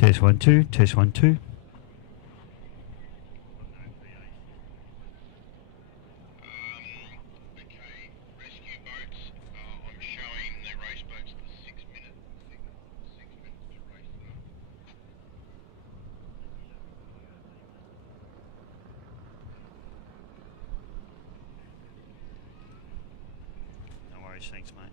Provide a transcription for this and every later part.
Test 1 2, test 1 2. No worries, thanks, mate.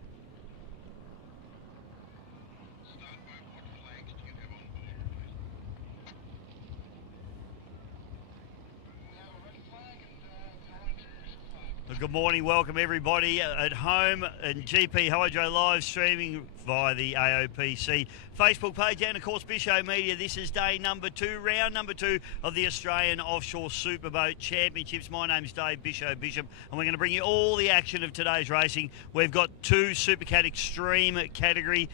Good morning, welcome everybody at home and GP Hydro live streaming via the AOPC Facebook page and of course Bisho Media. This is day number 2, round number 2 of the Australian Offshore Superboat Championships. My name's Dave Bishop and we're going to bring you all the action of today's racing. We've got 2 Supercat Extreme category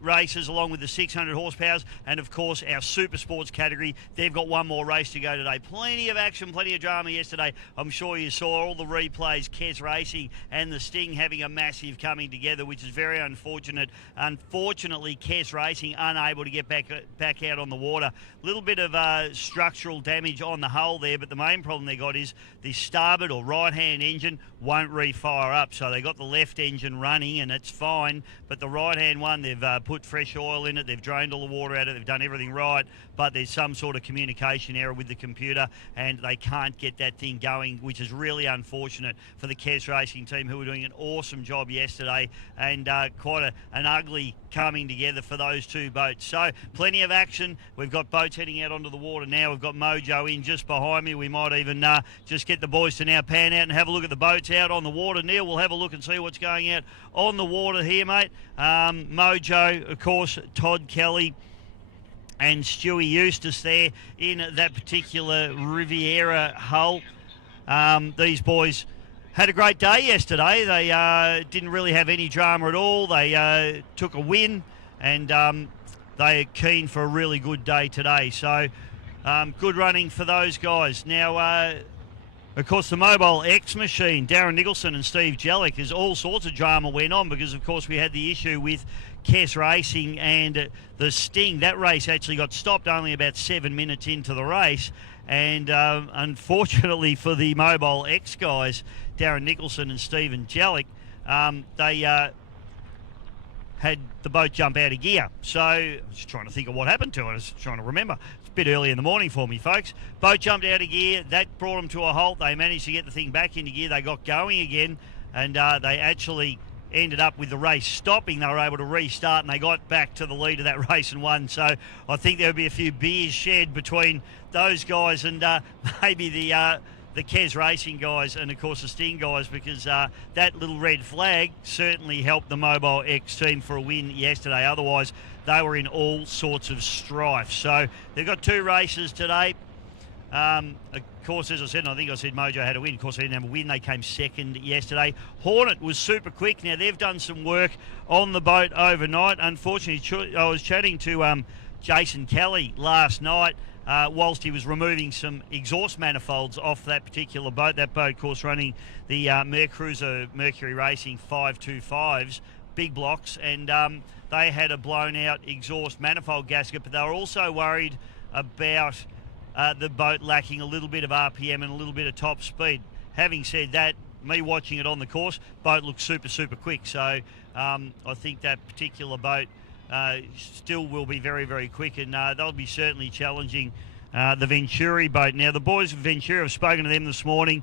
races along with the 600 horsepowers and of course our Super Sports category. They've got one more race to go today. Plenty of action, plenty of drama yesterday. I'm sure you saw all the replays, Kes Racing and the Sting having a massive coming together, which is very unfortunate. Unfortunately, Kes Racing unable to get back out on the water. A little bit of structural damage on the hull there, but the main problem they got is the starboard or right-hand engine won't refire up. So they got the left engine running and it's fine, but the right-hand one, they've put fresh oil in it, they've drained all the water out of it, they've done everything right, but there's some sort of communication error with the computer and they can't get that thing going, which is really unfortunate for the Kes Racing team, who were doing an awesome job yesterday and quite an ugly coming together for those 2 boats. So plenty of action. We've got boats heading out onto the water now. We've got Mojo in just behind me. We might even just get the boys to now pan out and have a look at the boats out on the water. Neil, we'll have a look and see what's going out on the water here, mate. Mojo, of course, Todd Kelly and Stewie Eustace there in that particular Riviera hull. These boys had a great day yesterday. They didn't really have any drama at all. They took a win and they are keen for a really good day today. So good running for those guys. Now, of course, the Mobile X machine, Darren Nicholson and Steve Jellick, is all sorts of drama went on because, of course, we had the issue with Kes Racing and the Sting. That race actually got stopped only about 7 minutes into the race. And unfortunately for the Mobile X guys, Darren Nicholson and Stephen Jellick, they had the boat jump out of gear. So I was trying to think of what happened to it. I was trying to remember. It's a bit early in the morning for me, folks. Boat jumped out of gear. That brought them to a halt. They managed to get the thing back into gear. They got going again, and they actually ended up with the race stopping. They were able to restart and they got back to the lead of that race and won. So I think there'll be a few beers shared between those guys and maybe the Kes Racing guys and of course the Sting guys, because that little red flag certainly helped the Mobile X team for a win yesterday. Otherwise they were in all sorts of strife. So they've got 2 races today. Of course, as I said, and I think I said Mojo had a win. Of course, they didn't have a win. They came second yesterday. Hornet was super quick. Now, they've done some work on the boat overnight. Unfortunately, I was chatting to Jason Kelly last night whilst he was removing some exhaust manifolds off that particular boat. That boat, of course, running the Mercruiser Mercury Racing 525s, big blocks, and they had a blown-out exhaust manifold gasket, but they were also worried about the boat lacking a little bit of RPM and a little bit of top speed. Having said that, me watching it on the course, boat looks super, super quick. So I think that particular boat still will be very, very quick, and they'll be certainly challenging the Venturi boat. Now, the boys of Venturi, I've spoken to them this morning.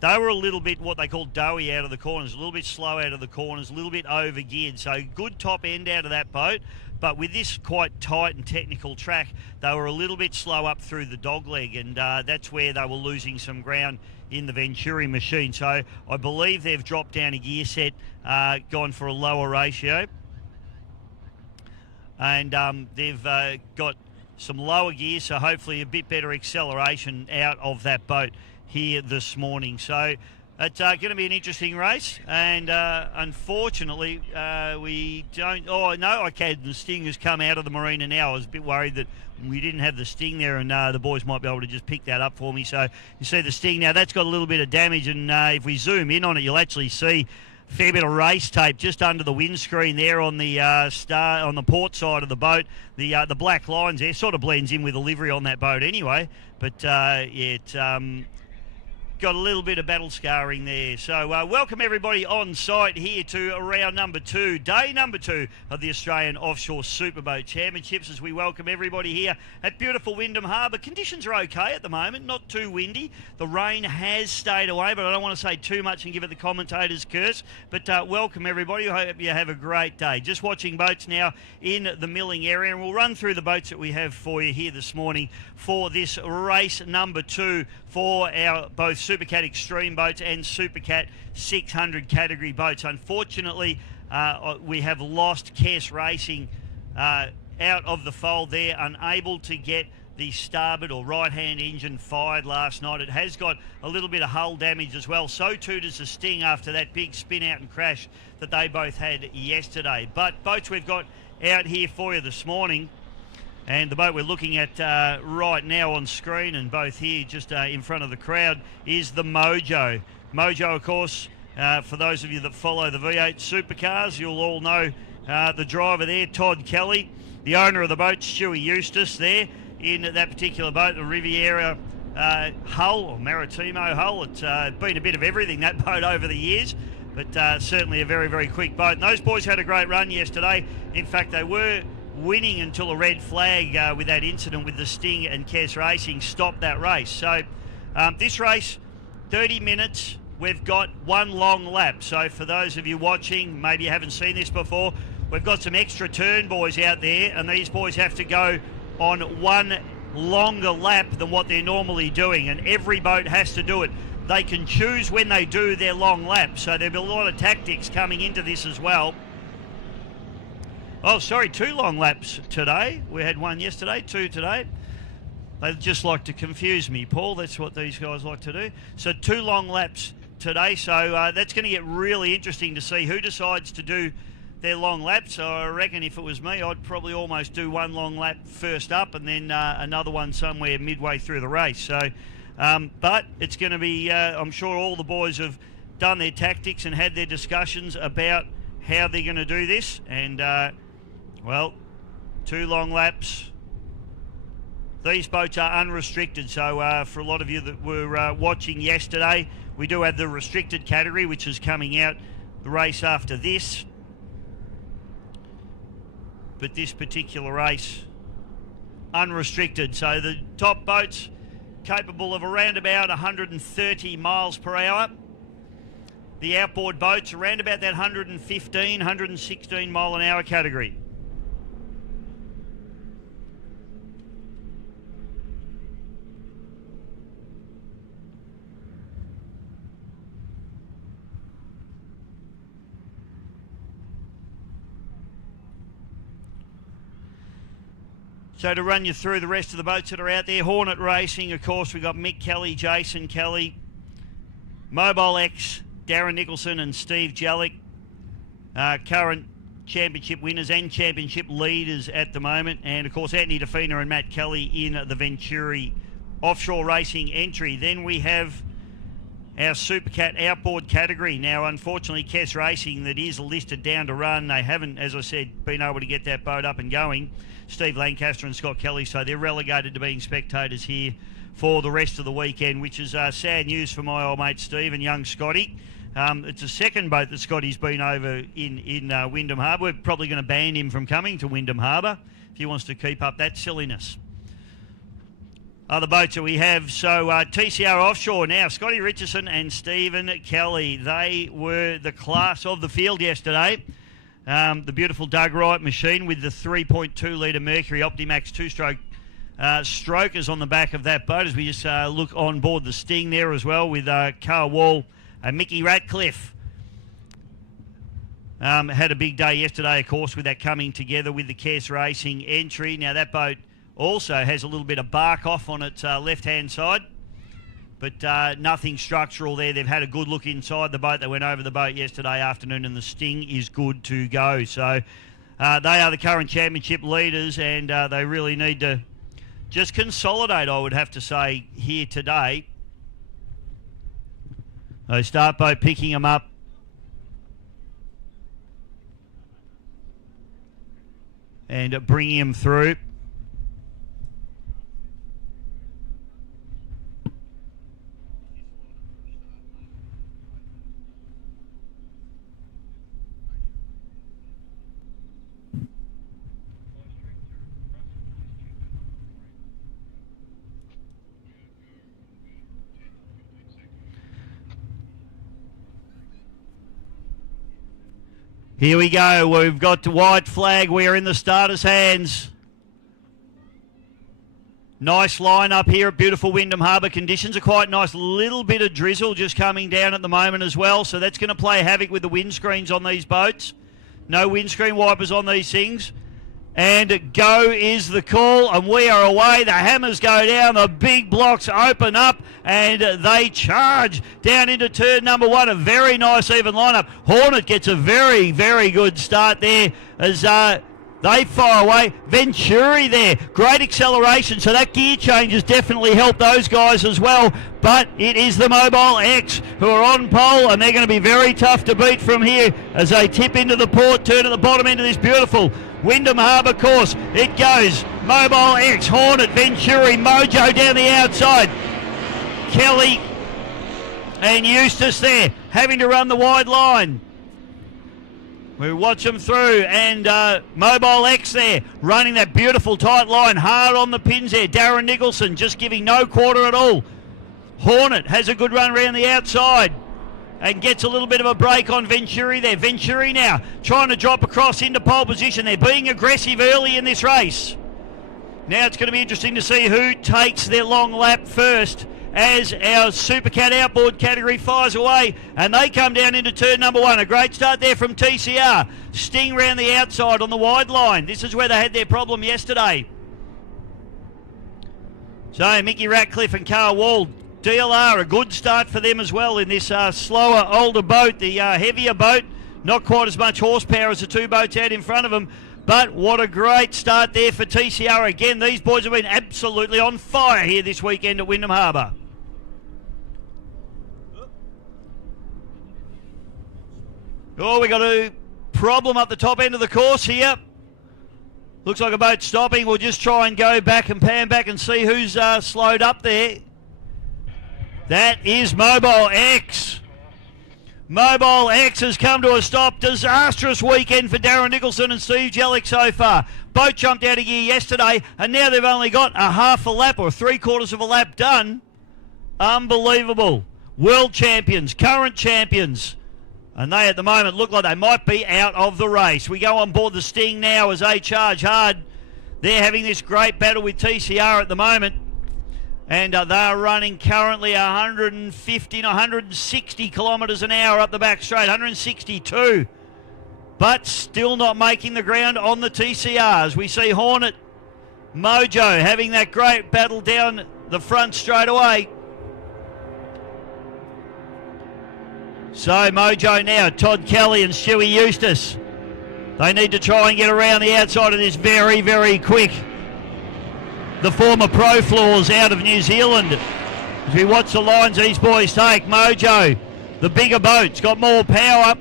They were a little bit what they call doughy out of the corners, a little bit slow out of the corners, a little bit over-geared. So good top end out of that boat. But with this quite tight and technical track, they were a little bit slow up through the dogleg, and that's where they were losing some ground in the Venturi machine. So I believe they've dropped down a gear set, gone for a lower ratio. And they've got some lower gears, so hopefully a bit better acceleration out of that boat here this morning. So it's going to be an interesting race, and unfortunately we don't... Oh, no, okay, the Sting has come out of the marina now. I was a bit worried that we didn't have the Sting there, and the boys might be able to just pick that up for me. So you see the Sting now, that's got a little bit of damage, and if we zoom in on it, you'll actually see fair bit of race tape just under the windscreen there on the on the port side of the boat. The black lines there sort of blends in with the livery on that boat anyway. But yeah, it's got a little bit of battle scarring there. So welcome everybody on site here to round number 2, day number 2 of the Australian Offshore Superboat Championships, as we welcome everybody here at beautiful Wyndham Harbour. Conditions are okay at the moment, not too windy. The rain has stayed away, but I don't want to say too much and give it the commentator's curse. But welcome everybody. I hope you have a great day. Just watching boats now in the milling area, and we'll run through the boats that we have for you here this morning for this race number 2 for our both Supercat Extreme boats and Supercat 600 category boats. Unfortunately, we have lost Kess Racing out of the fold there, unable to get the starboard or right-hand engine fired last night. It has got a little bit of hull damage as well. So too does the Sting after that big spin out and crash that they both had yesterday. But boats we've got out here for you this morning, and the boat we're looking at right now on screen and both here just in front of the crowd is the Mojo. Mojo, of course, for those of you that follow the V8 supercars, you'll all know the driver there, Todd Kelly. The owner of the boat, Stewie Eustace, there in that particular boat, the Riviera hull, or Maritimo hull. It's been a bit of everything, that boat, over the years, but certainly a very, very quick boat. And those boys had a great run yesterday. In fact, they were winning until a red flag with that incident with the Sting and Kess Racing stopped that race. So this race, 30 minutes, we've got one long lap. So for those of you watching, maybe you haven't seen this before, we've got some extra turn boys out there, and these boys have to go on one longer lap than what they're normally doing, and every boat has to do it. They can choose when they do their long lap, so there'll be a lot of tactics coming into this as well. Oh, sorry, 2 long laps today. We had 1 yesterday, 2 today. They just like to confuse me, Paul. That's what these guys like to do. So 2 long laps today. So that's going to get really interesting to see who decides to do their long laps. So I reckon if it was me, I'd probably almost do 1 long lap first up and then another one somewhere midway through the race. So, but it's going to be, I'm sure all the boys have done their tactics and had their discussions about how they're going to do this. And well, 2 long laps. These boats are unrestricted, so for a lot of you that were watching yesterday, we do have the restricted category, which is coming out the race after this. But this particular race, unrestricted. So the top boats capable of around about 130 miles per hour. The outboard boats around about that 115, 116 mile an hour category. So to run you through the rest of the boats that are out there, Hornet Racing, of course, we've got Mick Kelly, Jason Kelly, Mobile X, Darren Nicholson and Steve Jellick, current championship winners and championship leaders at the moment. And, of course, Anthony DeFina and Matt Kelly in the Venturi Offshore Racing entry. Then we have our Supercat outboard category. Now, unfortunately, Kess Racing, that is listed down to run, they haven't, as I said, been able to get that boat up and going. Steve Lancaster and Scott Kelly, so they're relegated to being spectators here for the rest of the weekend, which is sad news for my old mate Steve and young Scotty. It's the second boat that Scotty's been over in Wyndham Harbour. We're probably going to ban him from coming to Wyndham Harbour if he wants to keep up that silliness. Other boats that we have, so TCR Offshore now, Scotty Richardson and Stephen Kelly. They were the class of the field yesterday. The beautiful Doug Wright machine with the 3.2 litre Mercury Optimax 2-stroke strokers on the back of that boat, as we just look on board the Sting there as well with Carl Wall and Mickey Ratcliffe. Had a big day yesterday, of course, with that coming together with the Kess Racing entry. Now that boat also has a little bit of bark off on its left-hand side, but nothing structural there. They've had a good look inside the boat. They went over the boat yesterday afternoon, and the Sting is good to go. So they are the current championship leaders, and they really need to just consolidate, I would have to say, here today. They start boat picking them up and bringing him through. Here we go. We've got the white flag. We are in the starters' hands. Nice lineup here at beautiful Wyndham Harbour. Conditions are quite nice. Little bit of drizzle just coming down at the moment as well. So that's going to play havoc with the windscreens on these boats. No windscreen wipers on these things. And go is the call, and we are away. The hammers go down, the big blocks open up, and they charge down into turn number one. A very nice even lineup. Hornet gets a very, very good start there as they fire away. Venturi there, great acceleration, so that gear change has definitely helped those guys as well. But it is the Mobile X who are on pole, and they're going to be very tough to beat from here as they tip into the port turn at the bottom end of this beautiful Wyndham Harbour course. It goes Mobile X, Hornet, Venturi, Mojo down the outside. Kelly and Eustace there having to run the wide line. We watch them through, and Mobile X there running that beautiful tight line hard on the pins there. Darren Nicholson just giving no quarter at all. Hornet has a good run around the outside and gets a little bit of a break on Venturi there. Venturi now trying to drop across into pole position. They're being aggressive early in this race. Now it's going to be interesting to see who takes their long lap first as our Supercat outboard category fires away, and they come down into turn number one. A great start there from TCR. Sting round the outside on the wide line. This is where they had their problem yesterday. So Mickey Ratcliffe and Carl Wald. DLR, a good start for them as well in this slower, older boat, the heavier boat. Not quite as much horsepower as the two boats out in front of them. But what a great start there for TCR. Again, these boys have been absolutely on fire here this weekend at Wyndham Harbour. Oh, we got a problem up the top end of the course here. Looks like a boat stopping. We'll just try and go back and pan back and see who's slowed up there. That is Mobile X. Mobile X has come to a stop. Disastrous weekend for Darren Nicholson and Steve Jellick so far. Boat jumped out of gear yesterday, and now they've only got a half a lap or 3/4 of a lap done. Unbelievable. World champions, current champions. And they at the moment look like they might be out of the race. We go on board the Sting now as they charge hard. They're having this great battle with TCR at the moment. And they are running currently 150 to 160 kilometres an hour up the back straight, 162. But still not making the ground on the TCRs. We see Hornet, Mojo having that great battle down the front straight away. So Mojo now, Todd Kelly and Stewie Eustace. They need to try and get around the outside of this very, very quick. The former Pro Floors out of New Zealand. As we watch the lines these boys take, Mojo, the bigger boat's got more power,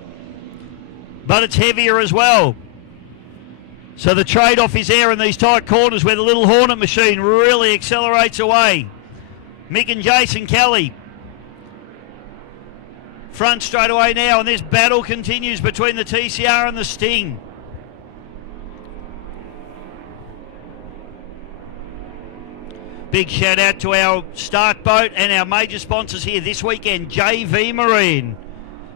but it's heavier as well. So the trade-off is there in these tight corners where the little Hornet machine really accelerates away. Mick and Jason Kelly. Front straight away now, and this battle continues between the TCR and the Sting. Big shout out to our start boat and our major sponsors here this weekend, JV Marine.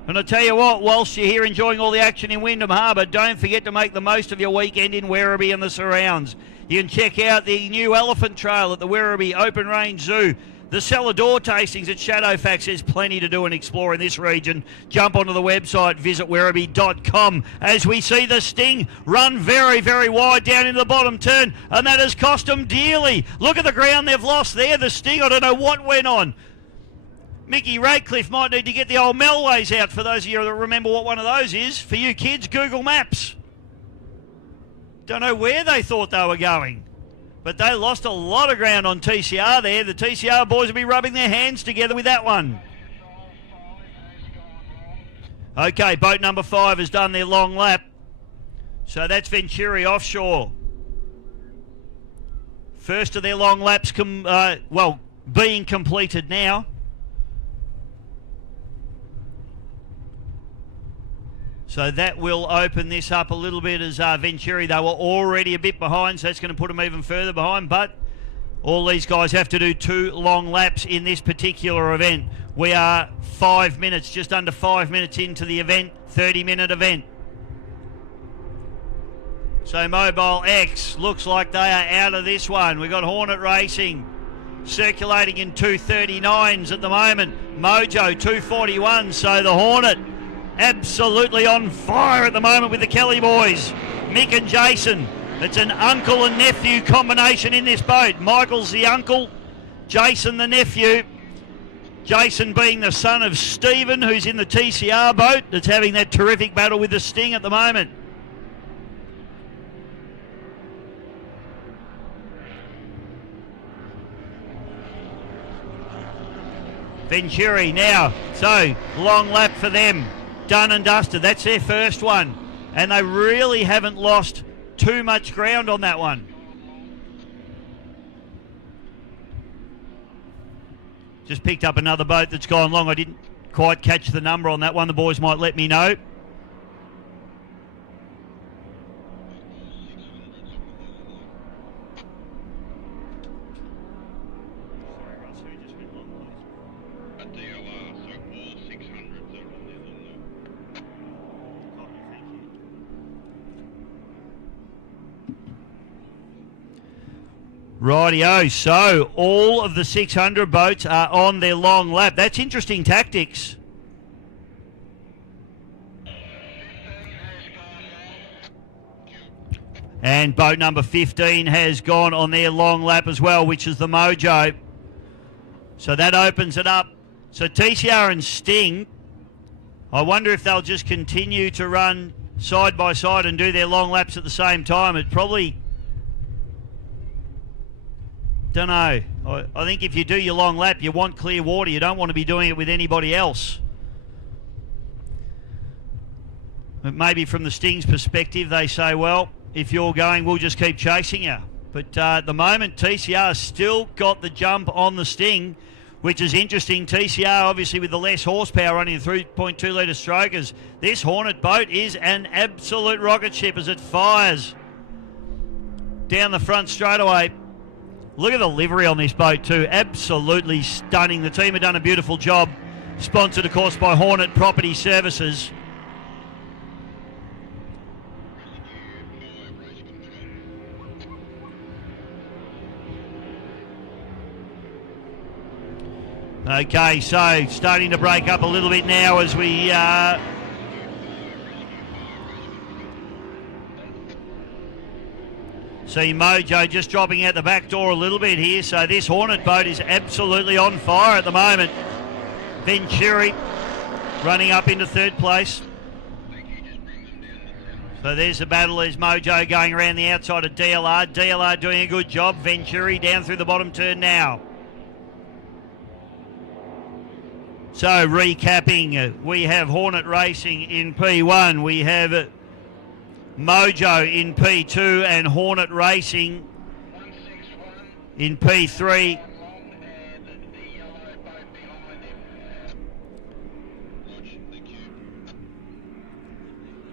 And I tell you what, whilst you're here enjoying all the action in Wyndham Harbour, don't forget to make the most of your weekend in Werribee and the surrounds. You can check out the new elephant trail at the Werribee Open Range Zoo. The cellar door tastings at Shadowfax. There's plenty to do and explore in this region. Jump onto the website, visit werribee.com. As we see the Sting run very, very wide down in the bottom turn, and that has cost them dearly. Look at the ground they've lost there, the Sting. I don't know what went on. Mickey Ratcliffe might need to get the old Melways out for those of you that remember what one of those is. For you kids, Google Maps. Don't know where they thought they were going. But they lost a lot of ground on TCR there. The TCR boys will be rubbing their hands together with that one. Okay, boat number 5 has done their long lap. So that's Venturi Offshore. First of their long laps, being completed now. So that will open this up a little bit as Venturi, they were already a bit behind, so that's going to put them even further behind. But all these guys have to do 2 long laps in this particular event. We are 5 minutes, just under 5 minutes into the event, 30-minute event. So Mobile X looks like they are out of this one. We've got Hornet Racing circulating in 239s at the moment. Mojo 241, so the Hornet absolutely on fire at the moment with the Kelly boys. Mick and Jason. It's an uncle and nephew combination in this boat. Michael's the uncle, Jason the nephew. Jason being the son of Stephen, who's in the TCR boat that's having that terrific battle with the Sting at the moment. Venturi now, so long lap for them. Done and dusted. That's their first one. And they really haven't lost too much ground on that one. Just picked up another boat that's gone long. I didn't quite catch the number on that one. The boys might let me know. Rightio, so all of the 600 boats are on their long lap. That's interesting tactics. And boat number 15 has gone on their long lap as well, which is the Mojo. So that opens it up. So TCR and Sting, I wonder if they'll just continue to run side by side and do their long laps at the same time. It probably... Don't know. I think if you do your long lap, you want clear water. You don't want to be doing it with anybody else. But maybe from the Sting's perspective, they say, well, if you're going, we'll just keep chasing you. But at the moment, TCR still got the jump on the Sting, which is interesting. TCR, obviously, with the less horsepower, running 3.2 litre strokers. This Hornet boat is an absolute rocket ship as it fires down the front straightaway. Look at the livery on this boat too, absolutely stunning. The team have done a beautiful job, sponsored of course by Hornet Property Services. Okay, so starting to break up a little bit now as we see Mojo just dropping out the back door a little bit here. So this Hornet boat is absolutely on fire at the moment. Venturi running up into third place. So there's the battle. There's Mojo going around the outside of DLR. DLR doing a good job. Venturi down through the bottom turn now. So recapping, we have Hornet Racing in P1. We have Mojo in P2 and Hornet Racing in P3.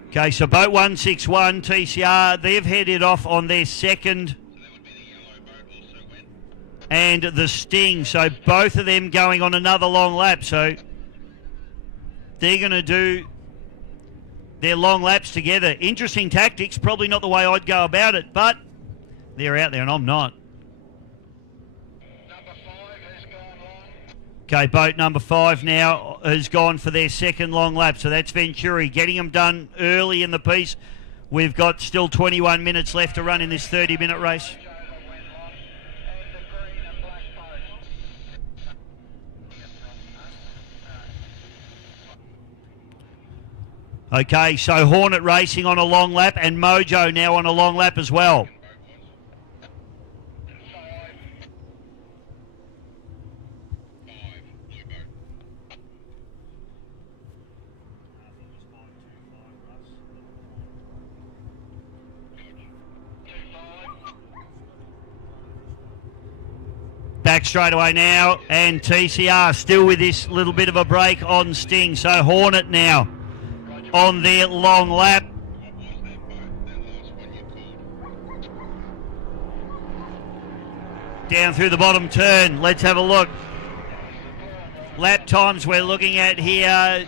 Okay, so boat 161, TCR, they've headed off on their second. And the Sting, so both of them going on another long lap. So they're going to do their long laps together. Interesting tactics, probably not the way I'd go about it, but they're out there and I'm not. Okay, boat number 5 now has gone for their second long lap. So that's Venturi getting them done early in the piece. We've got still 21 minutes left to run in this 30-minute race. Okay, so Hornet Racing on a long lap and Mojo now on a long lap as well. Back straight away now, and TCR still with this little bit of a break on Sting. So Hornet now on their long lap. Down through the bottom turn. Let's have a look. Lap times we're looking at here.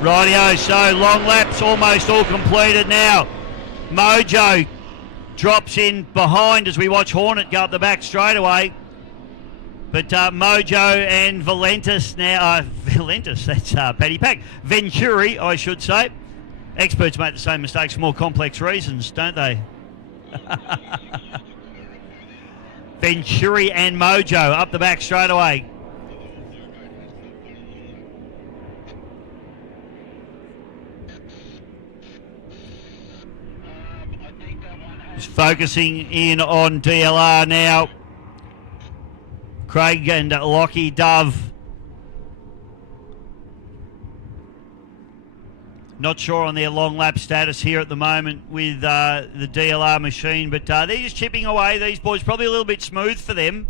Rightio, so long laps almost all completed now. Mojo drops in behind as we watch Hornet go up the back straightaway. But Mojo and Valentis now, Valentis, that's Paddy Pack. Venturi, I should say. Experts make the same mistakes for more complex reasons, don't they? Venturi and Mojo up the back straightaway. Just focusing in on DLR now. Craig and Lockie Dove. Not sure on their long lap status here at the moment with the DLR machine, but they're just chipping away. These boys probably a little bit smooth for them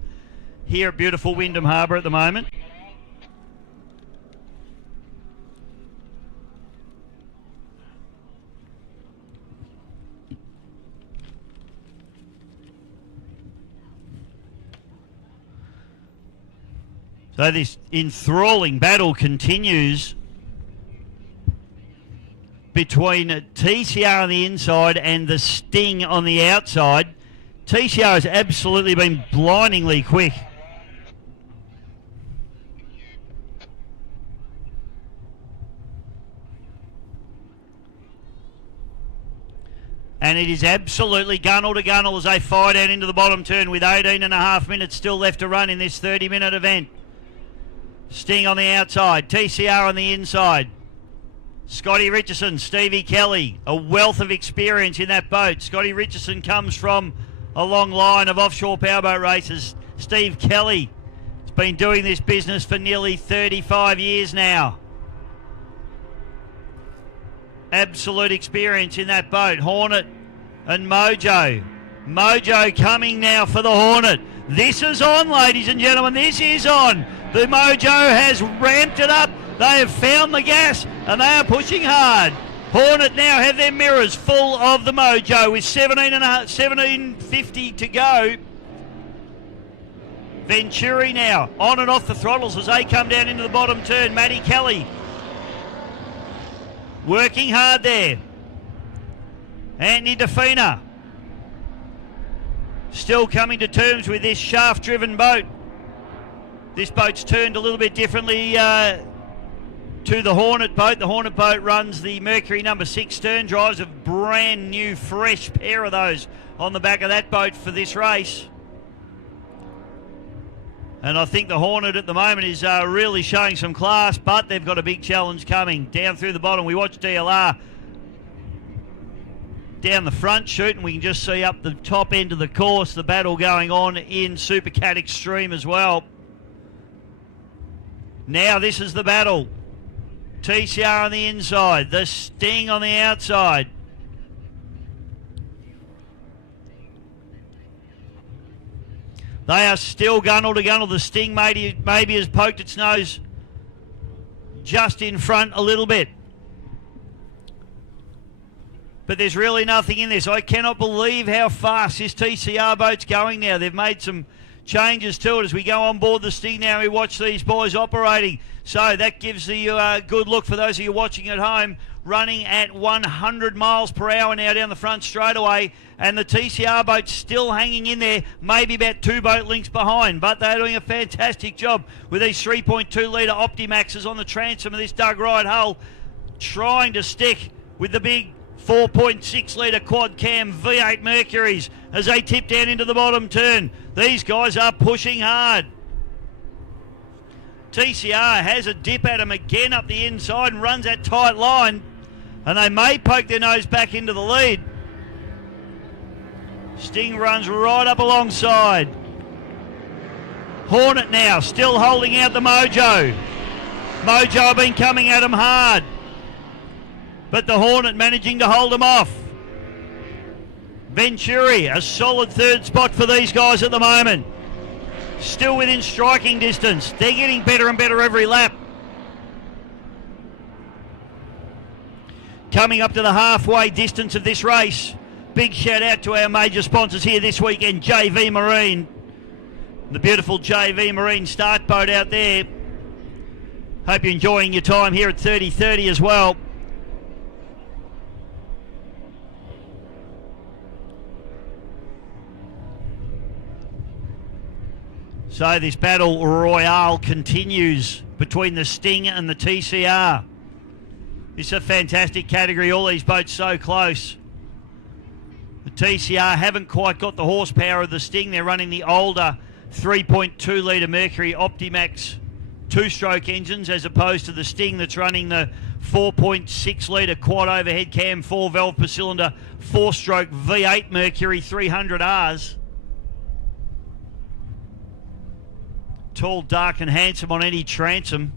here at beautiful Wyndham Harbour at the moment. So this enthralling battle continues between TCR on the inside and the Sting on the outside. TCR has absolutely been blindingly quick. And it is absolutely gunnel to gunnel as they fire down into the bottom turn with 18.5 minutes still left to run in this 30-minute event. Sting on the outside, TCR on the inside. Scotty Richardson, Stevie Kelly, a wealth of experience in that boat. Scotty Richardson comes from a long line of offshore powerboat races. Steve Kelly has been doing this business for nearly 35 years now. Absolute experience in that boat. Hornet and Mojo. Mojo coming now for the Hornet. This is on, ladies and gentlemen. This is on. The Mojo has ramped it up. They have found the gas and they are pushing hard. Hornet now have their mirrors full of the Mojo with 17.50 to go. Venturi now on and off the throttles as they come down into the bottom turn. Matty Kelly working hard there. Anthony DeFina still coming to terms with this shaft-driven boat. This boat's turned a little bit differently to the Hornet boat. The Hornet boat runs the Mercury number 6 stern drives, a brand new fresh pair of those on the back of that boat for this race. And I think the Hornet at the moment is really showing some class, but they've got a big challenge coming. Down through the bottom, we watch DLR down the front shoot, and we can just see up the top end of the course the battle going on in Supercat Extreme as well. Now this is the battle. TCR on the inside, the Sting on the outside. They are still gunnel to gunnel. The Sting maybe has poked its nose just in front a little bit. But there's really nothing in this. I cannot believe how fast this TCR boat's going now. They've made some changes to it as we go on board the Sting now. We watch these boys operating. So that gives you a good look for those of you watching at home. Running at 100 miles per hour now down the front straightaway, and the TCR boat's still hanging in there, maybe about 2 boat lengths behind, but they're doing a fantastic job with these 3.2 litre Optimaxes on the transom of this Doug Wright hull, trying to stick with the big 4.6 litre quad cam V8 Mercuries as they tip down into the bottom turn. These guys are pushing hard. TCR has a dip at them again up the inside and runs that tight line, and they may poke their nose back into the lead. Sting runs right up alongside. Hornet now still holding out the Mojo. Mojo have been coming at them hard. but the Hornet managing to hold them off. Venturi, a solid third spot for these guys at the moment. Still within striking distance. They're getting better and better every lap. Coming up to the halfway distance of this race. Big shout out to our major sponsors here this weekend, JV Marine. The beautiful JV Marine start boat out there. Hope you're enjoying your time here at 30:30 as well. So this battle royale continues between the Sting and the TCR. It's a fantastic category, all these boats so close. The TCR haven't quite got the horsepower of the Sting. They're running the older 3.2 litre Mercury Optimax two-stroke engines as opposed to the Sting that's running the 4.6 litre quad overhead cam 4 valve per cylinder 4-stroke V8 Mercury 300Rs. Tall, dark and handsome on any transom.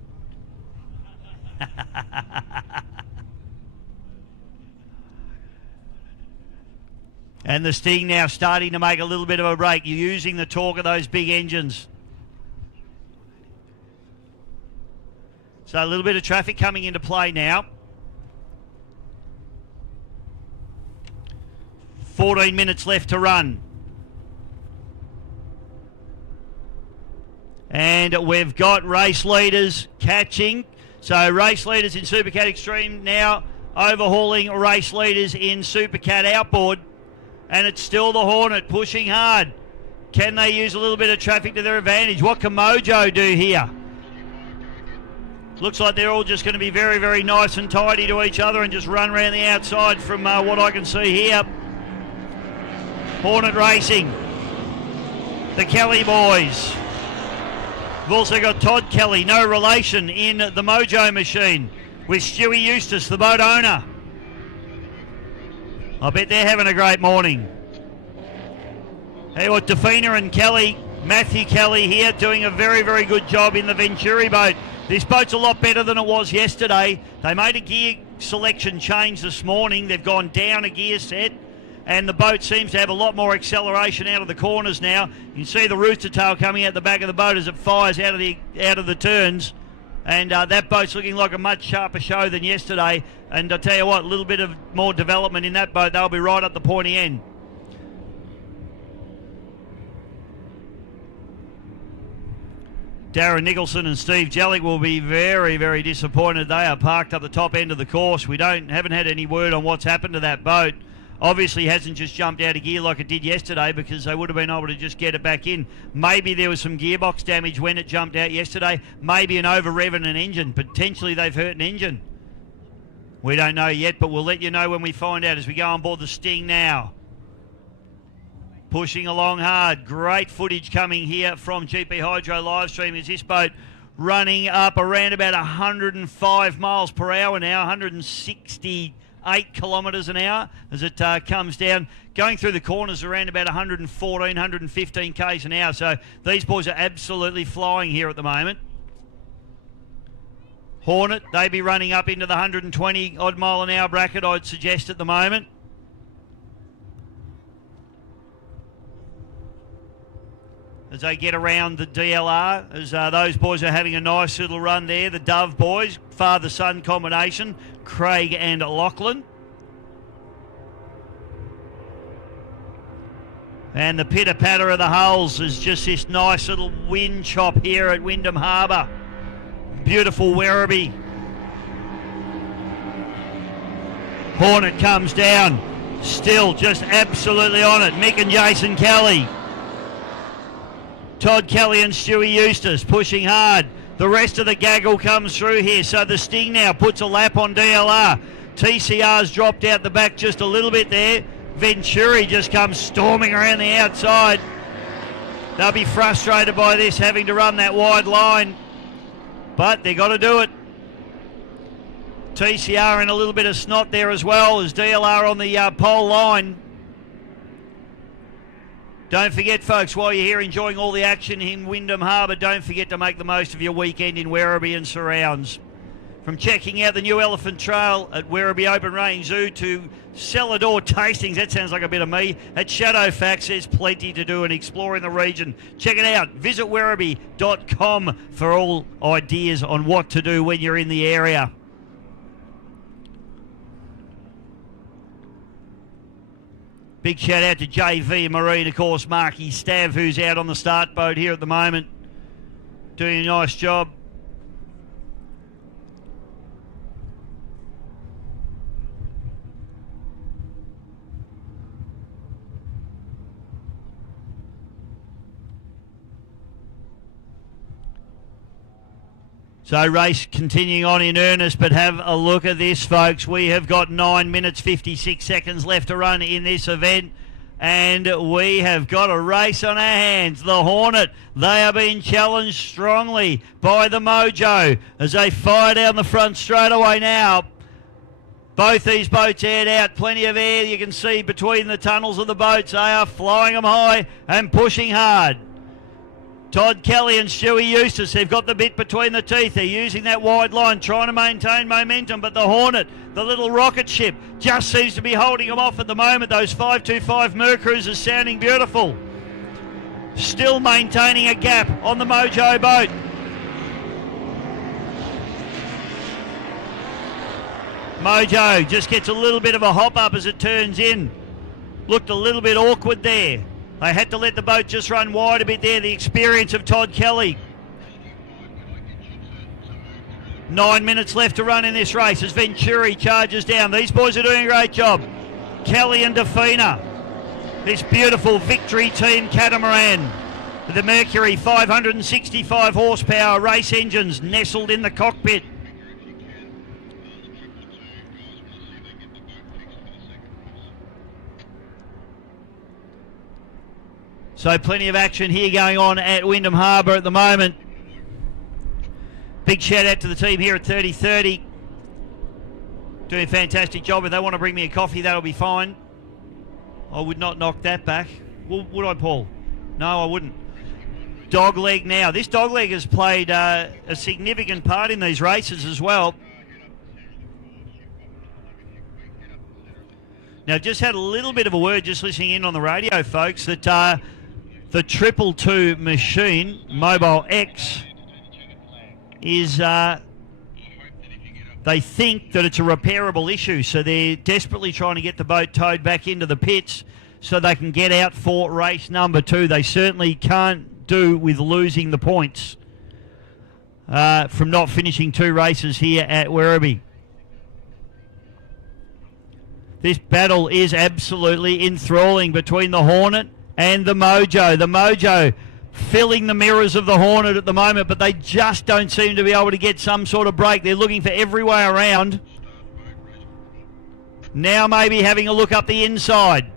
And the Sting now starting to make a little bit of a break. You're using the torque of those big engines. So a little bit of traffic coming into play now. 14 minutes left to run. And we've got race leaders catching. So race leaders in Supercat Extreme now overhauling race leaders in Supercat Outboard. And it's still the Hornet pushing hard. Can they use a little bit of traffic to their advantage? What can Mojo do here? Looks like they're all just going to be very, very nice and tidy to each other and just run around the outside from what I can see here. Hornet Racing. The Kelly boys. We've also got Todd Kelly, no relation, in the Mojo machine with Stewie Eustace, the boat owner. I bet they're having a great morning. Hey, what, Defina and Kelly, Matthew Kelly here doing a very, very good job in the Venturi boat. This boat's a lot better than it was yesterday. They made a gear selection change this morning. They've gone down a gear set, and the boat seems to have a lot more acceleration out of the corners now. You can see the rooster tail coming out the back of the boat as it fires out of the turns. And that boat's looking like a much sharper show than yesterday. And I tell you what, a little bit of more development in that boat, they'll be right up the pointy end. Darren Nicholson and Steve Jellick will be very, very disappointed. They are parked up the top end of the course. We haven't had any word on what's happened to that boat. Obviously hasn't just jumped out of gear like it did yesterday, because they would have been able to just get it back in. Maybe there was some gearbox damage when it jumped out yesterday. Maybe an over-rev in an engine. Potentially they've hurt an engine. We don't know yet, but we'll let you know when we find out as we go on board the Sting now. Pushing along hard. Great footage coming here from GP Hydro Livestream as this boat running up around about 105 miles per hour now, 168 kilometres an hour as it comes down. Going through the corners around about 114, 115 k's an hour. So these boys are absolutely flying here at the moment. Hornet, they be running up into the 120 odd mile an hour bracket, I'd suggest, at the moment. As they get around the DLR, as those boys are having a nice little run there. The Dove boys, father-son combination, Craig and Lachlan. And the pitter-patter of the hulls is just this nice little wind chop here at Wyndham Harbour. Beautiful Werribee. Hornet comes down, still just absolutely on it. Mick and Jason Kelly. Todd Kelly and Stewie Eustace pushing hard. The rest of the gaggle comes through here. So the Sting now puts a lap on DLR. TCR's dropped out the back just a little bit there. Venturi just comes storming around the outside. They'll be frustrated by this, having to run that wide line. But they've got to do it. TCR in a little bit of snot there as well as DLR on the pole line. Don't forget, folks, while you're here enjoying all the action in Wyndham Harbour, don't forget to make the most of your weekend in Werribee and surrounds. From checking out the new Elephant Trail at Werribee Open Range Zoo to cellar door tastings, that sounds like a bit of me, at Shadowfax, there's plenty to do in exploring the region. Check it out. Visit werribee.com for all ideas on what to do when you're in the area. Big shout out to JV Marine, of course, Marky Stav, who's out on the start boat here at the moment, doing a nice job. So race continuing on in earnest, but have a look at this, folks. We have got 9 minutes, 56 seconds left to run in this event, and we have got a race on our hands. The Hornet, they are being challenged strongly by the Mojo as they fire down the front straight away now. Both these boats aired out, plenty of air you can see between the tunnels of the boats. They are flying them high and pushing hard. Todd Kelly and Stewie Eustace, they've got the bit between the teeth. They're using that wide line, trying to maintain momentum. But the Hornet, the little rocket ship, just seems to be holding them off at the moment. Those 525 Mercruisers sounding beautiful. Still maintaining a gap on the Mojo boat. Mojo just gets a little bit of a hop up as it turns in. Looked a little bit awkward there. They had to let the boat just run wide a bit there. The experience of Todd Kelly. 9 minutes left to run in this race as Venturi charges down. These boys are doing a great job. Kelly and Defina. This beautiful Victory Team catamaran. The Mercury 565 horsepower race engines nestled in the cockpit. So plenty of action here going on at Wyndham Harbour at the moment. Big shout out to the team here at 3030. Doing a fantastic job. If they want to bring me a coffee, that'll be fine. I would not knock that back. Would I, Paul? No, I wouldn't. Dogleg now. This dogleg has played a significant part in these races as well. Now, just had a little bit of a word just listening in on the radio, folks, that the 222 machine, Mobile X, is, they think that it's a repairable issue, so they're desperately trying to get the boat towed back into the pits so they can get out for race number 2. They certainly can't do with losing the points from not finishing 2 races here at Werribee. This battle is absolutely enthralling between the Hornet and the Mojo. The Mojo filling the mirrors of the Hornet at the moment, but they just don't seem to be able to get some sort of break. They're looking for every way around. Now maybe having a look up the inside.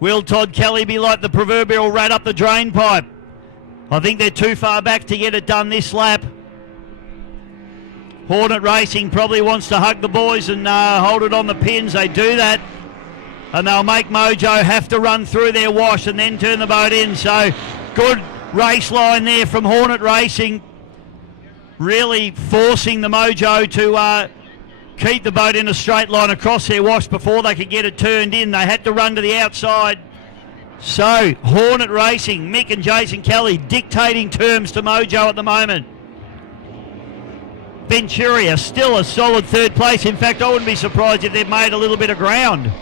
Will Todd Kelly be like the proverbial rat up the drain pipe? I think they're too far back to get it done this lap. Hornet Racing probably wants to hug the boys and hold it on the pins. They do that, and they'll make Mojo have to run through their wash and then turn the boat in. So good race line there from Hornet Racing, really forcing the Mojo to keep the boat in a straight line across their wash before they could get it turned in. They had to run to the outside. So Hornet Racing, Mick and Jason Kelly dictating terms to Mojo at the moment. Venturia still a solid third place. In fact, I wouldn't be surprised if they've made a little bit of ground.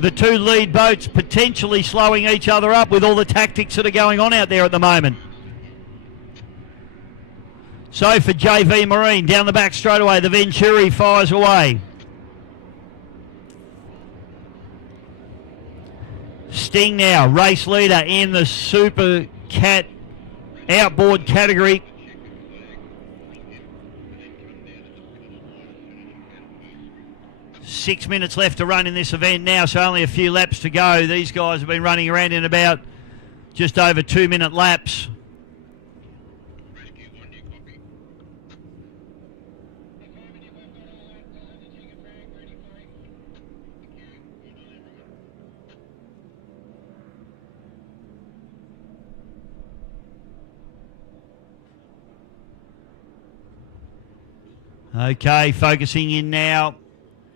The 2 lead boats potentially slowing each other up with all the tactics that are going on out there at the moment. So for JV Marine, down the back straight away, the Venturi fires away. Sting now, race leader in the Supercat outboard category. Six minutes left to run in this event now, so only a few laps to go. These guys have been running around in about just over 2-minute laps. Okay, focusing in now.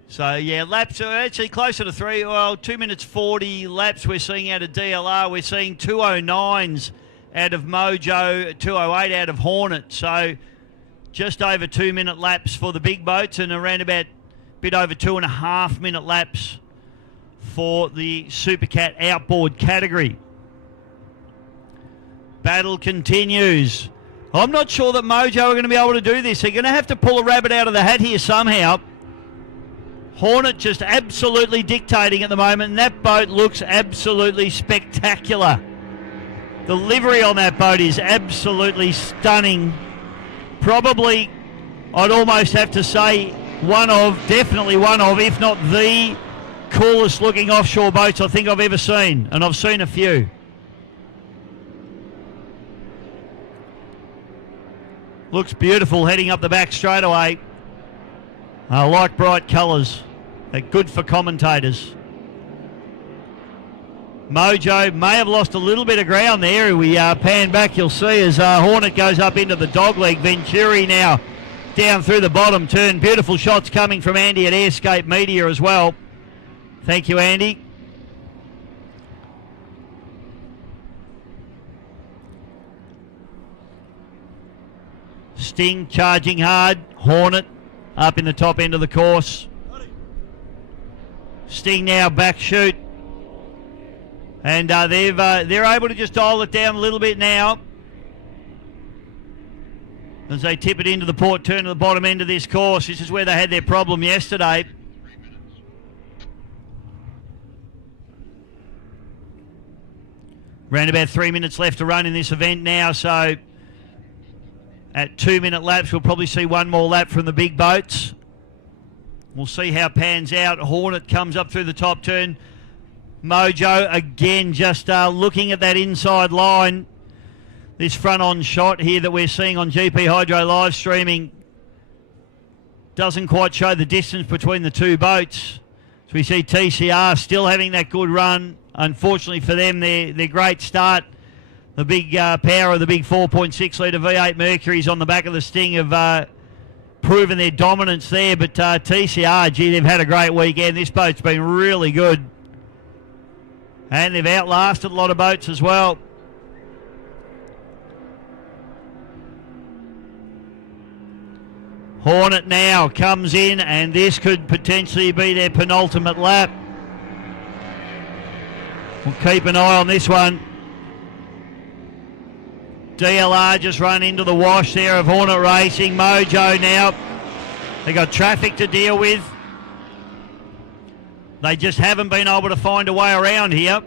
So, yeah, laps are actually closer to 2 minutes 40 laps we're seeing out of DLR. We're seeing 2:09s out of Mojo, 2:08 out of Hornet. So, just over 2 minute laps for the big boats and around about a bit over 2.5 minute laps for the Supercat outboard category. Battle continues. I'm not sure that Mojo are going to be able to do this. They're going to have to pull a rabbit out of the hat here somehow. Hornet just absolutely dictating at the moment, and that boat looks absolutely spectacular. The livery on that boat is absolutely stunning. Probably, I'd almost have to say, definitely one of, if not the coolest looking offshore boats I think I've ever seen, and I've seen a few. Looks beautiful heading up the back straightaway. I like bright colours. They're good for commentators. Mojo may have lost a little bit of ground there. We pan back, you'll see as Hornet goes up into the dogleg. Venturi now down through the bottom turn. Beautiful shots coming from Andy at Airscape Media as well. Thank you, Andy. Sting charging hard. Hornet up in the top end of the course. Sting now back shoot. And they're able to just dial it down a little bit now as they tip it into the port turn to the bottom end of this course. This is where they had their problem yesterday. Around about 3 minutes left to run in this event now, so at 2 minute laps we'll probably see one more lap from the big boats. We'll see how it pans out. Hornet comes up through the top turn. Mojo again just looking at that inside line. This front on shot here that we're seeing on GP Hydro live streaming doesn't quite show the distance between the two boats. So we see TCR still having that good run. Unfortunately for them, their great start, the big power of the big 4.6 litre V8 Mercuries on the back of the Sting have proven their dominance there. But TCR, gee, they've had a great weekend. This boat's been really good. And they've outlasted a lot of boats as well. Hornet now comes in, and this could potentially be their penultimate lap. We'll keep an eye on this one. DLR just run into the wash there of Hornet Racing. Mojo now, they got traffic to deal with. They just haven't been able to find a way around here.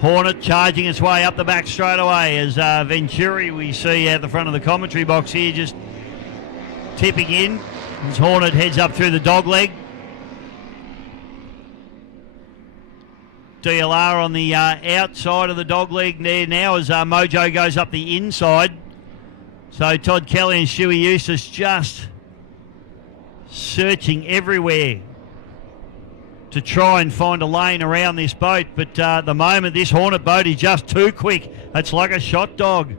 Hornet charging its way up the back straight away as Venturi we see at the front of the commentary box here just tipping in as Hornet heads up through the dogleg. DLR on the outside of the dogleg there now as Mojo goes up the inside. So Todd Kelly and Stewie Eustace just searching everywhere to try and find a lane around this boat. But at the moment, this Hornet boat is just too quick. It's like a shot dog.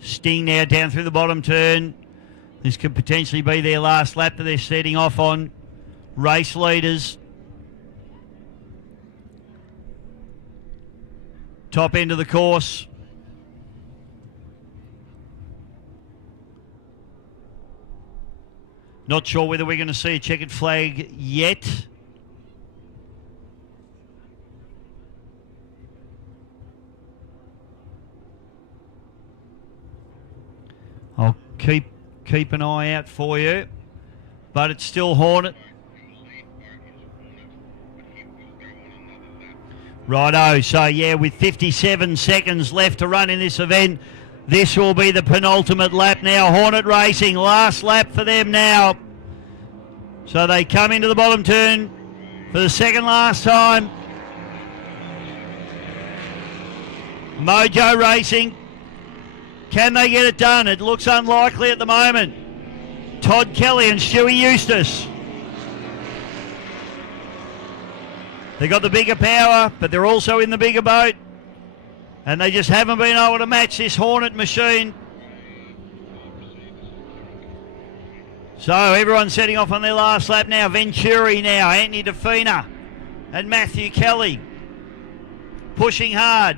Sting now down through the bottom turn. This could potentially be their last lap that they're setting off on. Race leaders. Top end of the course. Not sure whether we're going to see a checkered flag yet. I'll keep an eye out for you, but it's still Hornet. Righto, so yeah, with 57 seconds left to run in this event, this will be the penultimate lap now. Hornet Racing, last lap for them now. So they come into the bottom turn for the second last time. Mojo Racing. Can they get it done? It looks unlikely at the moment. Todd Kelly and Stewie Eustace. They got the bigger power, but they're also in the bigger boat. And they just haven't been able to match this Hornet machine. So everyone's setting off on their last lap now. Venturi now, Anthony DeFina and Matthew Kelly pushing hard.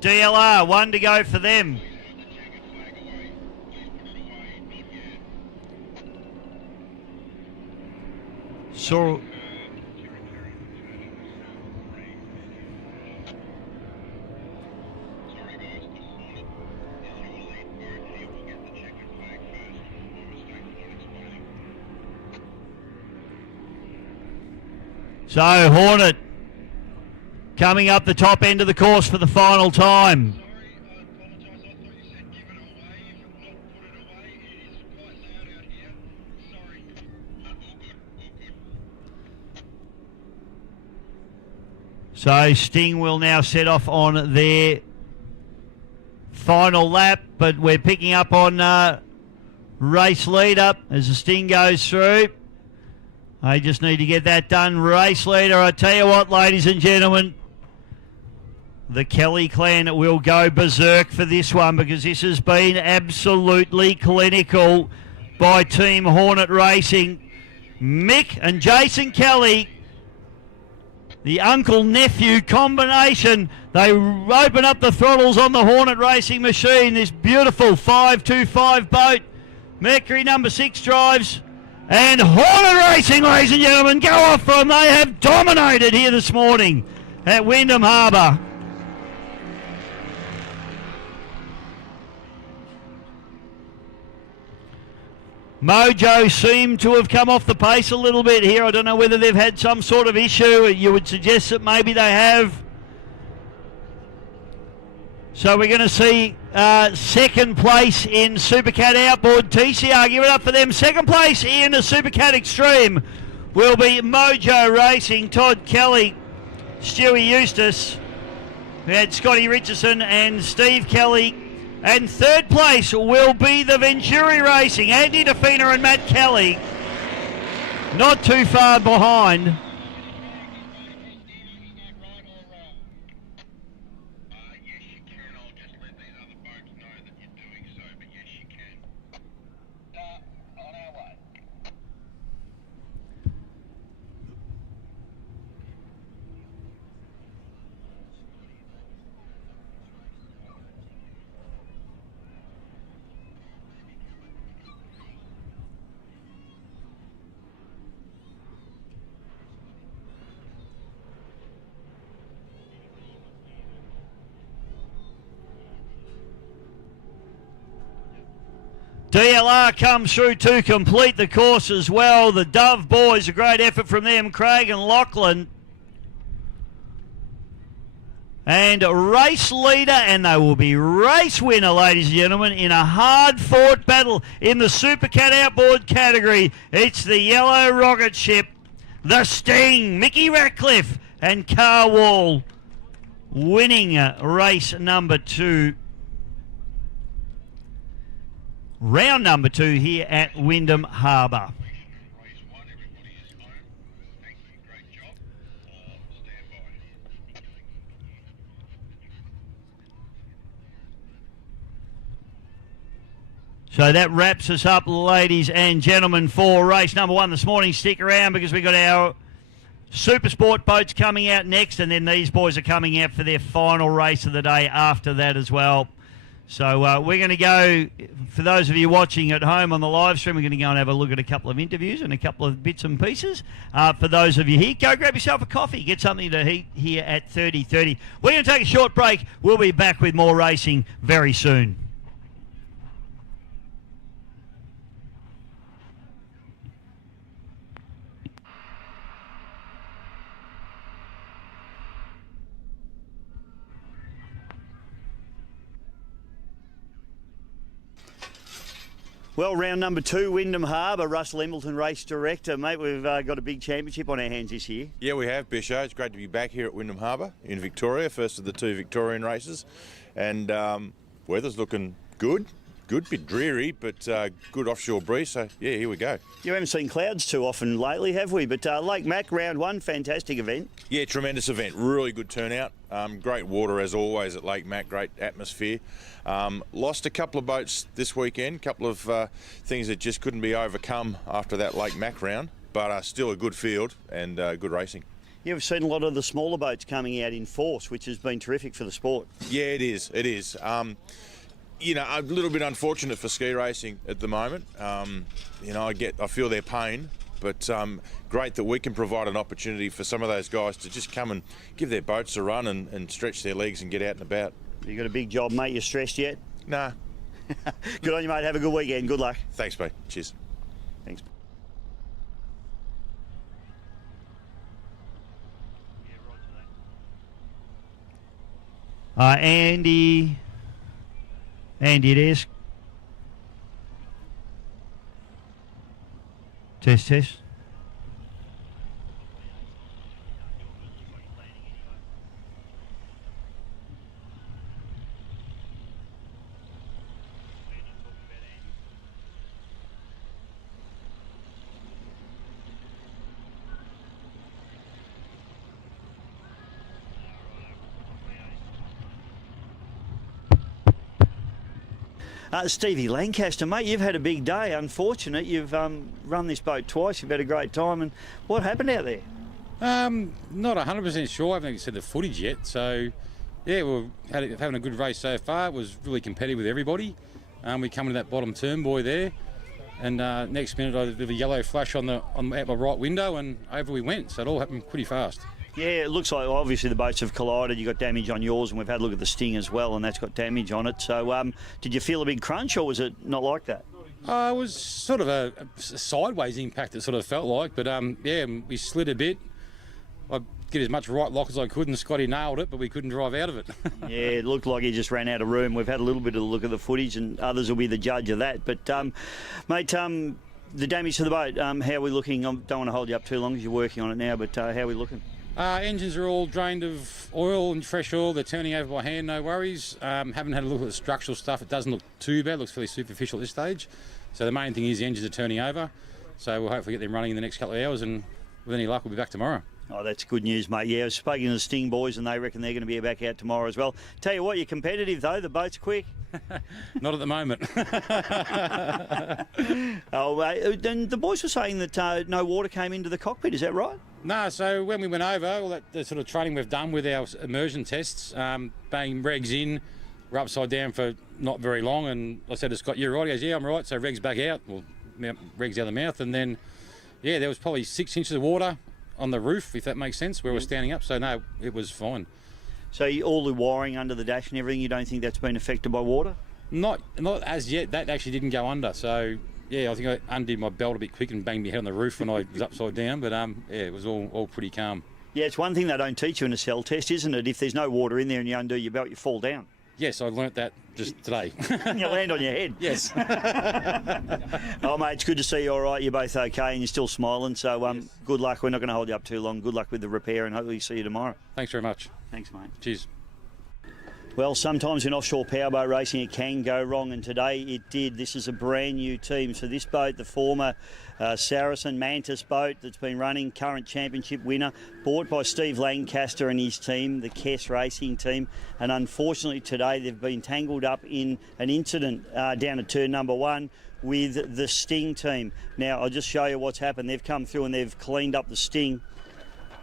DLR, one to go for them. So Hornet coming up the top end of the course for the final time. So Sting will now set off on their final lap, but we're picking up on race leader as the Sting goes through. I just need to get that done. Race leader, I tell you what, ladies and gentlemen, the Kelly clan will go berserk for this one because this has been absolutely clinical by Team Hornet Racing. Mick and Jason Kelly, the uncle-nephew combination, they open up the throttles on the Hornet Racing machine. This beautiful 525 boat. Mercury number 6 drives. And Hornet Racing, ladies and gentlemen, go off from. They have dominated here this morning at Wyndham Harbour. Mojo seem to have come off the pace a little bit here. I don't know whether they've had some sort of issue. You would suggest that maybe they have. So we're going to see second place in Supercat Outboard. TCR, give it up for them. Second place in the Supercat Extreme will be Mojo Racing, Todd Kelly, Stewie Eustace. We had Scotty Richardson and Steve Kelly. And third place will be the Venturi Racing, Andy DeFina and Matt Kelly. Not too far behind. DLR comes through to complete the course as well. The Dove boys, a great effort from them, Craig and Lachlan. And race leader, and they will be race winner, ladies and gentlemen, in a hard-fought battle in the Supercat Outboard category. It's the yellow rocket ship, the Sting, Mickey Ratcliffe and Carl Wall winning race number 2. Round number 2 here at Wyndham Harbour. So that wraps us up, ladies and gentlemen, for race number 1 this morning. Stick around because we've got our Super Sport boats coming out next, and then these boys are coming out for their final race of the day after that as well. So we're going to go, for those of you watching at home on the live stream, we're going to go and have a look at a couple of interviews and a couple of bits and pieces. For those of you here, go grab yourself a coffee, get something to eat here at 30:30. We're going to take a short break. We'll be back with more racing very soon. Well, round number 2, Wyndham Harbour, Russell Embleton, race director. Mate, we've got a big championship on our hands this year. Yeah, we have, Bisho. It's great to be back here at Wyndham Harbour in Victoria, first of the 2 Victorian races. And weather's looking good. Good, bit dreary, but good offshore breeze. So, yeah, here we go. You haven't seen clouds too often lately, have we? But Lake Mac, round 1, fantastic event. Yeah, tremendous event. Really good turnout. Great water, as always, at Lake Mac. Great atmosphere. Lost a couple of boats this weekend. A couple of things that just couldn't be overcome after that Lake Mac round. But still a good field and good racing. You've seen a lot of the smaller boats coming out in force, which has been terrific for the sport. Yeah, it is. It is. You know, a little bit unfortunate for ski racing at the moment. You know, I feel their pain, but great that we can provide an opportunity for some of those guys to just come and give their boats a run and stretch their legs and get out and about. You got a big job, mate. You stressed yet? Nah. Good on you, mate. Have a good weekend. Good luck. Thanks, mate. Cheers. Thanks. Andy it is. Test. Stevie Lancaster, mate, you've had a big day. Unfortunate, you've run this boat twice. You've had a great time. And what happened out there? Not 100% sure. I haven't seen the footage yet. So, yeah, we're having a good race so far. It was really competitive with everybody. We come into that bottom turn buoy there, and next minute I did a yellow flash out my right window, and over we went. So it all happened pretty fast. Yeah, it looks like obviously the boats have collided. You got damage on yours, and we've had a look at the Sting as well, and that's got damage on it. So, did you feel a big crunch, or was it not like that? It was sort of a sideways impact. It sort of felt like, but yeah, we slid a bit. I get as much right lock as I could, and Scotty nailed it, but we couldn't drive out of it. Yeah, it looked like he just ran out of room. We've had a little bit of a look at the footage, and others will be the judge of that. But, mate, the damage to the boat, how are we looking? I don't want to hold you up too long because you're working on it now, but how are we looking? Engines are all drained of oil and fresh oil. They're turning over by hand, no worries. Haven't had a look at the structural stuff. It doesn't look too bad. It looks fairly superficial at this stage. So the main thing is the engines are turning over. So we'll hopefully get them running in the next couple of hours, and with any luck, we'll be back tomorrow. Oh, that's good news, mate. Yeah, I was speaking to the Sting boys, and they reckon they're going to be back out tomorrow as well. Tell you what, you're competitive, though. The boat's quick. Not at the moment. And the boys were saying that no water came into the cockpit. Is that right? No, so when we went over, all the sort of training we've done with our immersion tests, bang regs in, we're upside down for not very long, and I said to Scott, "You're right." He goes, "Yeah, I'm right." So regs back out, well, regs out of the mouth, and then, yeah, there was probably 6 inches of water on the roof, if that makes sense, where we're standing up. So no, it was fine. So all the wiring under the dash and everything, you don't think that's been affected by water? Not as yet. That actually didn't go under. So yeah, I think I undid my belt a bit quick and banged my head on the roof when I was upside down. But yeah, it was all pretty calm. Yeah, it's one thing they don't teach you in a cell test, isn't it? If there's no water in there and you undo your belt, you fall down. Yes, I learnt that just today. You land on your head. Yes. Oh, mate, it's good to see you all right. You're both okay and you're still smiling. So yes. Good luck. We're not going to hold you up too long. Good luck with the repair and hopefully see you tomorrow. Thanks very much. Thanks, mate. Cheers. Well, sometimes in offshore powerboat racing it can go wrong, and today it did. This is a brand new team. So this boat, the former Saracen Mantis boat that's been running, current championship winner, bought by Steve Lancaster and his team, the Kess Racing team. And unfortunately today they've been tangled up in an incident down at turn number 1 with the Sting team. Now, I'll just show you what's happened. They've come through and they've cleaned up the Sting.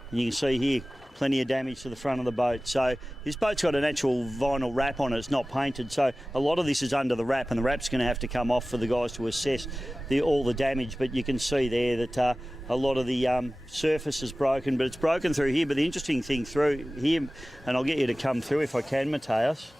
And you can see here, plenty of damage to the front of the boat. So this boat's got an actual vinyl wrap on it. It's not painted. So a lot of this is under the wrap, and the wrap's going to have to come off for the guys to assess all the damage. But you can see there that a lot of the surface is broken, but it's broken through here. But the interesting thing through here, and I'll get you to come through if I can, Mateus.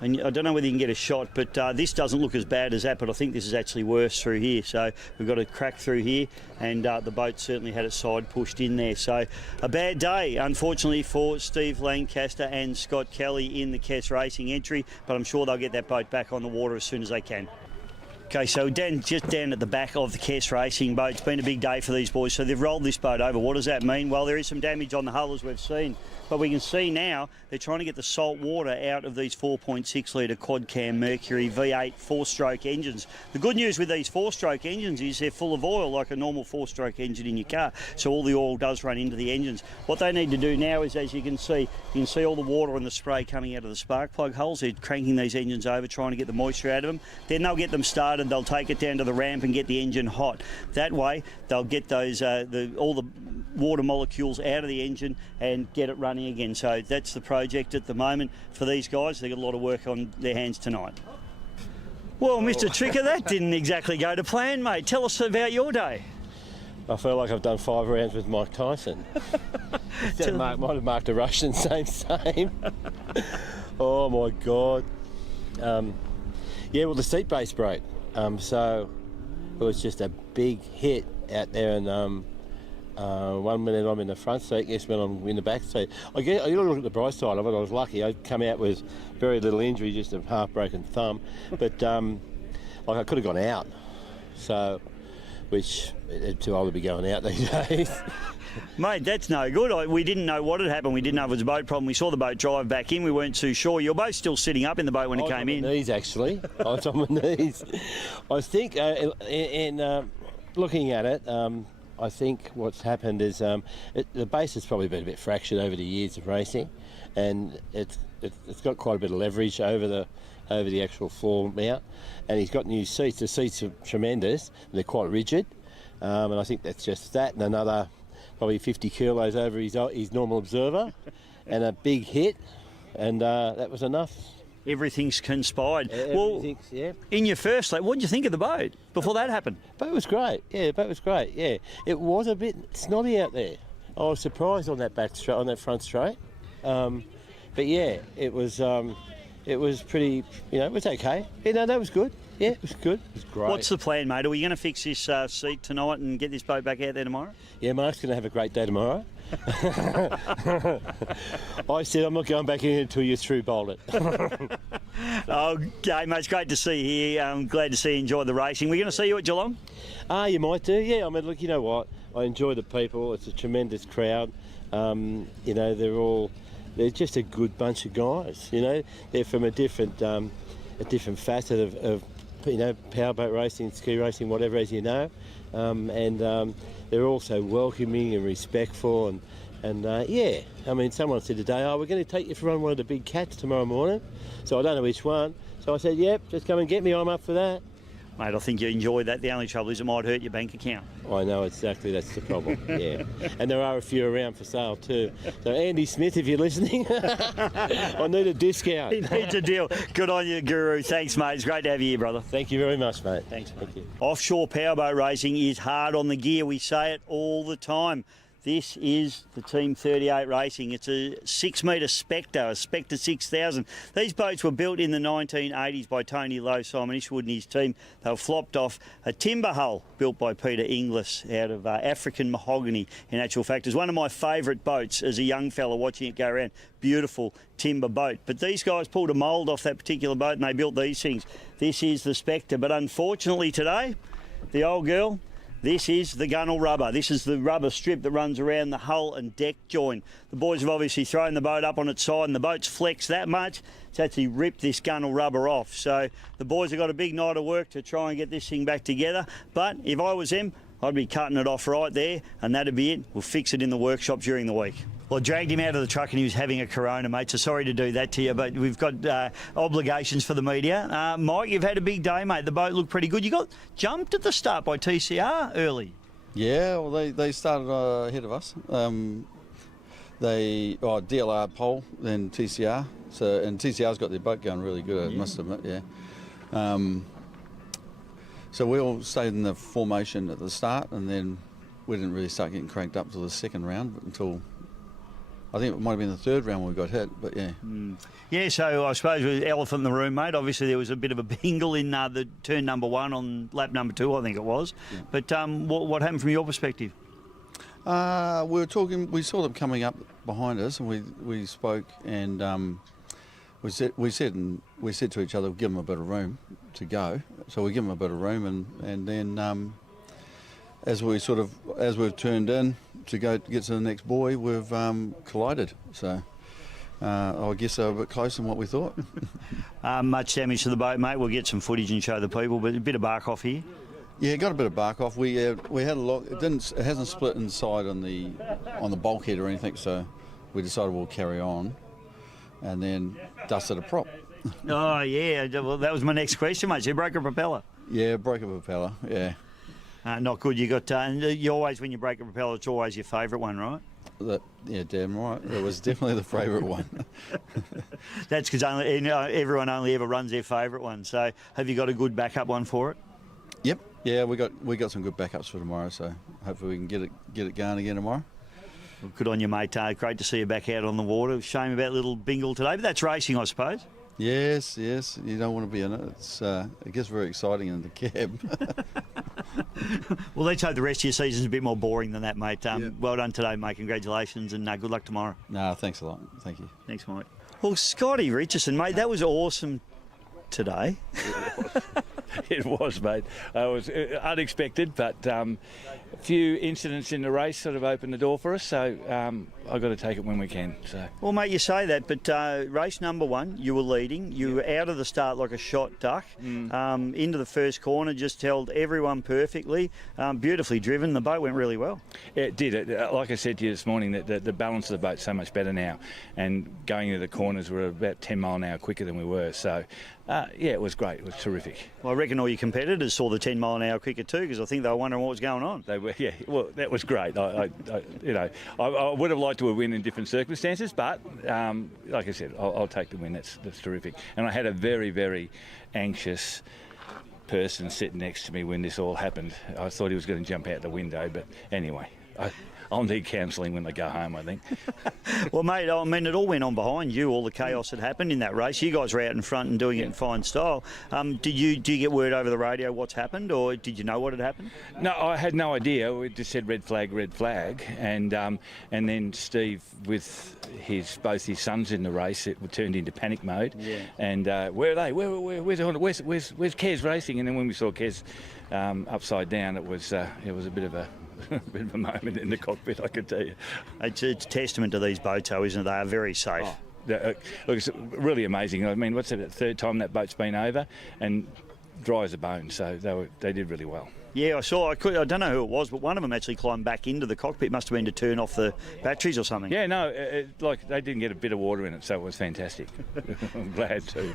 and I don't know whether you can get a shot, but this doesn't look as bad as that, but I think this is actually worse through here. So we've got a crack through here, and the boat certainly had its side pushed in there. So a bad day, unfortunately, for Steve Lancaster and Scott Kelly in the Kess Racing entry, but I'm sure they'll get that boat back on the water as soon as they can. Okay, so just down at the back of the Kess Racing boat, it's been a big day for these boys. So they've rolled this boat over. What does that mean? Well, there is some damage on the hull, as we've seen. But we can see now they're trying to get the salt water out of these 4.6 litre quad cam Mercury V8 four-stroke engines. The good news with these four-stroke engines is they're full of oil, like a normal four-stroke engine in your car. So all the oil does run into the engines. What they need to do now is, as you can see all the water and the spray coming out of the spark plug holes. They're cranking these engines over, trying to get the moisture out of them. Then they'll get them started. They'll take it down to the ramp and get the engine hot. That way, they'll get those all the water molecules out of the engine and get it running again. So that's the project at the moment for these guys. They've got a lot of work on their hands tonight. Well, Mr. Tricker, that didn't exactly go to plan, mate. Tell us about your day. I feel like I've done 5 rounds with Mike Tyson. Might have marked a Russian, same. Oh my God. Yeah, well, the seat base broke. So it was just a big hit out there, and 1 minute I'm in the front seat, next minute I'm in the back seat. I gotta look at the bright side of it. I was lucky. I'd come out with very little injury, just a half-broken thumb. But like I could have gone out, so which it's too old to be going out these days. Mate, that's no good. We didn't know what had happened. We didn't know if it was a boat problem. We saw the boat drive back in. We weren't too sure. You're both still sitting up in the boat when it came in. I was on my knees, actually. I was on my knees. I think, in looking at it, I think what's happened is the base has probably been a bit fractured over the years of racing, and it's got quite a bit of leverage over the actual floor mount, and he's got new seats. The seats are tremendous. They're quite rigid, and I think that's just that, and another probably 50 kilos over his normal observer, and a big hit, and that was enough. Everything's conspired. Yeah. In your first lap, what did you think of the boat before that happened? Boat was great. Yeah, the boat was great. Yeah, it was a bit snotty out there. I was surprised on that front straight. But yeah, it was pretty. It was okay. Yeah, no, that was good. Yeah, it was good. It was great. What's the plan, mate? Are we going to fix this seat tonight and get this boat back out there tomorrow? Yeah, Mark's going to have a great day tomorrow. I said I'm not going back in until you're through bowled it. Okay, mate, it's great to see you here. I'm glad to see you enjoy the racing. We're going to see you at Geelong? You might do, yeah. I mean, look, you know what? I enjoy the people. It's a tremendous crowd. They're just a good bunch of guys. They're from a different facet of powerboat racing, ski racing, whatever, as you know. They're also welcoming and respectful, and yeah. I mean, someone said today, we're going to take you for one of the big cats tomorrow morning. So I don't know which one. So I said, yep, just come and get me. I'm up for that. Mate, I think you enjoyed that. The only trouble is it might hurt your bank account. I know, exactly. That's the problem, yeah. And there are a few around for sale too. So Andy Smith, if you're listening, I need a discount. He needs a deal. Good on you, Guru. Thanks, mate. It's great to have you here, brother. Thank you very much, mate. Thanks, mate. Thank you. Offshore powerboat racing is hard on the gear. We say it all the time. This is the Team 38 Racing. It's a 6-metre Spectre, a Spectre 6000. These boats were built in the 1980s by Tony Lowe, Simon Ishwood and his team. They were flopped off a timber hull built by Peter Inglis out of African mahogany, in actual fact. It's one of my favourite boats as a young fella watching it go around. Beautiful timber boat. But these guys pulled a mould off that particular boat and they built these things. This is the Spectre. But unfortunately today, the old girl, this is the gunnel rubber. This is the rubber strip that runs around the hull and deck joint. The boys have obviously thrown the boat up on its side and the boat's flexed that much. It's actually ripped this gunnel rubber off. So the boys have got a big night of work to try and get this thing back together. But if I was them, I'd be cutting it off right there and that'd be it. We'll fix it in the workshop during the week. Well, I dragged him out of the truck and he was having a corona, mate, so sorry to do that to you, but we've got obligations for the media. Mike, you've had a big day, mate. The boat looked pretty good. You got jumped at the start by TCR early. Yeah, well, they started ahead of us. DLR pole, then TCR. And TCR's got their boat going really good, I must admit, yeah. So we all stayed in the formation at the start, and then we didn't really start getting cranked up till the second round until I think it might have been the third round we got hit, but yeah. Yeah, so I suppose with elephant in the room, mate, obviously there was a bit of a bingle in the turn number 1 on lap number 2, I think it was. Yeah. But what happened from your perspective? We were talking. We saw them coming up behind us, and we spoke, and we said to each other, we'll give them a bit of room to go. So we give them a bit of room, and then as we've turned in to get to the next buoy, we've collided. So I guess they were a bit closer than what we thought. Much damage to the boat, mate. We'll get some footage and show the people, but a bit of bark off here. Yeah, got a bit of bark off. We had a look. It hasn't split inside on the bulkhead or anything, so we decided we'll carry on, and then dusted a prop. Oh yeah, well that was my next question, mate. So you broke a propeller? Yeah, broke a propeller. Yeah. Not good. You got. You always, when you break a propeller, it's always your favourite one, right? Yeah, damn right. It was definitely the favourite one. That's because everyone only ever runs their favourite one. So have you got a good backup one for it? Yep. Yeah, we got some good backups for tomorrow, so hopefully we can get it going again tomorrow. Well, good on you, mate. Great to see you back out on the water. Shame about little bingle today, but that's racing, I suppose. Yes. You don't want to be in it. It gets very exciting in the cab. Well, let's hope the rest of your season's a bit more boring than that, mate. Well done today, mate. Congratulations, and good luck tomorrow. No, thanks a lot. Thank you. Thanks, mate. Well, Scotty Richardson, mate, that was awesome today. It was, mate. It was unexpected, but a few incidents in the race sort of opened the door for us, so I've got to take it when we can. So. Well, mate, you say that, but race number 1, you were leading. You were out of the start like a shot duck. Into the first corner, just held everyone perfectly. Beautifully driven. The boat went really well. It did. Like I said to you this morning, that the balance of the boat's so much better now, and going into the corners, we're about 10 mile an hour quicker than we were. So, yeah, it was great. It was terrific. Well, I reckon all your competitors saw the 10 mile an hour quicker too, because I think they were wondering what was going on. They were, yeah. Well, that was great. I would have liked to have win in different circumstances, but like I said, I'll take the win. That's terrific. And I had a very, very anxious person sitting next to me when this all happened. I thought he was going to jump out the window, but anyway, I'll need counselling when they go home, I think. Well, mate, I mean, it all went on behind you, all the chaos that happened in that race. You guys were out in front and doing it in fine style. Do you get word over the radio what's happened, or did you know what had happened? No, I had no idea. We just said red flag, and then Steve, with both his sons in the race, it turned into panic mode. Yeah. And where are they? Where's Kez racing? And then when we saw Kez upside down, it was a bit of a moment in the cockpit, I could tell you. It's a testament to these boats, though, isn't it? They are very safe. Look, it's really amazing. I mean, what's the third time that boat's been over, and dry as a bone. So they did really well. Yeah, I saw. I don't know who it was, but one of them actually climbed back into the cockpit. Must have been to turn off the batteries or something. Yeah, no, like they didn't get a bit of water in it, so it was fantastic. I'm glad too.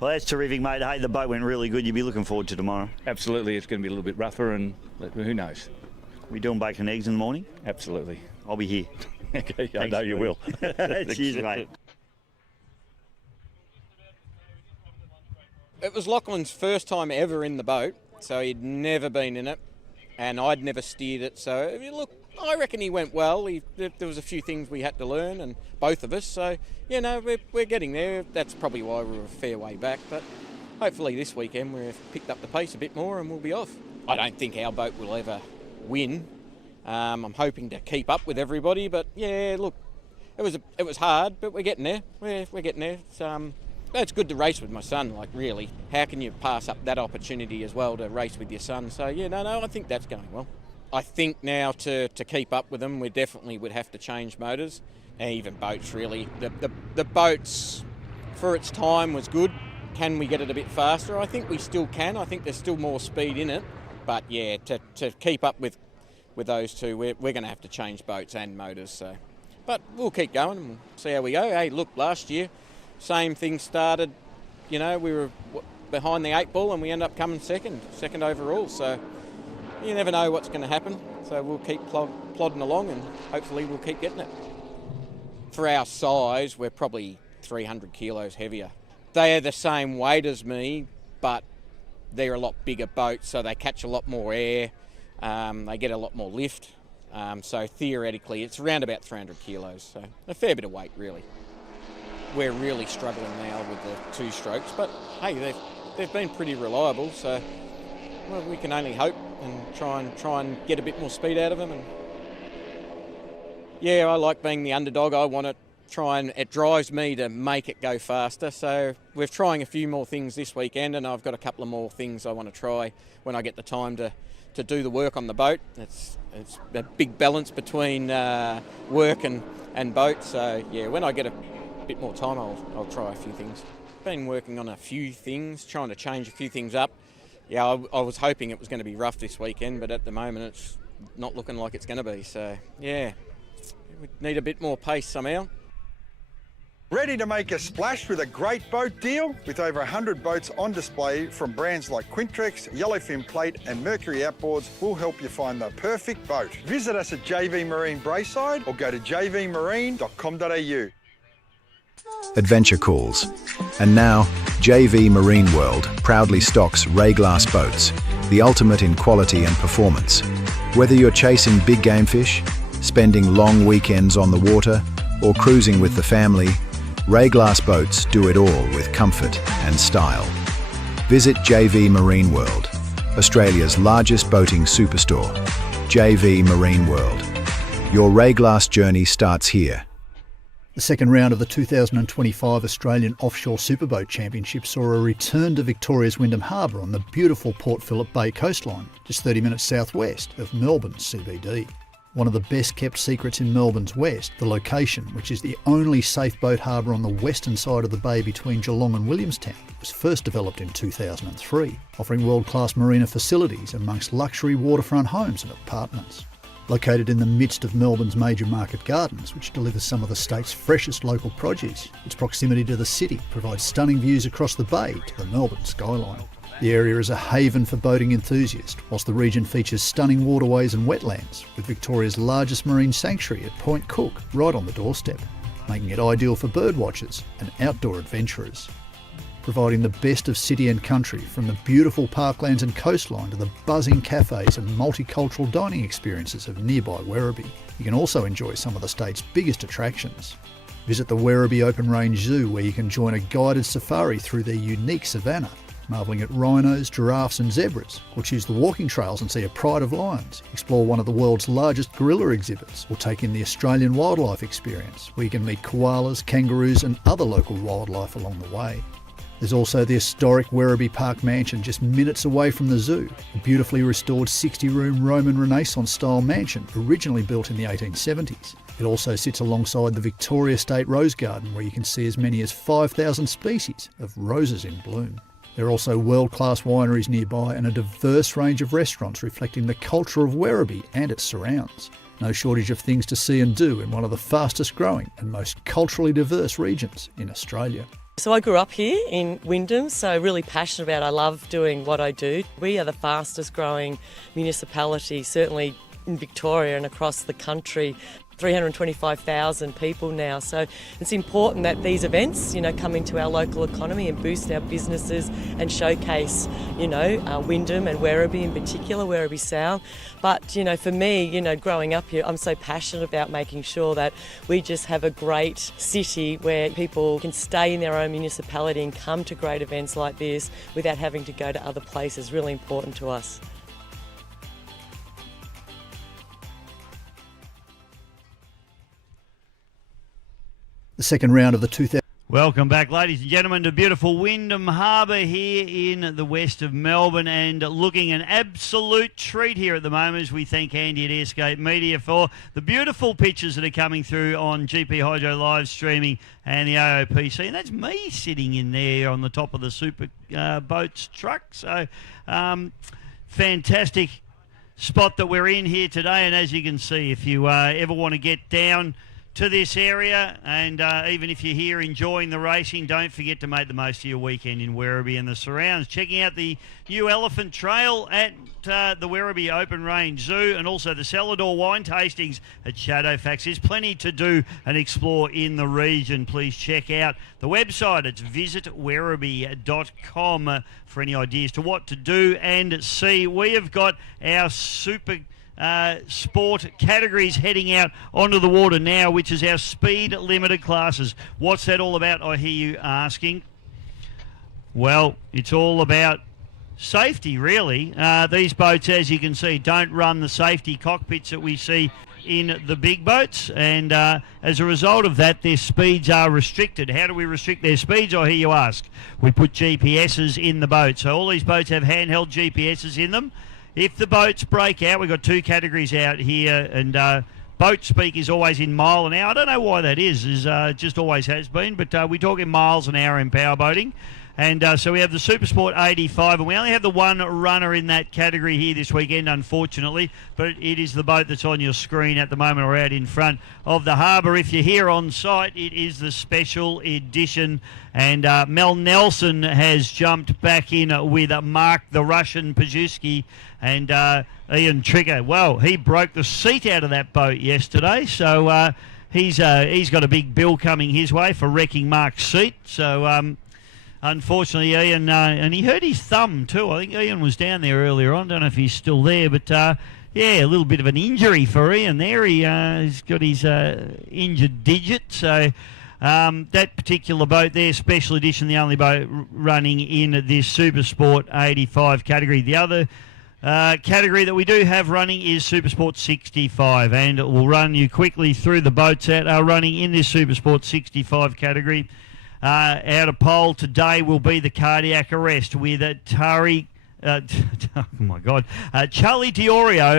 Well, that's terrific, mate. Hey, the boat went really good. You'll be looking forward to tomorrow. Absolutely, it's going to be a little bit rougher, and who knows. We doing bacon and eggs in the morning? Absolutely. I'll be here. Okay, I know you will. Cheers, mate. It was Lachlan's first time ever in the boat, so he'd never been in it, and I'd never steered it. So, look, I reckon he went well. There was a few things we had to learn, and both of us. So, we're getting there. That's probably why we were a fair way back, but hopefully this weekend we've picked up the pace a bit more and we'll be off. I don't think our boat will ever win. I'm hoping to keep up with everybody, but yeah, look, it was hard, but we're getting there. We're getting there. It's good to race with my son. Like, really, how can you pass up that opportunity as well to race with your son? So yeah, no, I think that's going well. I think now to keep up with them, we definitely would have to change motors, and even boats. Really, the boats for its time was good. Can we get it a bit faster? I think we still can. I think there's still more speed in it. But yeah, to keep up with those two, we're going to have to change boats and motors. So, but we'll keep going and we'll see how we go. Hey, look, last year, same thing started. We were behind the 8 ball and we end up coming second overall. So you never know what's going to happen. So we'll keep plodding along and hopefully we'll keep getting it. For our size, we're probably 300 kilos heavier. They are the same weight as me, but they're a lot bigger boats, so they catch a lot more air. They get a lot more lift. So theoretically, it's around about 300 kilos, so a fair bit of weight, really. We're really struggling now with the 2 strokes, but hey, they've been pretty reliable, so well, we can only hope and try and get a bit more speed out of them. And yeah, I like being the underdog. I want to try and it drives me to make it go faster. So we're trying a few more things this weekend, and I've got a couple of more things I want to try when I get the time to do the work on the boat. It's a big balance between work and boat. So yeah, when I get a bit more time, I'll try a few things. Been working on a few things, trying to change a few things up. Yeah, I was hoping it was going to be rough this weekend, but at the moment it's not looking like it's going to be. So yeah, we need a bit more pace somehow. Ready to make a splash with a great boat deal? With over 100 boats on display from brands like Quintrex, Yellowfin Plate and Mercury Outboards, we'll help you find the perfect boat. Visit us at JV Marine Braeside or go to jvmarine.com.au. Adventure calls. And now, JV Marine World proudly stocks Ray Glass boats, the ultimate in quality and performance. Whether you're chasing big game fish, spending long weekends on the water, or cruising with the family, Ray Glass boats do it all with comfort and style. Visit JV Marine World, Australia's largest boating superstore. JV Marine World. Your Ray Glass journey starts here. The second round of the 2025 Australian Offshore Superboat Championship saw a return to Victoria's Wyndham Harbour on the beautiful Port Phillip Bay coastline, just 30 minutes southwest of Melbourne's CBD. One of the best kept secrets in Melbourne's west, the location, which is the only safe boat harbour on the western side of the bay between Geelong and Williamstown, was first developed in 2003, offering world-class marina facilities amongst luxury waterfront homes and apartments. Located in the midst of Melbourne's major market gardens, which delivers some of the state's freshest local produce, its proximity to the city provides stunning views across the bay to the Melbourne skyline. The area is a haven for boating enthusiasts, whilst the region features stunning waterways and wetlands, with Victoria's largest marine sanctuary at Point Cook right on the doorstep, making it ideal for birdwatchers and outdoor adventurers. Providing the best of city and country, from the beautiful parklands and coastline to the buzzing cafes and multicultural dining experiences of nearby Werribee. You can also enjoy some of the state's biggest attractions. Visit the Werribee Open Range Zoo, where you can join a guided safari through their unique savannah, marvelling at rhinos, giraffes and zebras, or choose the walking trails and see a pride of lions, explore one of the world's largest gorilla exhibits, or take in the Australian wildlife experience, where you can meet koalas, kangaroos and other local wildlife along the way. There's also the historic Werribee Park Mansion just minutes away from the zoo, a beautifully restored 60-room Roman Renaissance-style mansion originally built in the 1870s. It also sits alongside the Victoria State Rose Garden, where you can see as many as 5,000 species of roses in bloom. There are also world-class wineries nearby and a diverse range of restaurants reflecting the culture of Werribee and its surrounds. No shortage of things to see and do in one of the fastest growing and most culturally diverse regions in Australia. So I grew up here in Wyndham, so really passionate about it. I love doing what I do. We are the fastest growing municipality, certainly in Victoria and across the country. 325,000 people now, so it's important that these events, come into our local economy and boost our businesses and showcase, Wyndham and Werribee in particular, Werribee Sound. But, for me, growing up here, I'm so passionate about making sure that we just have a great city where people can stay in their own municipality and come to great events like this without having to go to other places. Really important to us. The second round of the 2000. Welcome back, ladies and gentlemen, to beautiful Wyndham Harbour here in the west of Melbourne, and looking an absolute treat here at the moment as we thank Andy at Airscape Media for the beautiful pictures that are coming through on GP Hydro live streaming and the AOPC. And that's me sitting in there on the top of the Super Boats truck. So fantastic spot that we're in here today. And as you can see, if you ever want to get down to this area, and even if you're here enjoying the racing, don't forget to make the most of your weekend in Werribee and the surrounds. Checking out the new Elephant Trail at the Werribee Open Range Zoo, and also the Celador wine tastings at Shadowfax. There's plenty to do and explore in the region. Please check out the website. It's visitwerribee.com for any ideas to what to do and see. We have got our sport categories heading out onto the water now, which is our speed limited classes. What's that all about, I hear you asking? Well, it's all about safety, really. These boats, as you can see, don't run the safety cockpits that we see in the big boats, and as a result of that, their speeds are restricted. How do we restrict their speeds, I hear you ask? We put GPSs in the boat. So all these boats have handheld GPSs in them. If the boats break out, we've got two categories out here, and boat speak is always in mile an hour. I don't know why that is just always has been, but we talk in miles an hour in power boating. And so we have the Supersport 85, and we only have the one runner in that category here this weekend, unfortunately, but it is the boat that's on your screen at the moment or out in front of the harbour. If you're here on site, it is the special edition, and Mel Nelson has jumped back in with Mark the Russian Pajewski, and Ian Trigger. Well, he broke the seat out of that boat yesterday, so he's got a big bill coming his way for wrecking Mark's seat, so... Unfortunately, Ian, and he hurt his thumb too. I think Ian was down there earlier on. Don't know if he's still there, but yeah, a little bit of an injury for Ian there. He's got his injured digit. So that particular boat there, special edition, the only boat running in this Supersport 85 category. The other category that we do have running is Supersport 65, and we'll run you quickly through the boats that are running in this Supersport 65 category. Out of pole today will be the Cardiac Arrest with Charlie Diorio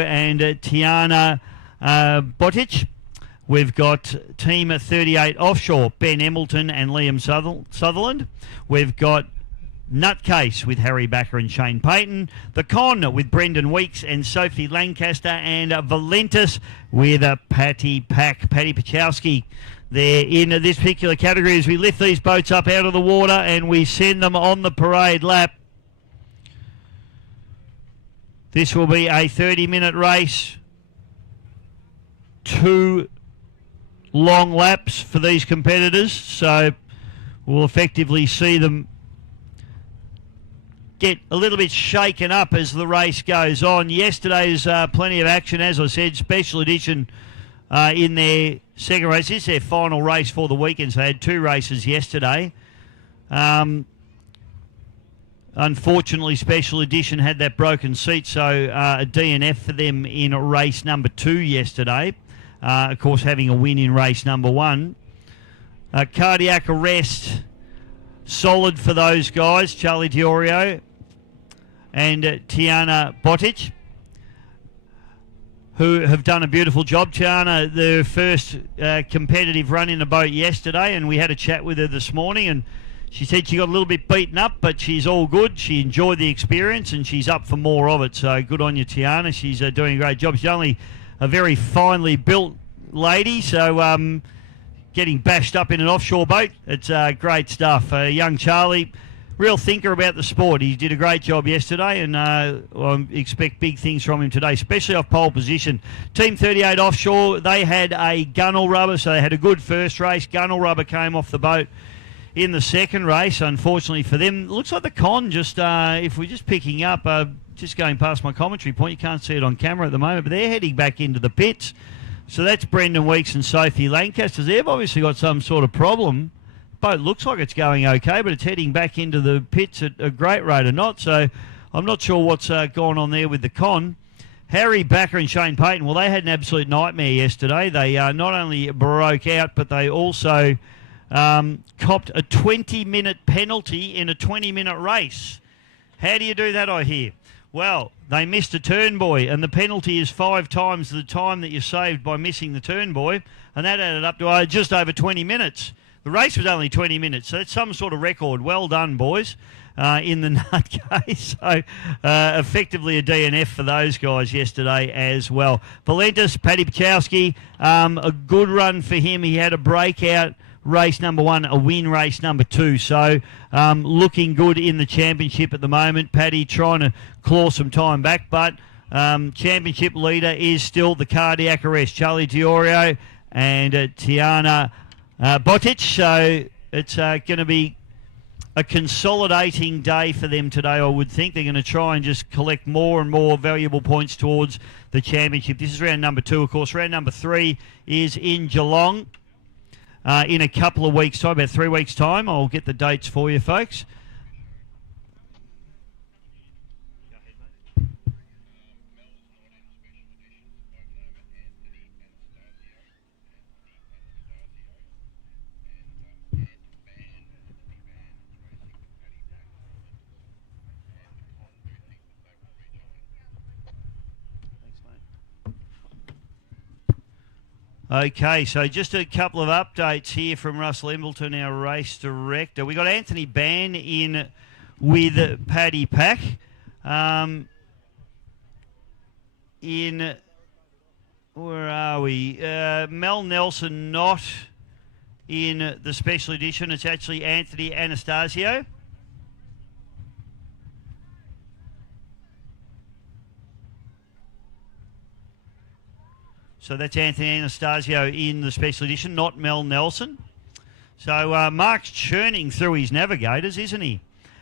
and Tiana Botic. We've got Team 38 Offshore, Ben Embleton and Liam Sutherland. We've got Nutcase with Harry Backer and Shane Payton. The Con with Brendan Weeks and Sophie Lancaster. And Valentis with Patty Pachowski. They're in this particular category as we lift these boats up out of the water and we send them on the parade lap. This will be a 30-minute race. 2 long laps for these competitors, so we'll effectively see them get a little bit shaken up as the race goes on. Yesterday's plenty of action, as I said, special edition in their second race. This is their final race for the weekend, so they had 2 races yesterday. Unfortunately, special edition had that broken seat, so a DNF for them in race number 2 yesterday. Of course, having a win in race number 1. Cardiac Arrest, solid for those guys, Charlie Diorio and Tiana Botic, who have done a beautiful job. Tiana, their first competitive run in a boat yesterday, and we had a chat with her this morning, and she said she got a little bit beaten up, but she's all good. She enjoyed the experience, and she's up for more of it. So good on you, Tiana. She's doing a great job. She's only a very finely built lady, so getting bashed up in an offshore boat, it's great stuff. Young Charlie, real thinker about the sport. He did a great job yesterday, and I expect big things from him today, especially off pole position. Team 38 Offshore, they had a gunnel rubber, so they had a good first race. Gunnel rubber came off the boat in the second race, unfortunately for them. It looks like the Con, just if we're just picking up, just going past my commentary point, you can't see it on camera at the moment, but they're heading back into the pits. So that's Brendan Weeks and Sophie Lancaster. They've obviously got some sort of problem. Boat looks like it's going okay, but it's heading back into the pits at a great rate of knots. So I'm not sure what's going on there with the Con. Harry Backer and Shane Payton, well, they had an absolute nightmare yesterday. They not only broke out, but they also copped a 20-minute penalty in a 20-minute race. How do you do that, I hear? Well, they missed a turn buoy, and the penalty is 5 times the time that you saved by missing the turn buoy, and that added up to just over 20 minutes. The race was only 20 minutes, so it's some sort of record. Well done, boys, in the nutcase. So effectively a DNF for those guys yesterday as well. Valentis, Paddy Pachowski, a good run for him. He had a breakout race number 1, a win race number 2. So looking good in the championship at the moment. Paddy trying to claw some time back, but championship leader is still the Cardiac Arrest, Charlie Diorio and Tiana Botic. So it's going to be a consolidating day for them today, I would think. They're going to try and just collect more and more valuable points towards the championship. This is round number 2, of course. Round number 3 is in Geelong in a couple of weeks' time, about 3 weeks' time. I'll get the dates for you, folks. Okay, so just a couple of updates here from Russell Embleton, our race director. We got Anthony Ban in with Paddy Pack. Where are we? Mel Nelson not in the special edition. It's actually Anthony Anastasio. So that's Anthony Anastasio in the special edition, not Mel Nelson. So Mark's churning through his navigators, isn't he?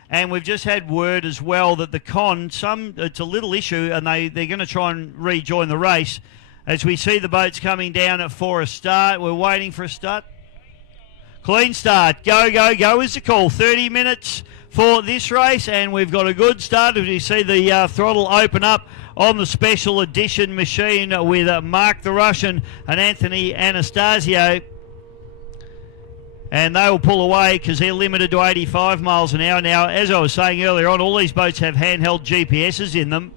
And we've just had word as well that the con, it's a little issue, and they're going to try and rejoin the race. As we see the boats coming down for a start, we're waiting for a start. Clean start, go, go, go is the call. 30 minutes for this race, and we've got a good start as you see the throttle open up on the special edition machine with Mark the Russian and Anthony Anastasio. And they will pull away because they're limited to 85 miles an hour. Now, as I was saying earlier on, all these boats have handheld GPSs in them.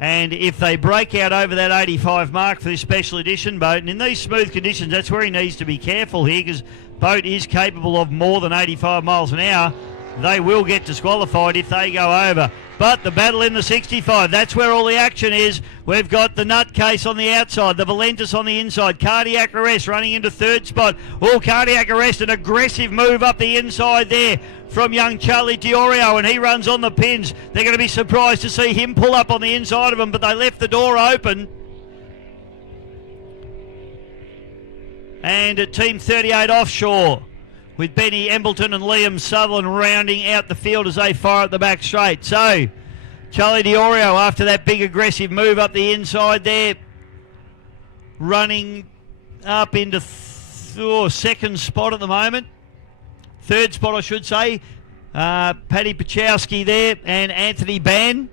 And if they break out over that 85 mark for this special edition boat, and in these smooth conditions, that's where he needs to be careful here because boat is capable of more than 85 miles an hour. They will get disqualified if they go over. But the battle in the 65, that's where all the action is. We've got the Nutcase on the outside, the Valentis on the inside, Cardiac Arrest running into third spot. Oh, Cardiac Arrest, an aggressive move up the inside there from young Charlie Diorio, and he runs on the pins. They're going to be surprised to see him pull up on the inside of them, but they left the door open. And at Team 38 Offshore, with Benny Embleton and Liam Sutherland rounding out the field as they fire at the back straight. So, Charlie Diorio, after that big aggressive move up the inside there, running up into second spot at the moment. Third spot, I should say. Paddy Pachowski there and Anthony Ban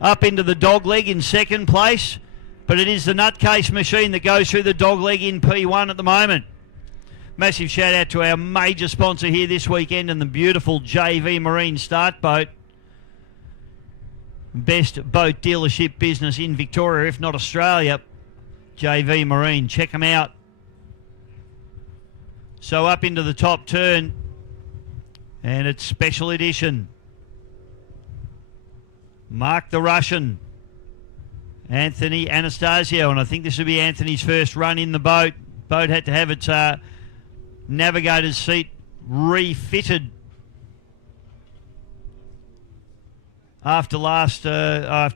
up into the dog leg in second place. But it is the Nutcase machine that goes through the dog leg in P1 at the moment. Massive shout out to our major sponsor here this weekend and the beautiful JV Marine Start Boat. Best boat dealership business in Victoria, if not Australia. JV Marine, check them out. So up into the top turn, and it's special edition. Mark the Russian, Anthony Anastasio, and I think this will be Anthony's first run in the boat. Boat had to have its navigator's seat refitted after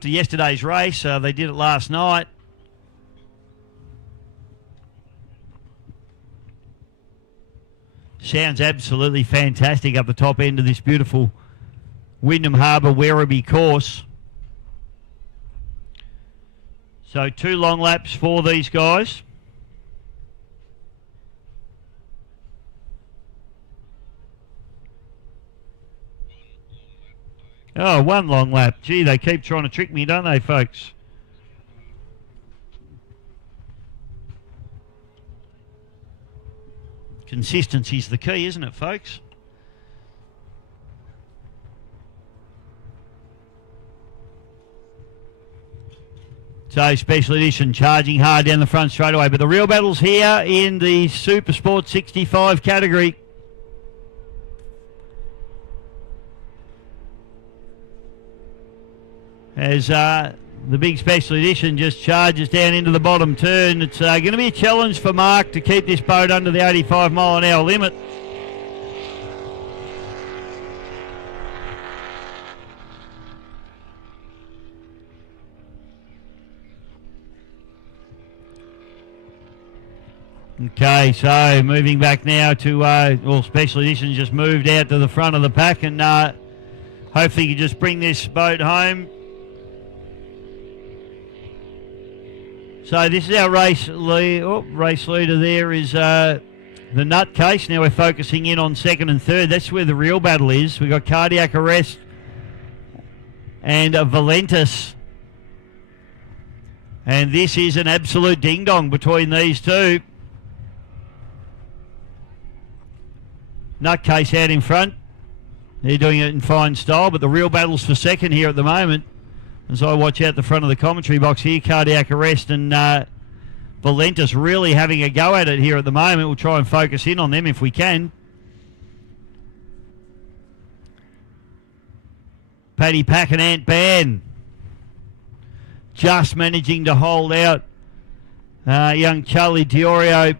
yesterday's race. They did it last night. Sounds absolutely fantastic up the top end of this beautiful Wyndham Harbour Werribee course. So 2 long laps for these guys. Oh, 1 long lap. Gee, they keep trying to trick me, don't they, folks? Consistency's the key, isn't it, folks? So, special edition charging hard down the front straightaway. But the real battle's here in the Super Sport 65 category. As the big special edition just charges down into the bottom turn. It's going to be a challenge for Mark to keep this boat under the 85 mile an hour limit. Okay, so moving back now to, Special Editions just moved out to the front of the pack, and hopefully you can just bring this boat home. So this is our race leader there is the Nutcase. Now we're focusing in on second and third. That's where the real battle is. We've got Cardiac Arrest and Valentus. And this is an absolute ding-dong between these two. Nutcase out in front. They're doing it in fine style, but the real battle's for second here at the moment. As I watch out the front of the commentary box here, Cardiac Arrest and Valentus really having a go at it here at the moment. We'll try and focus in on them if we can. Paddy Pack and Ant Ban just managing to hold out young Charlie Diorio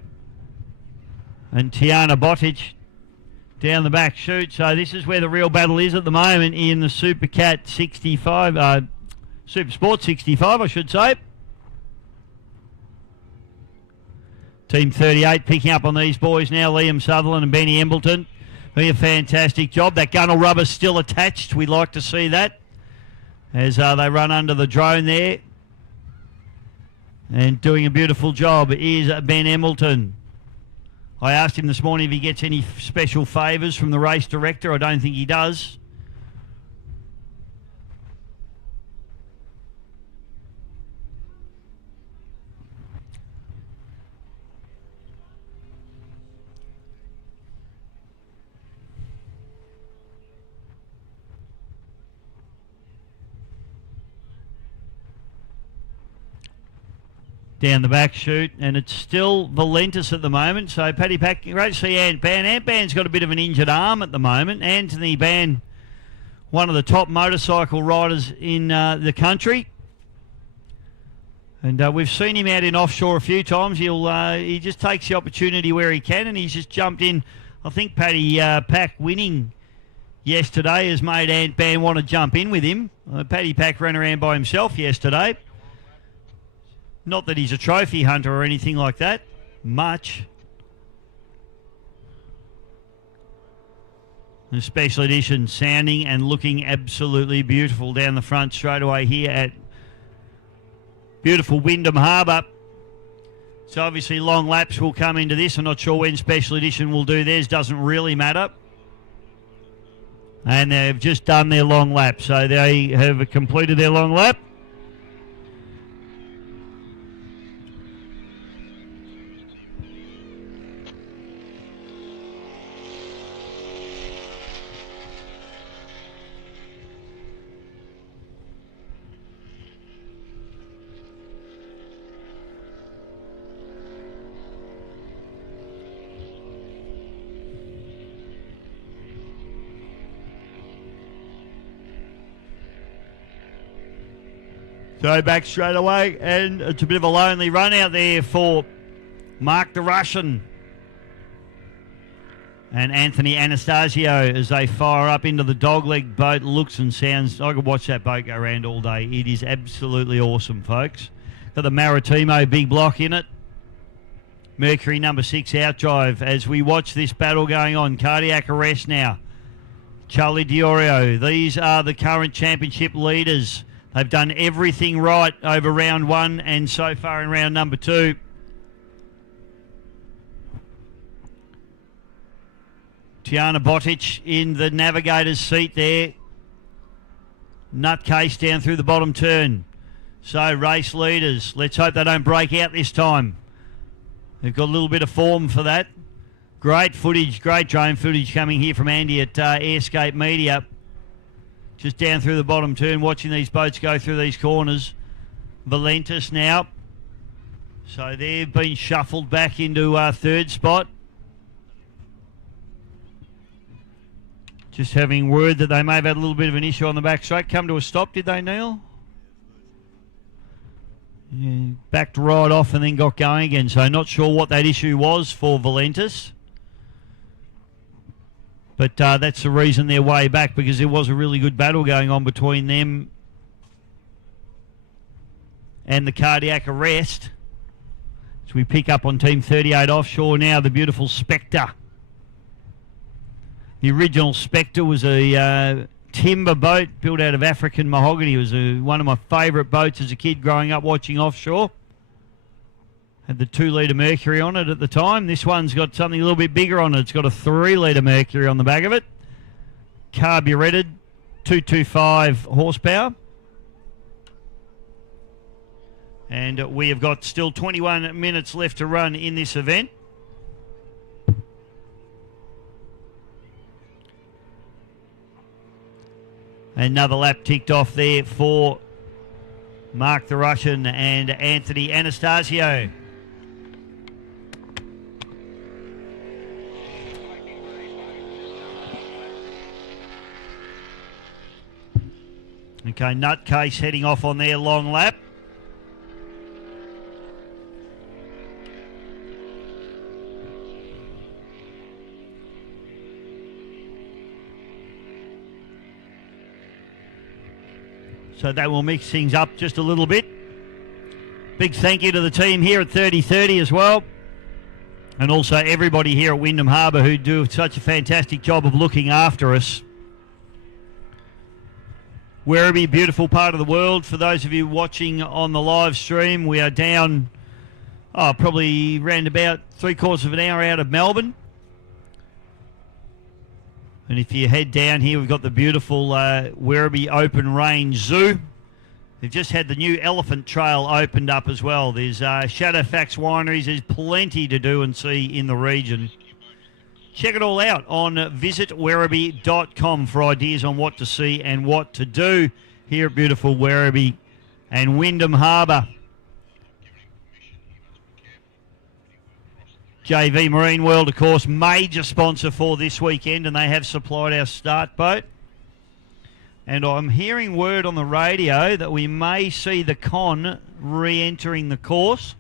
and Tiana Botic down the back chute. So this is where the real battle is at the moment in the Supercat 65, Super Sport 65, I should say. Team 38 picking up on these boys now, Liam Sutherland and Benny Embleton. Doing a fantastic job. That gunnel rubber's still attached. We like to see that as they run under the drone there. And doing a beautiful job is Ben Embleton. I asked him this morning if he gets any special favours from the race director. I don't think he does. Down the back chute, and it's still Valentus at the moment. So Paddy Pack, great to see Ant Ban. Ant Ban's got a bit of an injured arm at the moment. Anthony Ban, one of the top motorcycle riders in the country, and we've seen him out in Offshore a few times. He just takes the opportunity where he can, and he's just jumped in. I think Paddy Pack winning yesterday has made Ant Ban want to jump in with him. Paddy Pack ran around by himself yesterday. Not that he's a trophy hunter or anything like that, much. The Special Edition sounding and looking absolutely beautiful down the front straight away here at beautiful Wyndham Harbour. So obviously long laps will come into this. I'm not sure when Special Edition will do theirs, doesn't really matter. And they've just done their long lap, so they have completed their long lap. So back straight away, and it's a bit of a lonely run out there for Mark the Russian and Anthony Anastasio as they fire up into the dogleg boat. Looks and sounds, I could watch that boat go around all day. It is absolutely awesome, folks. Got the Maritimo big block in it. Mercury number 6 outdrive as we watch this battle going on. Cardiac Arrest now. Charlie Diorio. These are the current championship leaders. They've done everything right over round 1 and so far in round number 2. Tiana Botic in the navigator's seat there. Nutcase down through the bottom turn. So race leaders, let's hope they don't break out this time. They've got a little bit of form for that. Great footage, great drone footage coming here from Andy at Airscape Media. Just down through the bottom turn, watching these boats go through these corners. Valentus now. So they've been shuffled back into third spot. Just having word that they may have had a little bit of an issue on the back straight. Come to a stop, did they, Neil? Yeah, backed right off and then got going again. So not sure what that issue was for Valentus. But that's the reason they're way back, because there was a really good battle going on between them and the Cardiac Arrest. So we pick up on Team 38 Offshore now, the beautiful Spectre. The original Spectre was a timber boat built out of African mahogany. It was one of my favourite boats as a kid growing up watching Offshore. Had the 2-litre Mercury on it at the time. This one's got something a little bit bigger on it. It's got a 3-litre Mercury on the back of it. Carburetted, 225 horsepower. And we have got still 21 minutes left to run in this event. Another lap ticked off there for Mark the Russian and Anthony Anastasio. Okay, Nutcase heading off on their long lap. So that will mix things up just a little bit. Big thank you to the team here at 3030 as well. And also everybody here at Wyndham Harbour who do such a fantastic job of looking after us. Werribee, beautiful part of the world. For those of you watching on the live stream, we are down probably around about 3/4 of an hour out of Melbourne. And if you head down here, we've got the beautiful Werribee Open Range Zoo. They've just had the new elephant trail opened up as well. There's Shadowfax wineries. There's plenty to do and see in the region. Check it all out on visitwerribee.com for ideas on what to see and what to do here at beautiful Werribee and Wyndham Harbour. JV Marine World, of course, major sponsor for this weekend, and they have supplied our start boat. And I'm hearing word on the radio that we may see the Con re-entering the course.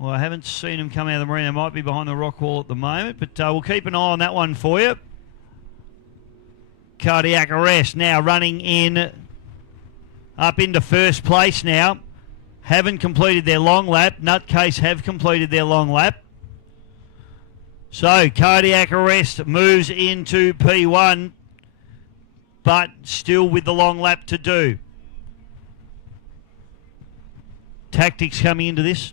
Well, I haven't seen them come out of the marine. They might be behind the rock wall at the moment, but we'll keep an eye on that one for you. Cardiac Arrest now running in up into first place now. Haven't completed their long lap. Nutcase have completed their long lap. So Cardiac Arrest moves into P1, but still with the long lap to do. Tactics coming into this.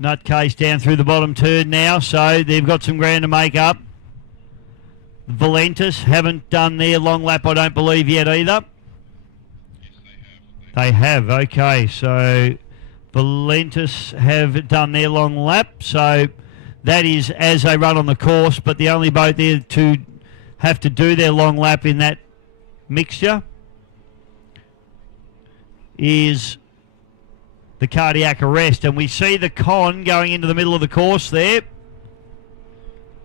Nutcase down through the bottom turn now, so they've got some ground to make up. Valentus haven't done their long lap, I don't believe, yet either. They have, okay, so Valentus have done their long lap, so that is as they run on the course, but the only boat there to have to do their long lap in that mixture is the Cardiac Arrest, and we see the Con going into the middle of the course there,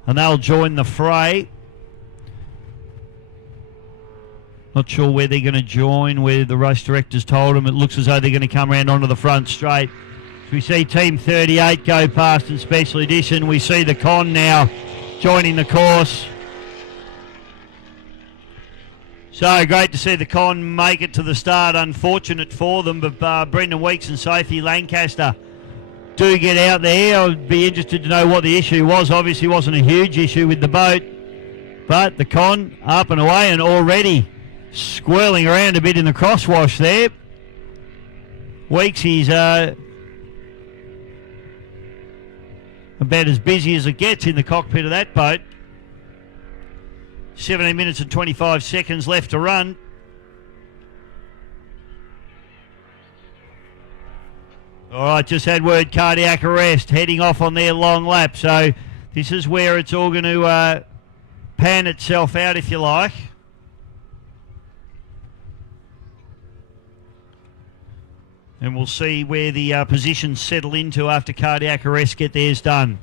and they'll join the fray. Not sure where they're going to join, where the race directors told them. It looks as though they're going to come around onto the front straight. So we see Team 38 go past in Special Edition. We see the Con now joining the course. So great to see the Con make it to the start. Unfortunate for them, but Brendan Weeks and Sophie Lancaster do get out there. I'd be interested to know what the issue was. Obviously wasn't a huge issue with the boat, but the Con up and away and already swirling around a bit in the crosswash there. Weeks, he's about as busy as it gets in the cockpit of that boat. 17 minutes and 25 seconds left to run. All right, just had word Cardiac Arrest heading off on their long lap. So this is where it's all going to pan itself out, if you like. And we'll see where the positions settle into after Cardiac Arrest get theirs done.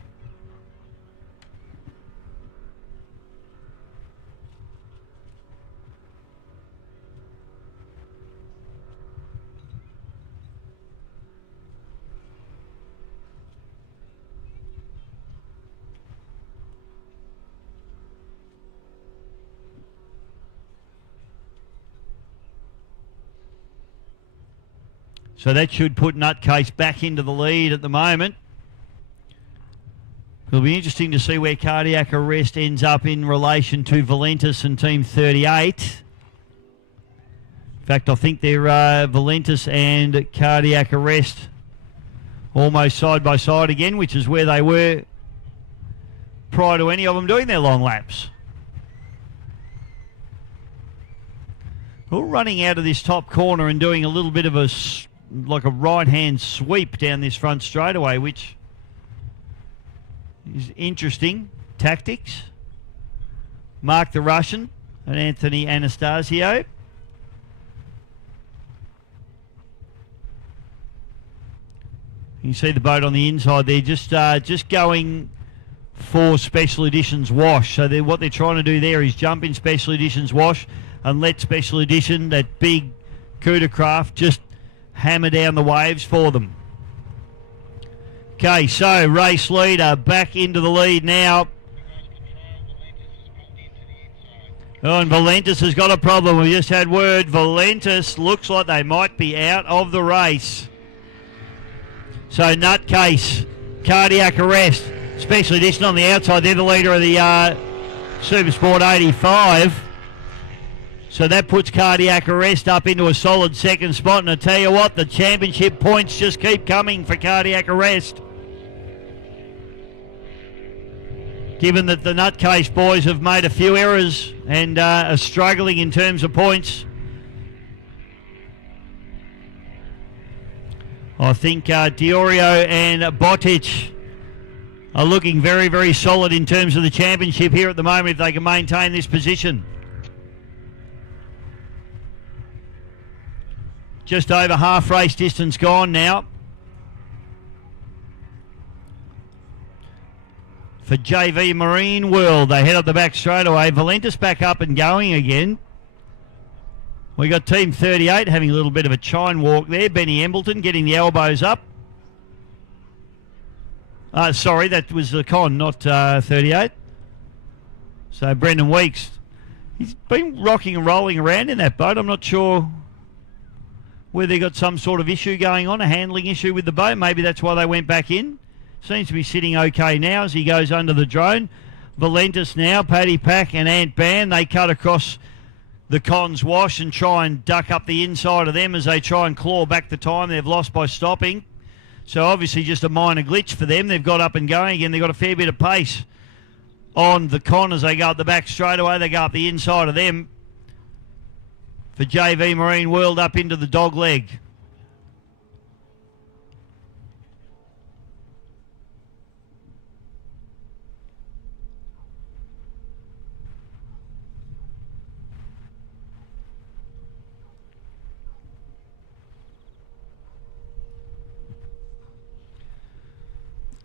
So that should put Nutcase back into the lead at the moment. It'll be interesting to see where Cardiac Arrest ends up in relation to Valentis and Team 38. In fact, I think they're Valentis and Cardiac Arrest almost side by side again, which is where they were prior to any of them doing their long laps. All running out of this top corner and doing a little bit of a right-hand sweep down this front straightaway, which is interesting tactics. Mark the Russian and Anthony Anastasio. You can see the boat on the inside there, just going for Special Editions wash. So what they're trying to do there is jump in Special Editions wash and let Special Edition, that big Cuda craft, just hammer down the waves for them. Okay, so race leader back into the lead now. Oh, and Valentis has got a problem. We just had word. Valentis looks like they might be out of the race. So Nutcase, Cardiac Arrest, Special Edition on the outside. They're the leader of the Super Sport 85. So that puts Cardiac Arrest up into a solid second spot. And I tell you what, the championship points just keep coming for Cardiac Arrest. Given that the Nutcase boys have made a few errors and are struggling in terms of points, I think Diorio and Botic are looking very, very solid in terms of the championship here at the moment if they can maintain this position. Just over half race distance gone now. For JV Marine World, they head up the back straight away. Valentis back up and going again. We got Team 38 having a little bit of a chine walk there. Benny Embleton getting the elbows up. Sorry, that was the con, not 38. So Brendan Weeks, he's been rocking and rolling around in that boat. I'm not sure whether they got some sort of issue going on, a handling issue with the boat. Maybe that's why they went back in. Seems to be sitting okay now as he goes under the drone. Valentis now, Paddy Pack and Ant Band, they cut across the Cons wash and try and duck up the inside of them as they try and claw back the time they've lost by stopping. So obviously just a minor glitch for them. They've got up and going again. They've got a fair bit of pace on the Con as they go up the back straightaway. They go up the inside of them. For JV Marine World up into the dog leg.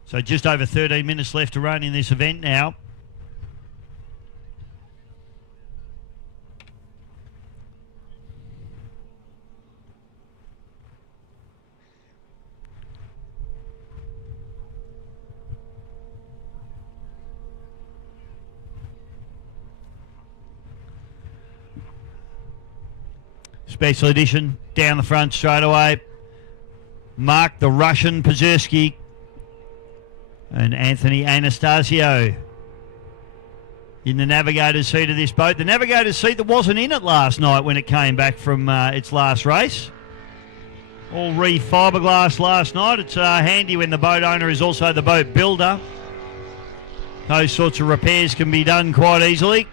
So just over 13 minutes left to run in this event now. Special Edition down the front straight away. Mark the Russian Pazerski and Anthony Anastasio in the navigator's seat of this boat. The navigator's seat that wasn't in it last night when it came back from its last race. All re-fiberglass last night. It's handy when the boat owner is also the boat builder. Those sorts of repairs can be done quite easily.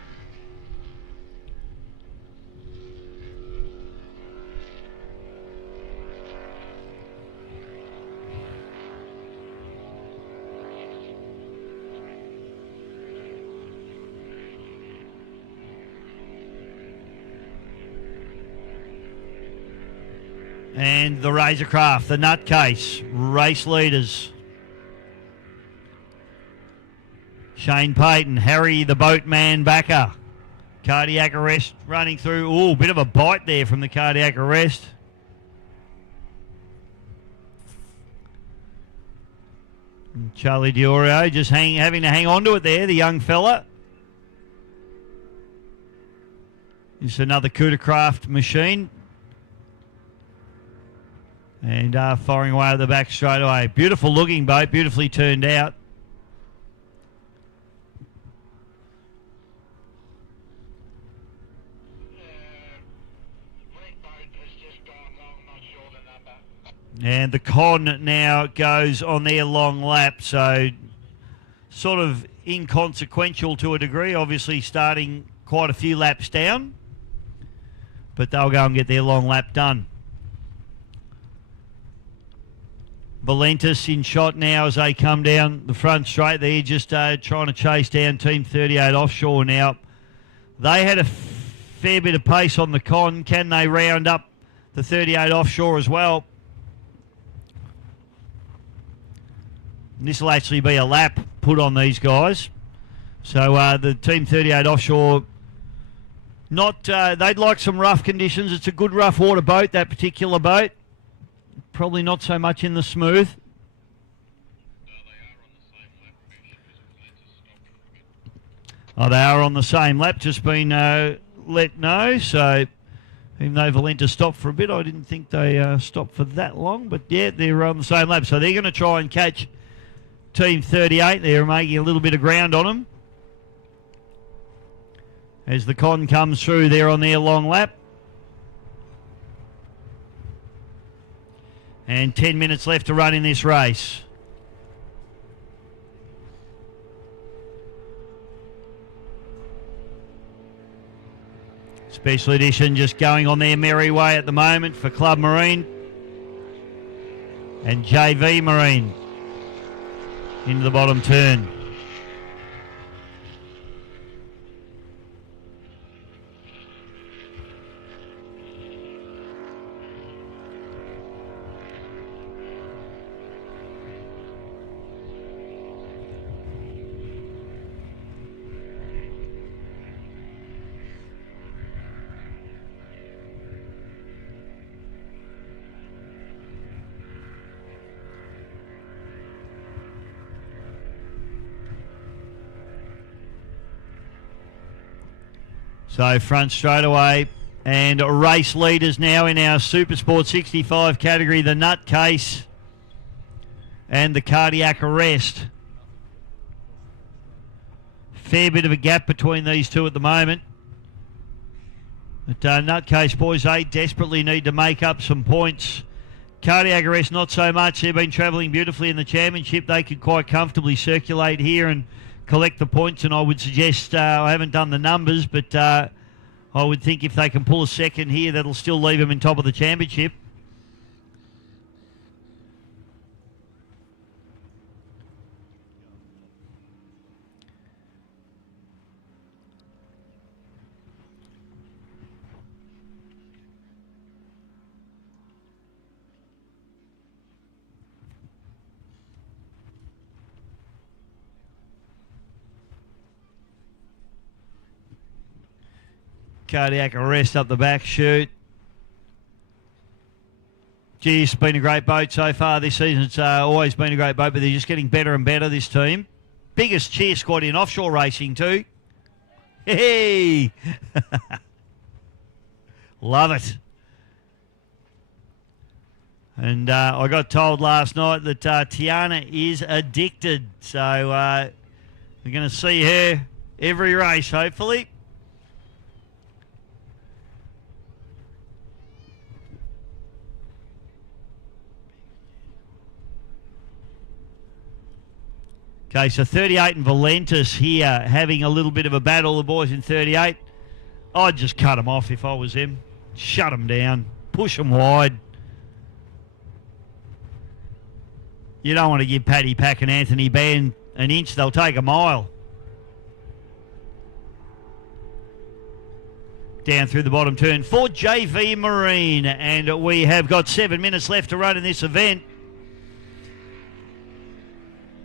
And the Razorcraft, the Nutcase, race leaders. Shane Payton, Harry the Boatman backer. Cardiac Arrest running through. Ooh, bit of a bite there from the Cardiac Arrest. And Charlie Diorio just having to hang on to it there, the young fella. It's another Cuda Craft machine. And firing away at the back straight away. Beautiful looking boat, beautifully turned out. And the con now goes on their long lap, so sort of inconsequential to a degree, obviously starting quite a few laps down, but they'll go and get their long lap done. Valentis in shot now as they come down the front straight there, just trying to chase down Team 38 Offshore now. They had a fair bit of pace on the con. Can they round up the 38 Offshore as well? This will actually be a lap put on these guys. So the Team 38 Offshore, they'd like some rough conditions. It's a good rough water boat, that particular boat. Probably not so much in the smooth. Oh, they are on the same lap, just been let know. So even though Valenta stopped for a bit, I didn't think they stopped for that long. But yeah, they're on the same lap. So they're going to try and catch Team 38. They're making a little bit of ground on them. As the con comes through, they're on their long lap. And 10 minutes left to run in this race. Special edition just going on their merry way at the moment for Club Marine and JV Marine into the bottom turn. So front straight away, and race leaders now in our Supersport 65 category, the Nutcase and the Cardiac Arrest. Fair bit of a gap between these two at the moment. But Nutcase boys, they desperately need to make up some points. Cardiac Arrest not so much. They've been travelling beautifully in the championship. They could quite comfortably circulate here and collect the points, and I would suggest, I haven't done the numbers, but I would think if they can pull a second here, that'll still leave them in top of the championship. Cardiac Arrest up the back chute. Gee, it's been a great boat so far this season. It's always been a great boat, but they're just getting better and better, this team. Biggest cheer squad in offshore racing too. Hey! Love it. And I got told last night that Tiana is addicted. So we're going to see her every race, hopefully. Okay, so 38 and Valentis here having a little bit of a battle, the boys in 38. I'd just cut them off if I was him. Shut them down. Push them wide. You don't want to give Paddy Pack and Anthony Ban an inch. They'll take a mile. Down through the bottom turn for JV Marine. And we have got 7 minutes left to run in this event.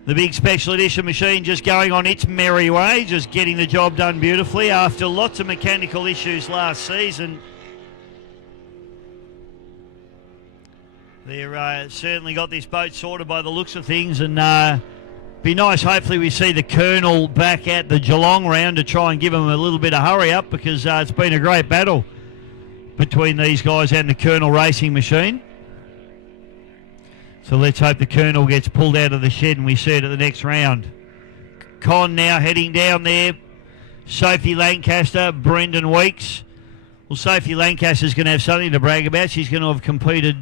The big special edition machine just going on its merry way, just getting the job done beautifully after lots of mechanical issues last season. They're certainly got this boat sorted by the looks of things, and be nice, hopefully we see the Colonel back at the Geelong round to try and give them a little bit of hurry up, because it's been a great battle between these guys and the Colonel Racing Machine. So let's hope the Colonel gets pulled out of the shed and we see it at the next round. Con now heading down there. Sophie Lancaster, Brendan Weeks. Well, Sophie Lancaster's going to have something to brag about. She's going to have completed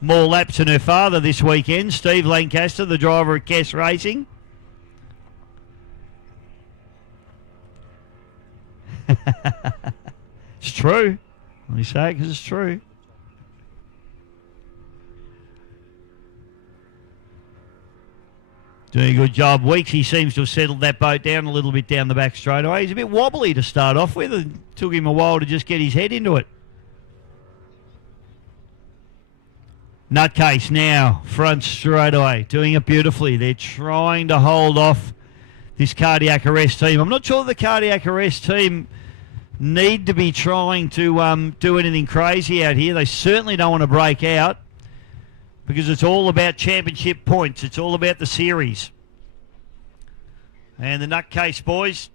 more laps than her father this weekend. Steve Lancaster, the driver at Kess Racing. It's true. I say it because it's true. Doing a good job. Weeks, he seems to have settled that boat down a little bit down the back straightaway. He's a bit wobbly to start off with. It took him a while to just get his head into it. Nutcase now, front straightaway, doing it beautifully. They're trying to hold off this cardiac arrest team. I'm not sure the cardiac arrest team need to be trying to do anything crazy out here. They certainly don't want to break out, because it's all about championship points. It's all about the series. And the Nutcase boys,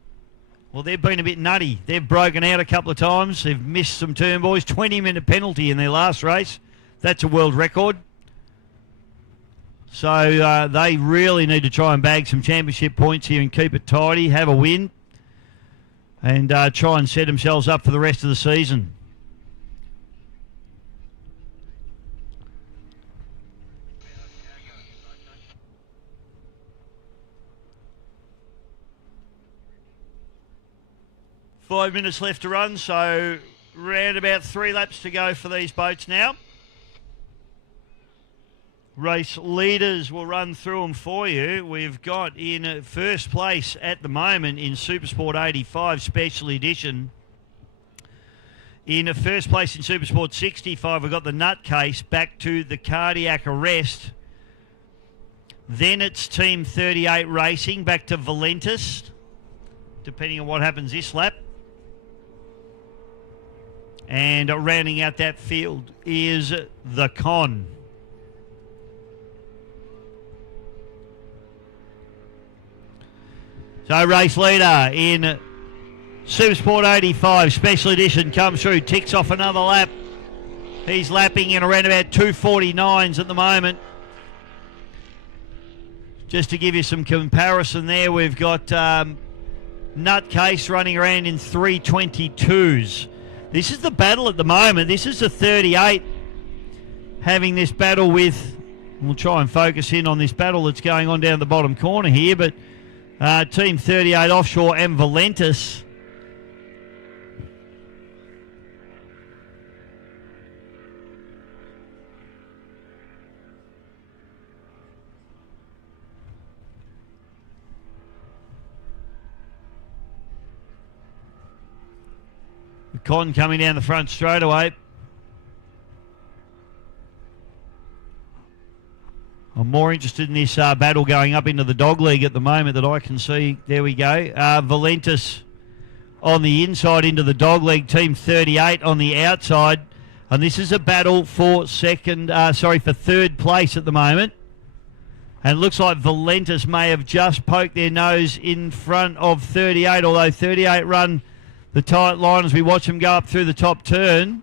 well, they've been a bit nutty. They've broken out a couple of times. They've missed some turn, boys. 20-minute penalty in their last race. That's a world record. So they really need to try and bag some championship points here and keep it tidy, have a win, and try and set themselves up for the rest of the season. Five minutes left to run, so round about 3 laps to go for these boats now. Race leaders will run through them for you. We've got in first place at the moment in Supersport 85 Special Edition. In first place in Supersport 65, we've got the Nutcase back to the cardiac arrest. Then it's Team 38 Racing back to Valentis, depending on what happens this lap. And rounding out that field is the Con. So race leader in Supersport 85 Special Edition comes through, ticks off another lap. He's lapping in around about 2:49s at the moment. Just to give you some comparison there, we've got Nutcase running around in 3:22s. This is the battle at the moment. This is the 38 having this battle with, we'll try and focus in on this battle that's going on down the bottom corner here, but Team 38 Offshore and Valentis. Con coming down the front straight away. I'm more interested in this battle going up into the dog league at the moment that I can see. There we go. Valentis on the inside into the dog league. Team 38 on the outside. And this is a battle for third place at the moment. And it looks like Valentis may have just poked their nose in front of 38, although 38 run the tight line as we watch them go up through the top turn.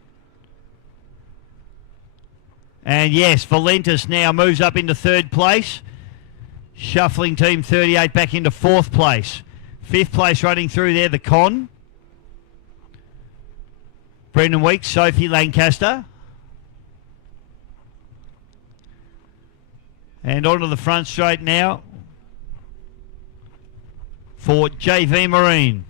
And yes, Valentis now moves up into third place, shuffling Team 38 back into fourth place. Fifth place running through there, the Con. Brendan Weeks, Sophie Lancaster. And onto the front straight now for JV Marine.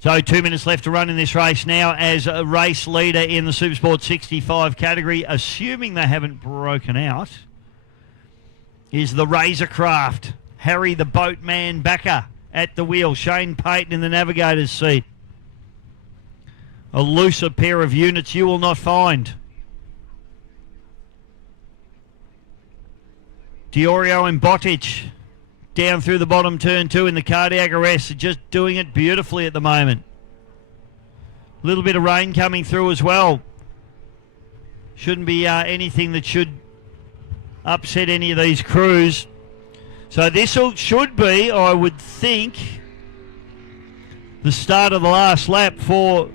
So 2 minutes left to run in this race now as a race leader in the Supersport 65 category, assuming they haven't broken out, is the Razorcraft. Harry the Boatman Backer at the wheel. Shane Payton in the navigator's seat. A looser pair of units you will not find. Diorio and Botic down through the bottom turn 2 in the cardiac arrest, just doing it beautifully at the moment. A little bit of rain coming through as well. Shouldn't be anything that should upset any of these crews. So this should be, I would think, the start of the last lap for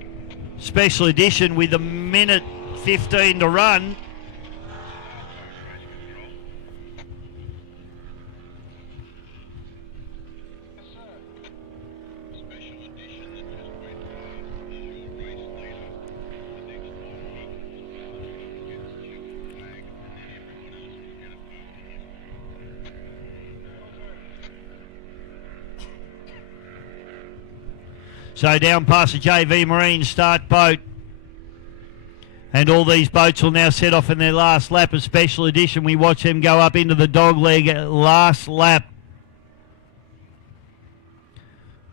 Special Edition with a minute 15 to run. So down past the JV Marine start boat. And all these boats will now set off in their last lap of Special Edition. We watch them go up into the dogleg last lap.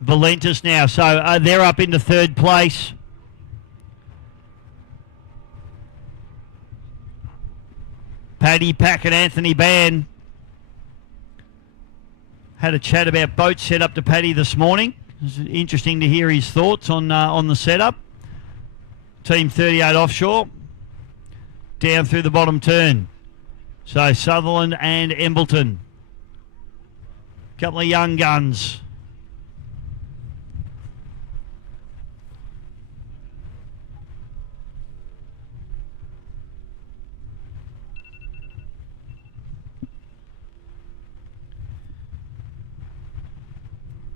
Valentis now. So they're up into third place. Paddy Pack and Anthony Ban. Had a chat about boats set up to Paddy this morning. It's interesting to hear his thoughts on the setup. Team 38 Offshore down through the bottom turn. So Sutherland and Embleton. Couple of young guns.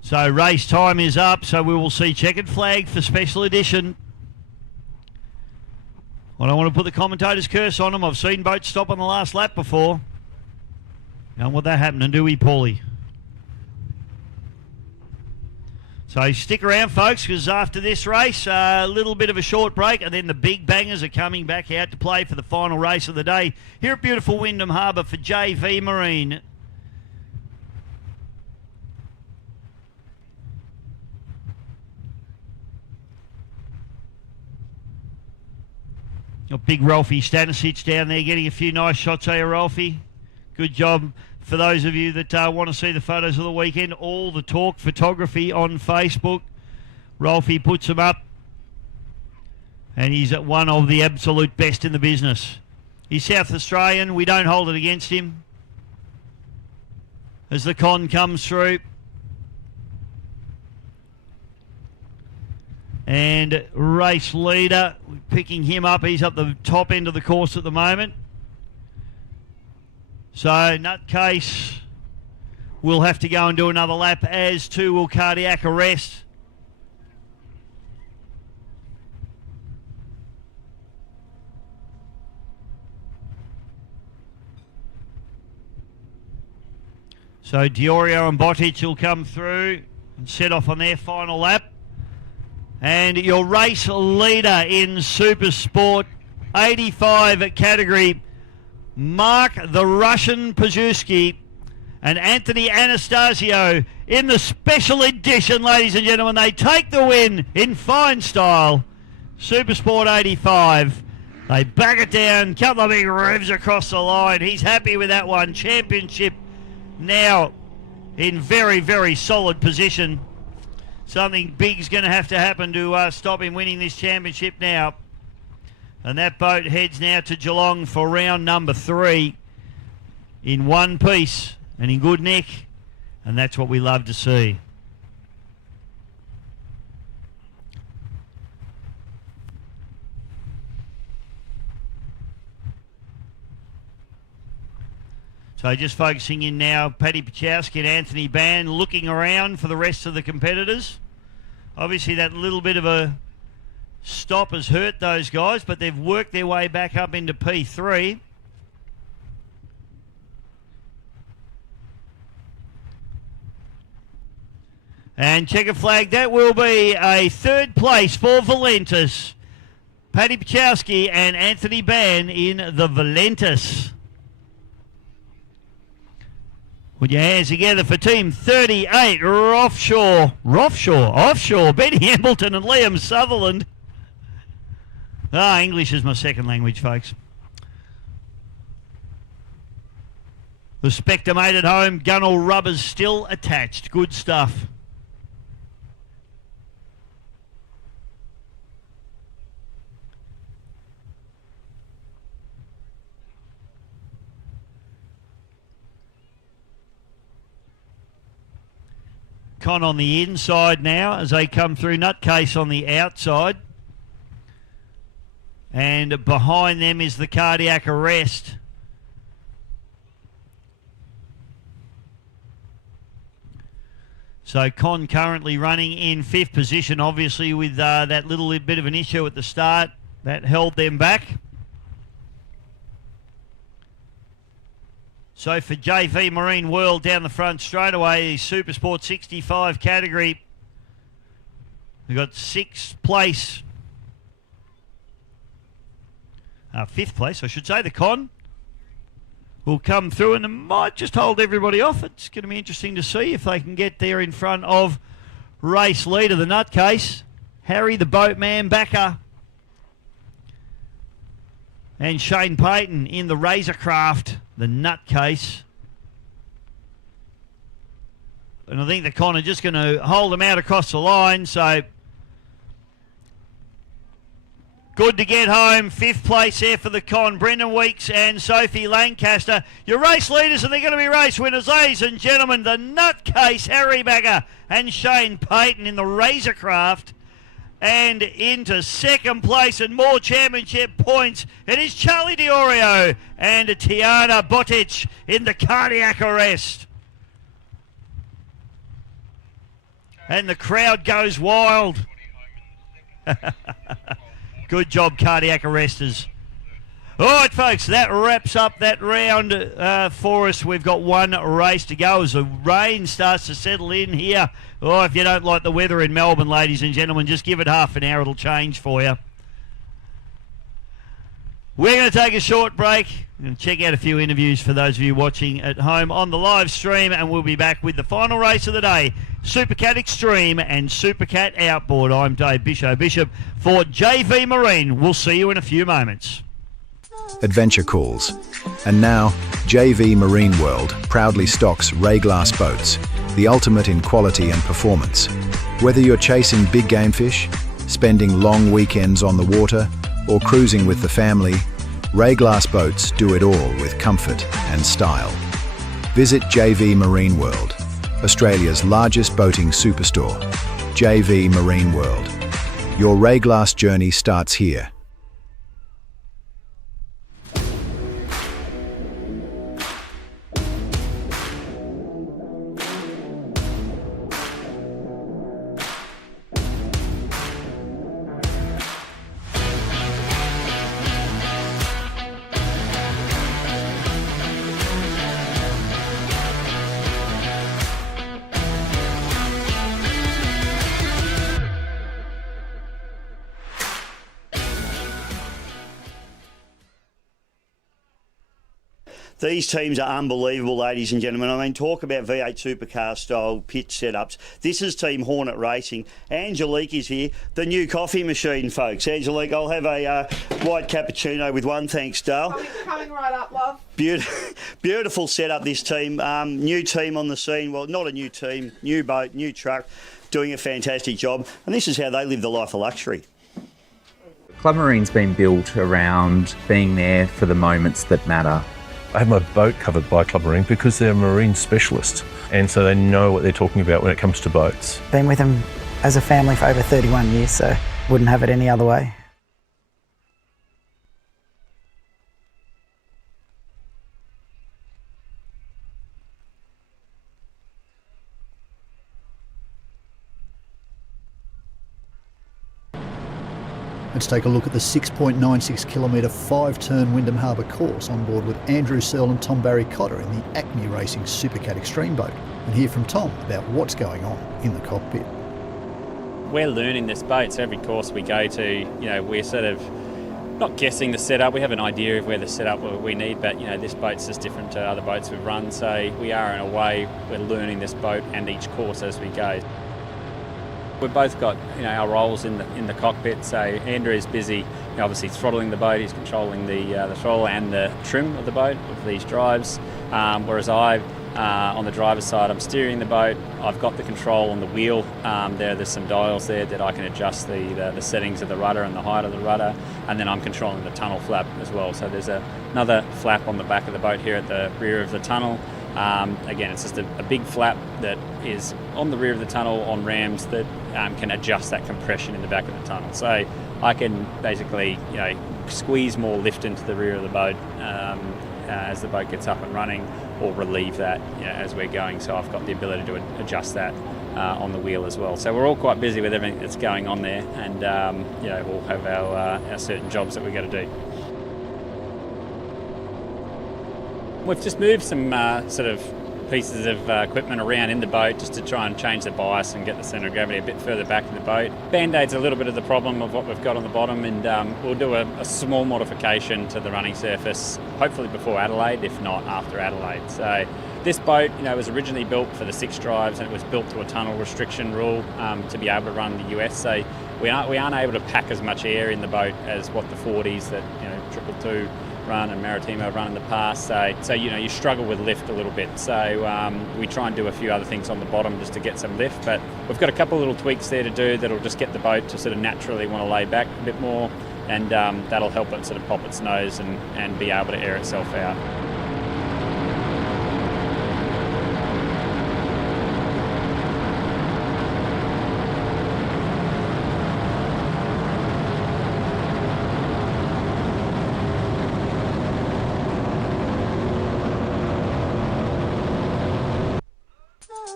So race time is up, so we will see checkered flag for Special Edition. I don't want to put the commentator's curse on them. I've seen boats stop on the last lap before. Don't want that happening, do we, Paulie? So stick around, folks, because after this race, a little bit of a short break, and then the big bangers are coming back out to play for the final race of the day here at beautiful Wyndham Harbour for JV Marine. Got big Ralphie Stanisic down there getting a few nice shots there, Ralphie. Good job for those of you that want to see the photos of the weekend. All the Talk Photography on Facebook. Ralphie puts them up. And he's one of the absolute best in the business. He's South Australian. We don't hold it against him. As the con comes through. And race leader, picking him up. He's up the top end of the course at the moment. So Nutcase will have to go and do another lap, as too will Cardiac Arrest. So Diorio and Botic will come through and set off on their final lap. And your race leader in Super Sport 85 category, Mark the Russian Pazewski and Anthony Anastasio in the Special Edition, ladies and gentlemen. They take the win in fine style. Super Sport 85. They back it down, couple of big revs across the line. He's happy with that one. Championship now in very, very solid position. Something big's going to have to happen to stop him winning this championship now. And that boat heads now to Geelong for round number 3 in one piece and in good nick. And that's what we love to see. So just focusing in now, Paddy Pachowski and Anthony Ban looking around for the rest of the competitors. Obviously that little bit of a stop has hurt those guys, but they've worked their way back up into P3. And checker flag, that will be a third place for Valentis. Paddy Pachowski and Anthony Ban in the Valentis. Put your hands together for Team 38, Offshore, Benny Embleton and Liam Sutherland. English is my second language, folks. The Spectre mate at home, gunnel rubbers still attached. Good stuff. Con on the inside now as they come through. Nutcase on the outside. And behind them is the Cardiac Arrest. So Con currently running in 5th position, obviously with that little bit of an issue at the start that held them back. So for JV Marine World down the front straight away, Super Sport 65 category. We've got 6th place. 5th place, I should say. The Con will come through and might just hold everybody off. It's going to be interesting to see if they can get there in front of race leader, the Nutcase, Harry the Boatman Backer, and Shane Payton in the Razorcraft, the Nutcase. And I think the Con are just going to hold them out across the line, so good to get home. 5th place there for the Con. Brendan Weeks and Sophie Lancaster, your race leaders, and they're going to be race winners. Ladies and gentlemen, the Nutcase, Harry Bagger and Shane Payton in the Razorcraft. And into 2nd place and more championship points, it is Charlie Diorio and Tiana Botic in the Cardiac Arrest. And the crowd goes wild. Good job, Cardiac Arresters. All right, folks, that wraps up that round for us. We've got one race to go as the rain starts to settle in here. Oh, if you don't like the weather in Melbourne, ladies and gentlemen, just give it half an hour. It'll change for you. We're going to take a short break and check out a few interviews for those of you watching at home on the live stream, and we'll be back with the final race of the day, Supercat Extreme and Supercat Outboard. I'm Dave Bishop for JV Marine. We'll see you in a few moments. Adventure calls. And now, JV Marine World proudly stocks Ray Glass boats, the ultimate in quality and performance. Whether you're chasing big game fish, spending long weekends on the water, or cruising with the family, Ray Glass boats do it all with comfort and style. Visit JV Marine World, Australia's largest boating superstore. JV Marine World. Your Ray Glass journey starts here. These teams are unbelievable, ladies and gentlemen. I mean, talk about V8 supercar style pitch setups. This is Team Hornet Racing. Angelique is here, the new coffee machine, folks. Angelique, I'll have a white cappuccino with one, thanks, Dale. Coming right up, love. Beautiful setup, this team. New team on the scene. Well, not a new team, new boat, new truck, doing a fantastic job. And this is how they live the life of luxury. Club Marine's been built around being there for the moments that matter. I have my boat covered by Club Marine because they're marine specialists, and so they know what they're talking about when it comes to boats. Been with them as a family for over 31 years, so wouldn't have it any other way. Let's take a look at the 6.96 kilometre 5-turn Wyndham Harbour course on board with Andrew Searle and Tom Barry Cotter in the Acme Racing Supercat Extreme boat, and hear from Tom about what's going on in the cockpit. We're learning this boat, so every course we go to, we're sort of not guessing the setup. We have an idea of where the setup we need, but this boat's just different to other boats we've run, so we are in a way, we're learning this boat and each course as we go. We've both got our roles in the cockpit. So Andrew's busy, obviously throttling the boat. He's controlling the throttle and the trim of the boat with these drives. Whereas I, on the driver's side, I'm steering the boat. I've got the control on the wheel. There's some dials there that I can adjust the settings of the rudder and the height of the rudder, and then I'm controlling the tunnel flap as well. So there's another flap on the back of the boat here at the rear of the tunnel. Again, it's just a big flap that is on the rear of the tunnel on rams that can adjust that compression in the back of the tunnel. So I can basically, squeeze more lift into the rear of the boat as the boat gets up and running, or relieve that as we're going. So I've got the ability to adjust that on the wheel as well. So we're all quite busy with everything that's going on there, and we'll have our certain jobs that we've got to do. We've just moved some sort of pieces of equipment around in the boat just to try and change the bias and get the centre of gravity a bit further back in the boat. Band-Aid's a little bit of the problem of what we've got on the bottom, and we'll do a small modification to the running surface, hopefully before Adelaide, if not after Adelaide. So this boat, was originally built for the 6 drives, and it was built to a tunnel restriction rule to be able to run the US. So we aren't able to pack as much air in the boat as what the 40s that 222 run and Maritimo run in the past. So you struggle with lift a little bit. So we try and do a few other things on the bottom just to get some lift. But we've got a couple of little tweaks there to do that'll just get the boat to sort of naturally want to lay back a bit more, and that'll help it sort of pop its nose and be able to air itself out.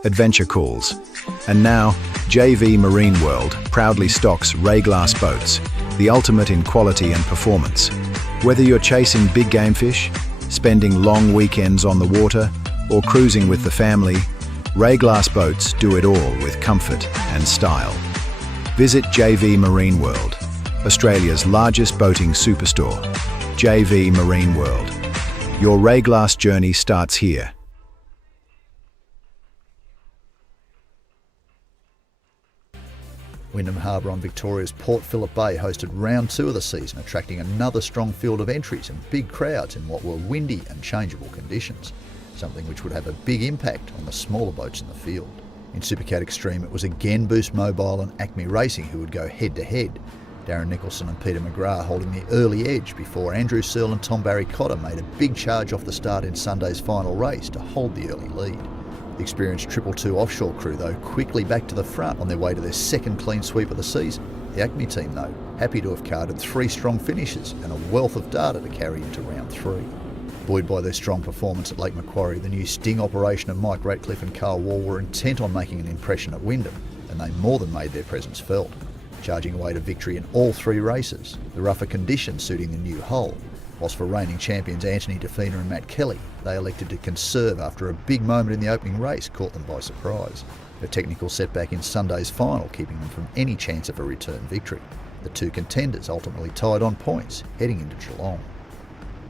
Adventure calls. And now, JV Marine World proudly stocks Ray Glass boats, the ultimate in quality and performance. Whether you're chasing big game fish, spending long weekends on the water, or cruising with the family, Ray Glass boats do it all with comfort and style. Visit JV Marine World, Australia's largest boating superstore. JV Marine World. Your Ray Glass journey starts here. Wyndham Harbour on Victoria's Port Phillip Bay hosted round 2 of the season, attracting another strong field of entries and big crowds in what were windy and changeable conditions, something which would have a big impact on the smaller boats in the field. In Supercat Extreme, it was again Boost Mobile and Acme Racing who would go head-to-head, Darren Nicholson and Peter McGrath holding the early edge before Andrew Searle and Tom Barry Cotter made a big charge off the start in Sunday's final race to hold the early lead. The experienced 222 Offshore crew, though, quickly back to the front on their way to their second clean sweep of the season. The Acme team, though, happy to have carded 3 strong finishes and a wealth of data to carry into round 3. Buoyed by their strong performance at Lake Macquarie, the new sting operation of Mike Ratcliffe and Carl Wall were intent on making an impression at Wyndham, and they more than made their presence felt, charging away to victory in all 3 races, the rougher conditions suiting the new hull. Whilst for reigning champions Anthony Defina and Matt Kelly, they elected to conserve after a big moment in the opening race caught them by surprise. A technical setback in Sunday's final keeping them from any chance of a return victory. The 2 contenders ultimately tied on points heading into Geelong.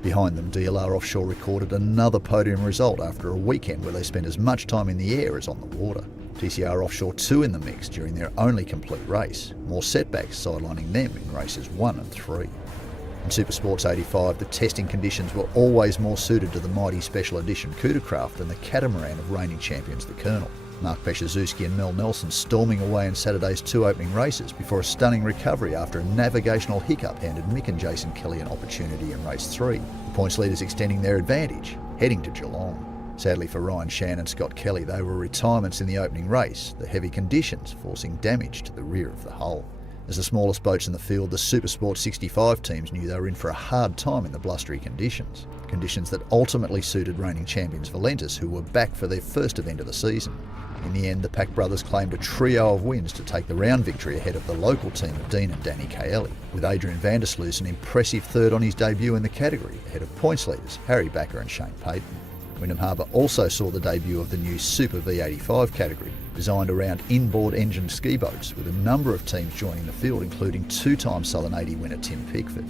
Behind them, DLR Offshore recorded another podium result after a weekend where they spent as much time in the air as on the water. TCR Offshore 2 in the mix during their only complete race, more setbacks sidelining them in races 1 and 3. In Supersports 85, the testing conditions were always more suited to the mighty Special Edition Coodercraft than the catamaran of reigning champions the Colonel. Mark Peshazewski and Mel Nelson storming away in Saturday's 2 opening races before a stunning recovery after a navigational hiccup handed Mick and Jason Kelly an opportunity in race 3, the points leaders extending their advantage, heading to Geelong. Sadly for Ryan Shan and Scott Kelly, they were retirements in the opening race, the heavy conditions forcing damage to the rear of the hull. As the smallest boats in the field, the Supersport 65 teams knew they were in for a hard time in the blustery conditions that ultimately suited reigning champions Valentis, who were back for their first event of the season. In the end, the Pack brothers claimed a trio of wins to take the round victory ahead of the local team of Dean and Danny Kaeli, with Adrian Vandersloot an impressive 3rd on his debut in the category, ahead of points leaders Harry Backer and Shane Payton. Wyndham Harbour also saw the debut of the new Super V85 category, designed around inboard engine ski boats, with a number of teams joining the field, including 2-time Southern 80 winner Tim Pickford.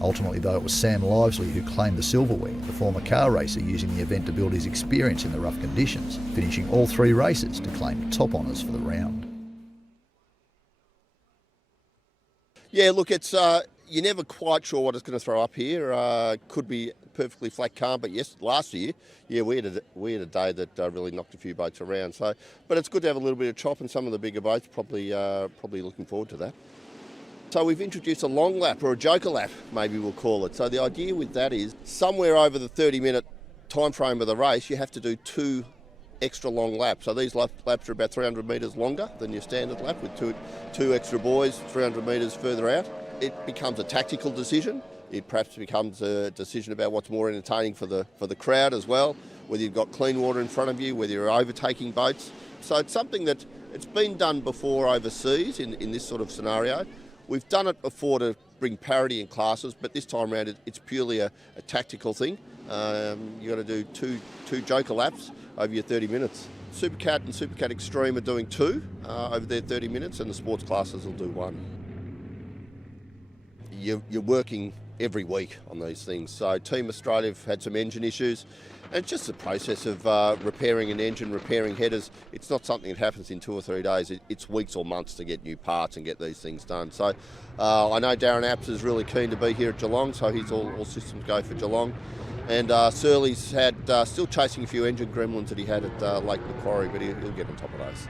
Ultimately, though, it was Sam Livesley who claimed the silverware, the former car racer using the event to build his experience in the rough conditions, finishing all 3 races to claim top honours for the round. Yeah, look, it's you're never quite sure what it's going to throw up here. Could be perfectly flat calm, but yes, last year, yeah, we had a day that really knocked a few boats around. So, but it's good to have a little bit of chop, and some of the bigger boats probably looking forward to that. So we've introduced a long lap, or a joker lap, maybe we'll call it. So the idea with that is somewhere over the 30-minute time frame of the race, you have to do 2 extra long laps. So these laps are about 300 metres longer than your standard lap, with two extra buoys 300 metres further out. It becomes a tactical decision. It perhaps becomes a decision about what's more entertaining for the crowd as well, whether you've got clean water in front of you, whether you're overtaking boats. So it's something that it's been done before overseas in this sort of scenario. We've done it before to bring parity in classes, but this time around it's purely a tactical thing. You've got to do two joker laps over your 30 minutes. Supercat and Supercat Extreme are doing 2 over their 30 minutes, and the sports classes will do 1. You're working every week on these things. So Team Australia have had some engine issues, and it's just the process of repairing an engine, repairing headers. It's not something that happens in 2 or 3 days. It's weeks or months to get new parts and get these things done. So I know Darren Apps is really keen to be here at Geelong, so he's all systems go for Geelong. And Surly's had still chasing a few engine gremlins that he had at Lake Macquarie, but he'll get on top of those.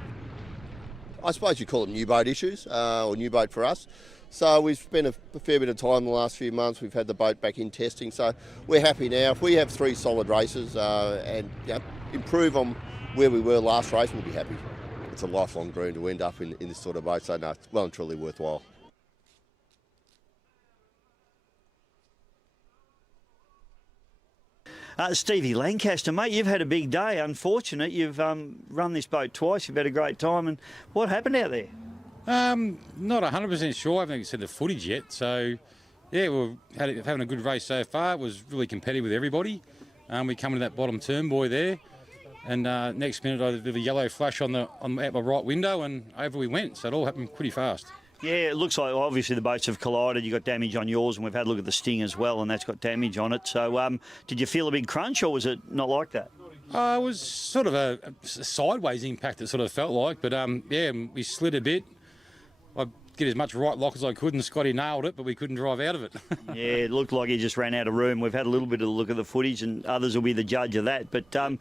I suppose you call it new boat issues, or new boat for us. So we've spent a fair bit of time the last few months. We've had the boat back in testing, so we're happy now. If we have 3 solid races and improve on where we were last race, we'll be happy. It's a lifelong dream to end up in this sort of boat, so no, it's well and truly worthwhile. Stevie Lancaster, mate, you've had a big day. Unfortunate, you've run this boat twice. You've had a great time. And what happened out there? Not 100% sure. I haven't seen the footage yet. So, yeah, we're having a good race so far. It was really competitive with everybody. We come into that bottom turn buoy there, and next minute I did a yellow flash out my right window, and over we went. So it all happened pretty fast. Yeah, it looks like obviously the boats have collided. You got damage on yours, and we've had a look at the Sting as well, and that's got damage on it. So, did you feel a big crunch, or was it not like that? It was sort of a sideways impact. It sort of felt like, but yeah, we slid a bit. I get as much right lock as I could, and Scotty nailed it, but we couldn't drive out of it. Yeah, it looked like he just ran out of room. We've had a little bit of a look at the footage, and others will be the judge of that. But,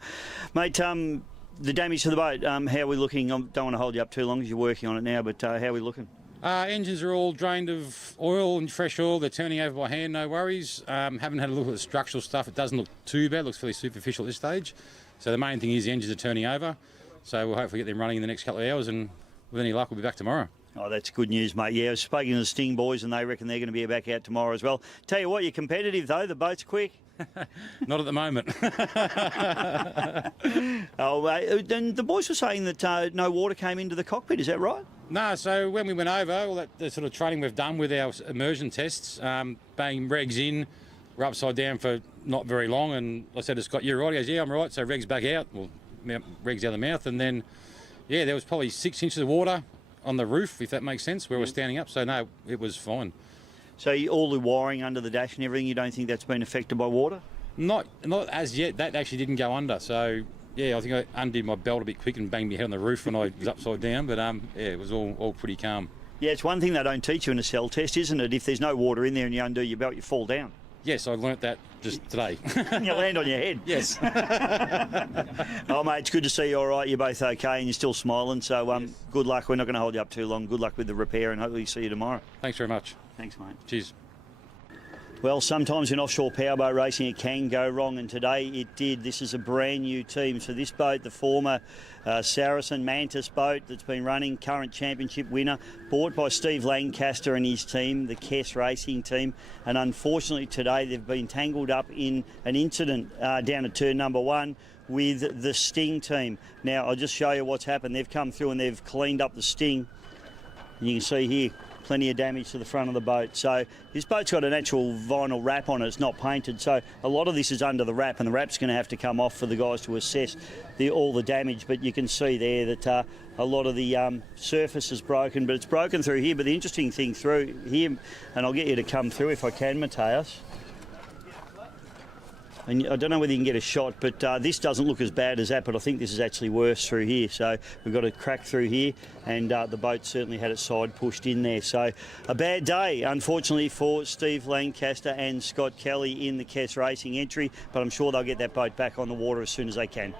mate, the damage to the boat, how are we looking? I don't want to hold you up too long because you're working on it now, but how are we looking? Engines are all drained of oil and fresh oil. They're turning over by hand, no worries. Haven't had a look at the structural stuff. It doesn't look too bad. It looks fairly superficial at this stage. So the main thing is the engines are turning over. So we'll hopefully get them running in the next couple of hours, and with any luck, we'll be back tomorrow. Oh, that's good news, mate. Yeah, I've spoken to the Sting boys, and they reckon they're going to be back out tomorrow as well. Tell you what, you're competitive, though. The boat's quick. Not at the moment. And the boys were saying that no water came into the cockpit. Is that right? No, so when we went over, all the sort of training we've done with our immersion tests, bang regs in, we're upside down for not very long, and I said to Scott, "You're right." He goes, "Yeah, I'm right." So regs back out, well, regs out the mouth, and then, yeah, there was probably 6 inches of water on the roof, if that makes sense, where we're standing up. So no, it was fine. So all the wiring under the dash and everything, you don't think that's been affected by water? Not as yet. That actually didn't go under. So yeah, I think I undid my belt a bit quick and banged my head on the roof when I was upside down. But yeah, it was all pretty calm. Yeah, it's one thing they don't teach you in a cell test, isn't it? If there's no water in there and you undo your belt, you fall down. Yes, I learnt that just today. You land on your head. Yes. Oh, mate, it's good to see you all right. You're both okay and you're still smiling. So yes. Good luck. We're not going to hold you up too long. Good luck with the repair, and hopefully see you tomorrow. Thanks very much. Thanks, mate. Cheers. Well, sometimes in offshore powerboat racing it can go wrong, and today it did. This is a brand new team. So this boat, the former Saracen Mantis boat that's been running, current championship winner, bought by Steve Lancaster and his team, the Kess Racing team. And unfortunately today they've been tangled up in an incident down at turn number 1 with the Sting team. Now, I'll just show you what's happened. They've come through and they've cleaned up the Sting. And you can see here, plenty of damage to the front of the boat. So this boat's got an actual vinyl wrap on it. It's not painted. So a lot of this is under the wrap, and the wrap's going to have to come off for the guys to assess all the damage. But you can see there that a lot of the surface is broken, but it's broken through here. But the interesting thing through here, and I'll get you to come through if I can, Mateus. And I don't know whether you can get a shot, but this doesn't look as bad as that, but I think this is actually worse through here. So we've got a crack through here, and the boat certainly had its side pushed in there. So a bad day, unfortunately, for Steve Lancaster and Scott Kelly in the Kess Racing entry, but I'm sure they'll get that boat back on the water as soon as they can.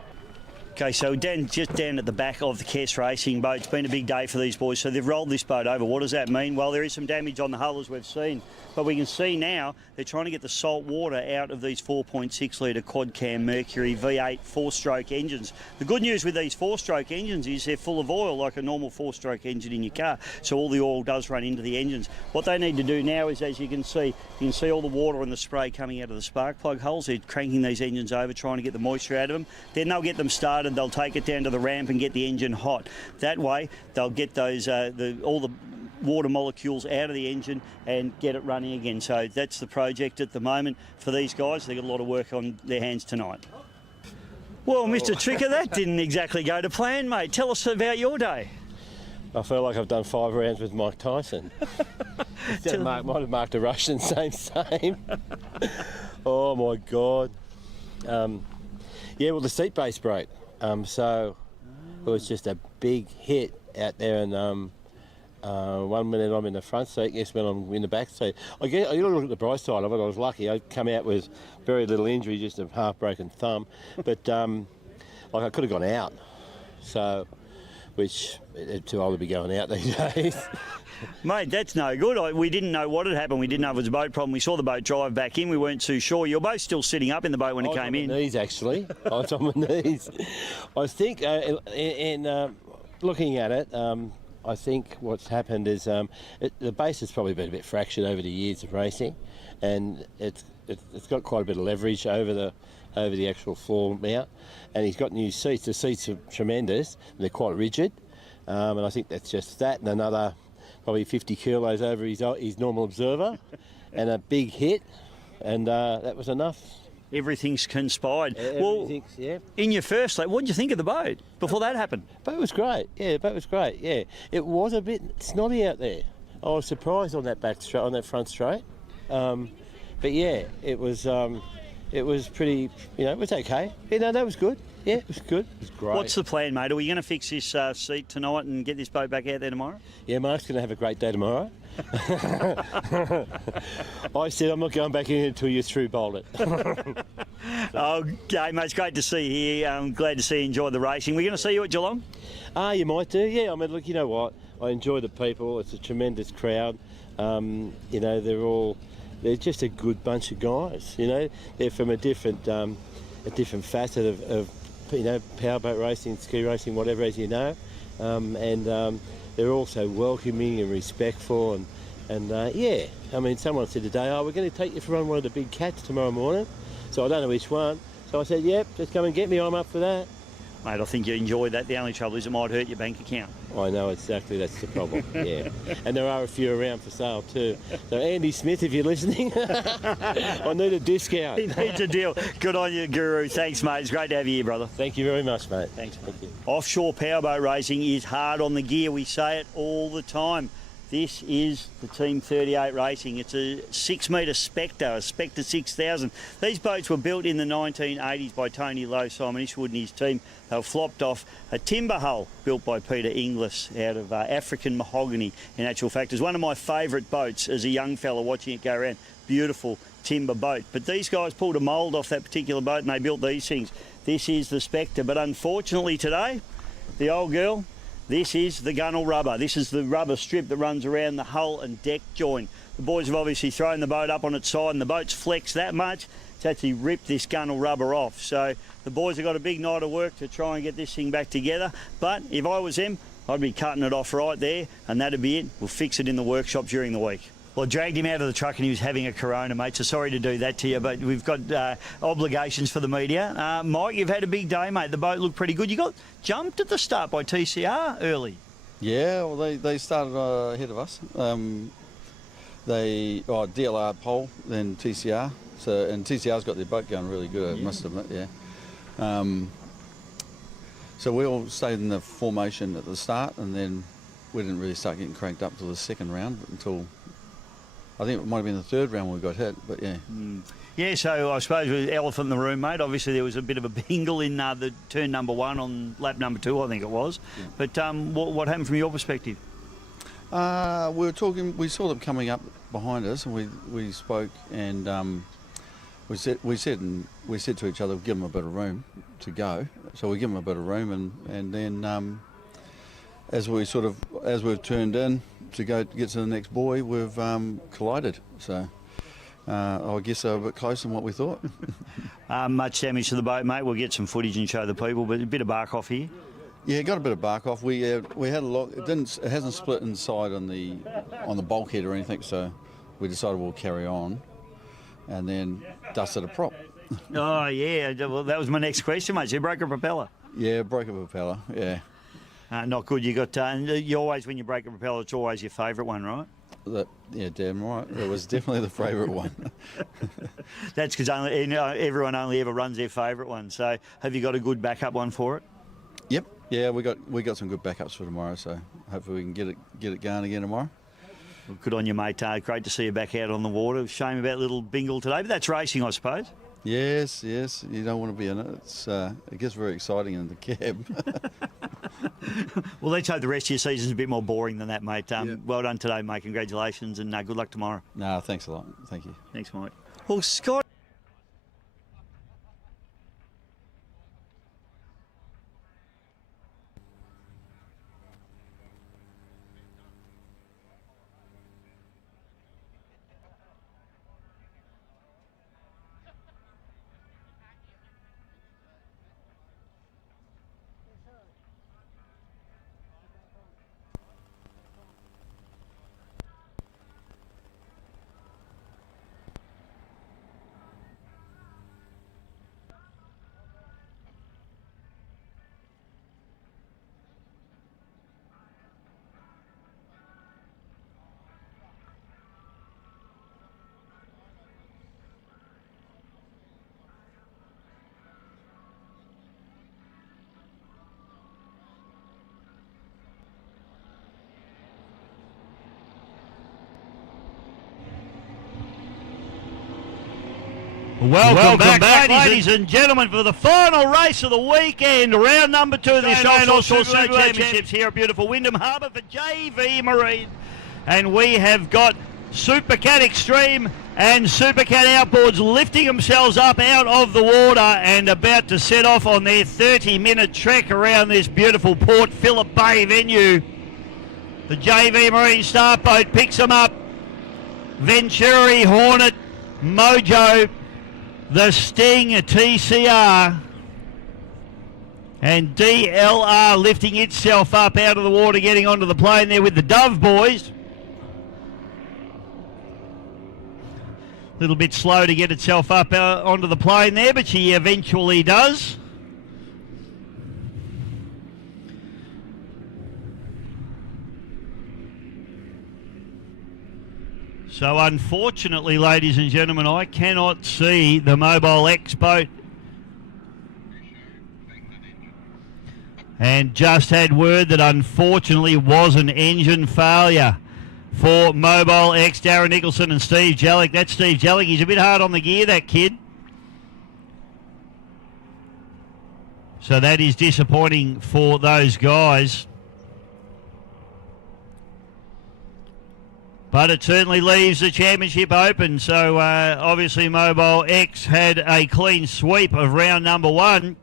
Okay, so just down at the back of the Kess Racing boat, it's been a big day for these boys. So they've rolled this boat over. What does that mean? Well, there is some damage on the hull, as we've seen. But we can see now they're trying to get the salt water out of these 4.6 litre quad cam Mercury V8 four-stroke engines. The good news with these four-stroke engines is they're full of oil, like a normal four-stroke engine in your car. So all the oil does run into the engines. What they need to do now is, as you can see all the water and the spray coming out of the spark plug holes. They're cranking these engines over, trying to get the moisture out of them. Then they'll get them started. They'll take it down to the ramp and get the engine hot. That way, they'll get those all the water molecules out of the engine and get it running again. So that's the project at the moment for these guys. They've got a lot of work on their hands tonight. Well, Mr. Tricker, that didn't exactly go to plan, mate. Tell us about your day. I feel like I've done 5 rounds with Mike Tyson. Might have marked a Russian, same. Oh my God. Yeah, well, the seat base broke. So it was just a big hit out there, and 1 minute I'm in the front seat, next minute I'm in the back seat. I got to look at the bright side of it. I was lucky. I come out with very little injury, just a half-broken thumb. But like I could have gone out, so which they're too old to be going out these days. Mate, that's no good. We didn't know what had happened. We didn't know it was a boat problem. We saw the boat drive back in. We weren't too sure. You're both still sitting up in the boat when it came in. I was on my knees, actually. I was on my knees. I think, in looking at it, I think what's happened is the base has probably been a bit fractured over the years of racing, and it's got quite a bit of leverage over the actual floor mount, and he's got new seats. The seats are tremendous. They're quite rigid, and I think that's just that, and another probably 50 kilos over his normal observer, and a big hit, and that was enough. Everything's conspired. Yeah. In your first lap, what did you think of the boat before that happened? Boat was great. Yeah, the boat was great. Yeah, it was a bit snotty out there. I was surprised on that front straight. But yeah, it was pretty. It was okay. That was good. Yeah, it was good. It was great. What's the plan, mate? Are we going to fix this seat tonight and get this boat back out there tomorrow? Yeah, Mark's going to have a great day tomorrow. I said I'm not going back in until you're through bowled it. Okay, mate, it's great to see you here. I'm glad to see you enjoy the racing. We're going to see you at Geelong? You might do, yeah. I mean, look, you know what? I enjoy the people. It's a tremendous crowd. They're just a good bunch of guys. They're from a different facet of powerboat racing, ski racing, whatever, as you know. They're also welcoming and respectful, and yeah. I mean, someone said today, we're going to take you for one of the big cats tomorrow morning. So I don't know which one. So I said, yep, just come and get me. I'm up for that. Mate, I think you enjoy that. The only trouble is it might hurt your bank account. I know, exactly. That's the problem, yeah. And there are a few around for sale too. So Andy Smith, if you're listening, I need a discount. He needs a deal. Good on you, Guru. Thanks, mate. It's great to have you here, brother. Thank you very much, mate. Thanks, mate. Thank you. Offshore powerboat racing is hard on the gear. We say it all the time. This is the Team 38 Racing. It's a 6-metre Spectre, a Spectre 6000. These boats were built in the 1980s by Tony Lowe, Simon Ishwood and his team. They were flopped off a timber hull built by Peter Inglis out of African mahogany, in actual fact. It's one of my favourite boats as a young fella watching it go around. Beautiful timber boat. But these guys pulled a mould off that particular boat and they built these things. This is the Spectre. But unfortunately today, the old girl, this is the gunnel rubber. This is the rubber strip that runs around the hull and deck joint. The boys have obviously thrown the boat up on its side and the boat's flexed that much. It's actually ripped this gunnel rubber off. So the boys have got a big night of work to try and get this thing back together. But if I was them, I'd be cutting it off right there and that'd be it. We'll fix it in the workshop during the week. Well, I dragged him out of the truck and he was having a Corona, mate, so sorry to do that to you, but we've got obligations for the media. Mike, you've had a big day, mate. The boat looked pretty good. You got jumped at the start by TCR early. Yeah, well, they started ahead of us. DLR pole, then TCR. And TCR's got their boat going really good, I must admit, yeah. So we all stayed in the formation at the start, and then we didn't really start getting cranked up till the second round, until I think it might have been the third round we got hit, but yeah. Yeah, so I suppose with elephant in the room, mate, obviously there was a bit of a bingle in the turn number 1 on lap number 2, I think it was. Yeah. But what happened from your perspective? We were talking, we saw them coming up behind us, and we spoke, and we said to each other, give them a bit of room to go. So we give them a bit of room, and then as we've turned in to get to the next buoy, we've collided. So I guess they were a bit closer than what we thought. Much damage to the boat, mate. We'll get some footage and show the people, but a bit of bark off here. Yeah, got a bit of bark off. We had a lot. It hasn't split inside on the bulkhead or anything, so we decided we'll carry on, and then dusted a prop. Oh yeah, well that was my next question, mate. So you broke a propeller? Yeah, broke a propeller. Yeah. Not good. You got. You always, when you break a propeller, it's always your favourite one, right? Yeah, damn right. It was definitely the favourite one. That's because everyone only ever runs their favourite one. So have you got a good backup one for it? Yep. Yeah, we got some good backups for tomorrow. So hopefully we can get it going again tomorrow. Well, good on you, mate. Great to see you back out on the water. Shame about little Bingle today, but that's racing, I suppose. Yes. You don't want to be in it. It gets very exciting in the cab. Well, let's hope the rest of your season's a bit more boring than that, mate. Well done today, mate. Congratulations, and good luck tomorrow. No, thanks a lot. Thank you. Thanks, Mike. Well, Scott. Welcome back, ladies and gentlemen, for the final race of the weekend, round number 2 of the Offshore Supercat Championships here at beautiful Wyndham Harbour for JV Marine. And we have got Supercat Extreme and Supercat Outboards lifting themselves up out of the water and about to set off on their 30-minute trek around this beautiful Port Phillip Bay venue. The JV Marine start boat picks them up. Venturi, Hornet, Mojo, the Sting, TCR, and DLR lifting itself up out of the water, getting onto the plane there with the Dove boys. A little bit slow to get itself up onto the plane there, but she eventually does. So unfortunately, ladies and gentlemen, I cannot see the Mobile X boat. And just had word that unfortunately was an engine failure for Mobile X, Darren Nicholson and Steve Jellick. That's Steve Jellick. He's a bit hard on the gear, that kid. So that is disappointing for those guys. But it certainly leaves the championship open. So obviously Mobile X had a clean sweep of round number 1.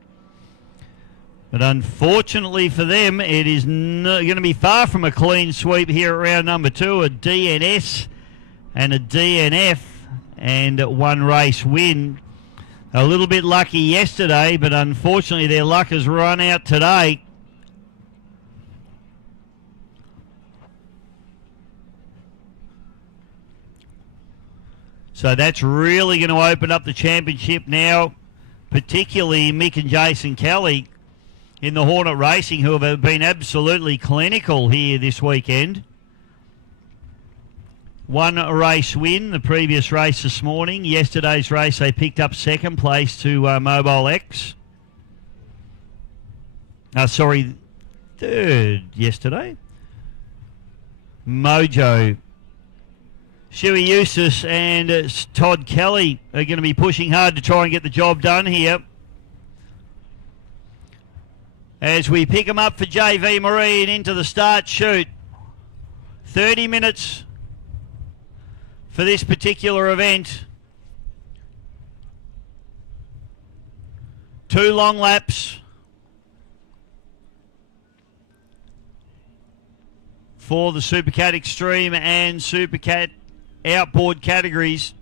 But unfortunately for them, it is going to be far from a clean sweep here at round number 2. A DNS and a DNF and 1 race win. A little bit lucky yesterday, but unfortunately their luck has run out today. So that's really going to open up the championship now, particularly Mick and Jason Kelly in the Hornet Racing, who have been absolutely clinical here this weekend. 1 race win, the previous race this morning. Yesterday's race, they picked up 2nd place to Mobile X. 3rd yesterday. Mojo, Shuey Eustace and Todd Kelly are going to be pushing hard to try and get the job done here. As we pick them up for JV Marine into the start chute. 30 minutes for this particular event. 2 long laps for the Supercat Extreme and Supercat Outboard categories.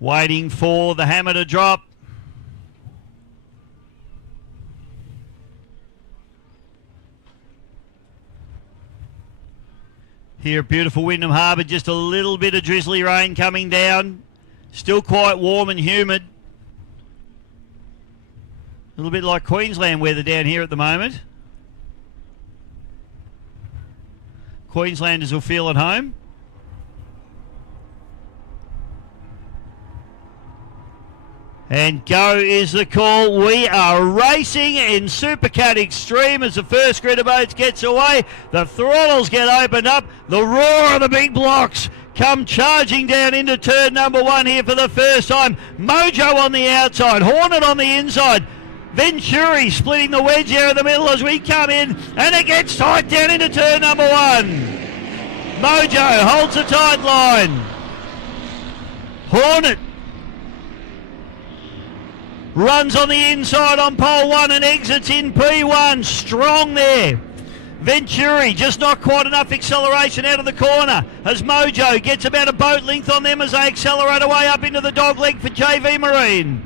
Waiting for the hammer to drop. Here at beautiful Wyndham Harbour, just a little bit of drizzly rain coming down. Still quite warm and humid. A little bit like Queensland weather down here at the moment. Queenslanders will feel at home. And go is the call. We are racing in Supercat Extreme as the first grid of boats gets away. The throttles get opened up. The roar of the big blocks come charging down into turn number 1 here for the first time. Mojo on the outside, Hornet on the inside. Venturi splitting the wedge there in the middle as we come in, and it gets tight down into turn number 1. Mojo holds a tight line. Hornet runs on the inside on pole 1 and exits in P1. Strong there. Venturi just not quite enough acceleration out of the corner as Mojo gets about a boat length on them as they accelerate away up into the dog leg for JV Marine.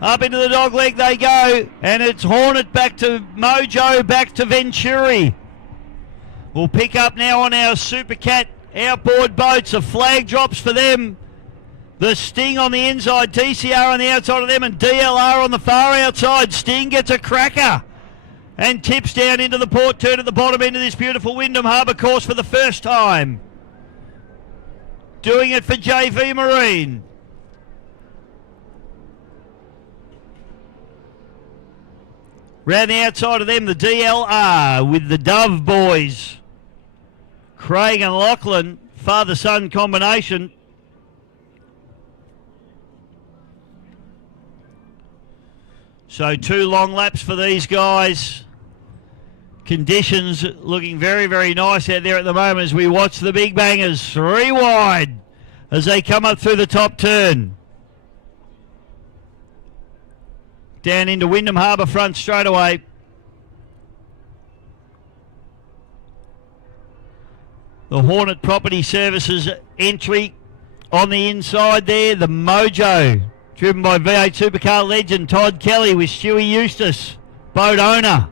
Up into the dog leg they go, and it's Hornet back to Mojo, back to Venturi. We'll pick up now on our Supercat outboard boats. A flag drops for them. The Sting on the inside, TCR on the outside of them, and DLR on the far outside. Sting gets a cracker and tips down into the port turn at the bottom end of this beautiful Wyndham Harbour course for the first time. Doing it for JV Marine. Round the outside of them, the DLR with the Dove boys. Craig and Lachlan, father-son combination. So 2 long laps for these guys. Conditions looking very, very nice out there at the moment as we watch the big bangers. 3 wide as they come up through the top turn. Down into Wyndham Harbour front straight away. The Hornet Property Services entry on the inside there. The Mojo, driven by V8 Supercar legend Todd Kelly with Stewie Eustace, boat owner,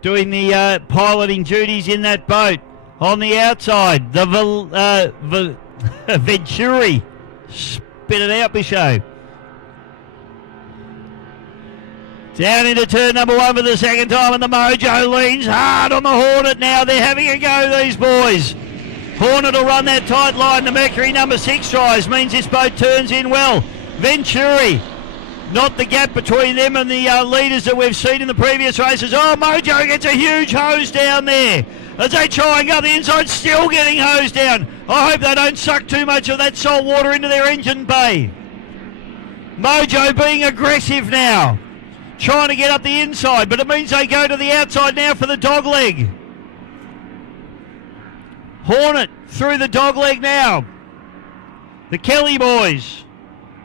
doing the piloting duties in that boat. On the outside, the Venturi. Spit it out, Bisho. Down into turn number 1 for the second time, and the Mojo leans hard on the Hornet now. They're having a go, these boys. Hornet will run that tight line. The Mercury number 6 tries, means this boat turns in well. Venturi, not the gap between them and the leaders that we've seen in the previous races. Oh, Mojo gets a huge hose down there as they try and go the inside, still getting hosed down. I hope they don't suck too much of that salt water into their engine bay. Mojo being aggressive now, trying to get up the inside, but it means they go to the outside now for the dog leg. Hornet through the dog leg now. The Kelly boys.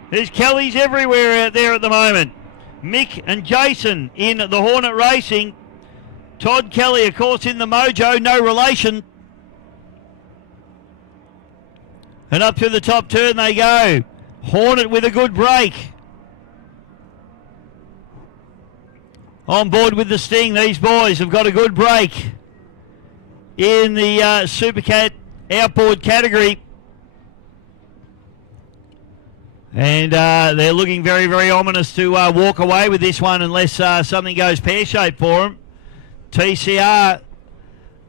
There's Kellys everywhere out there at the moment. Mick and Jason in the Hornet Racing. Todd Kelly, of course, in the Mojo, no relation. And up to the top turn they go. Hornet with a good break. On board with the Sting, these boys have got a good break in the Supercat outboard category. And they're looking very, very ominous to walk away with this one unless something goes pear-shaped for them. TCR,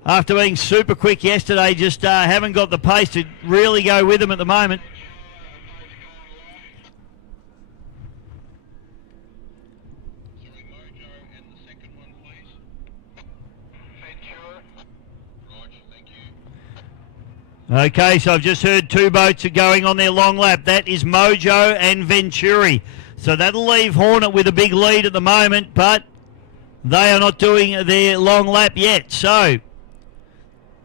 after being super quick yesterday, just haven't got the pace to really go with them at the moment. Okay, so I've just heard 2 boats are going on their long lap. That is Mojo and Venturi. So that'll leave Hornet with a big lead at the moment, but they are not doing their long lap yet. So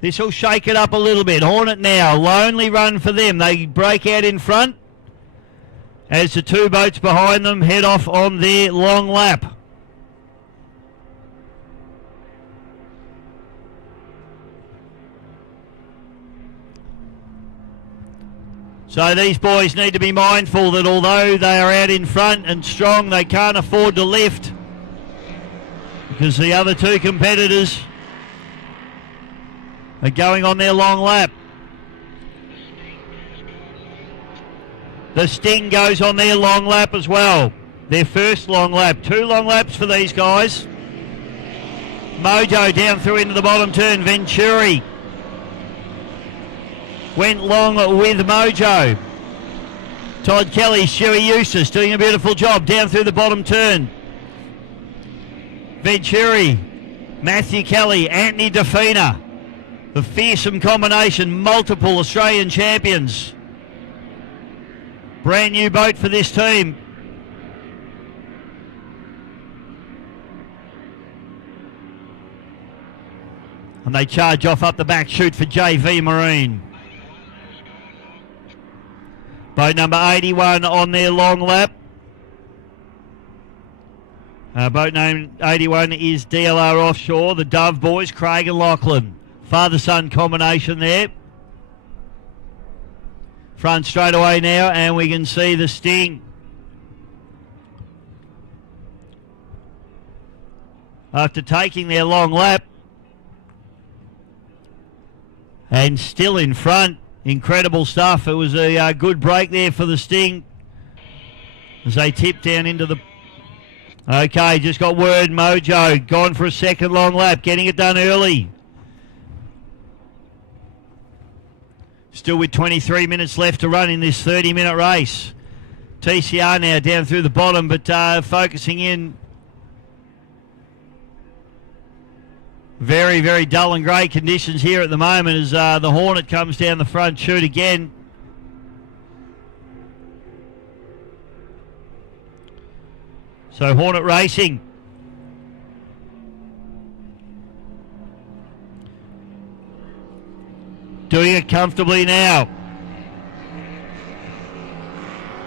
this will shake it up a little bit. Hornet now, lonely run for them. They break out in front as the two boats behind them head off on their long lap. So these boys need to be mindful that although they are out in front and strong, they can't afford to lift because the other two competitors are going on their long lap. The Sting goes on their long lap as well. Their first long lap. 2 long laps for these guys. Mojo down through into the bottom turn. Venturi went long with Mojo. Todd Kelly, Sherry Eustace doing a beautiful job down through the bottom turn. Venturi, Matthew Kelly, Anthony Defina. The fearsome combination, multiple Australian champions. Brand new boat for this team. And they charge off up the back chute for JV Marine. Boat number 81 on their long lap. Boat name 81 is DLR Offshore. The Dove boys, Craig and Lachlan. Father-son combination there. Front straight away now, and we can see the Sting. After taking their long lap. And still in front. Incredible stuff. It was a good break there for the Sting as they tip down into the... Okay, just got word. Mojo gone for a second long lap, getting it done early. Still with 23 minutes left to run in this 30-minute race. TCR now down through the bottom, but focusing in. Very, very dull and grey conditions here at the moment as the Hornet comes down the front chute again. So Hornet Racing. Doing it comfortably now.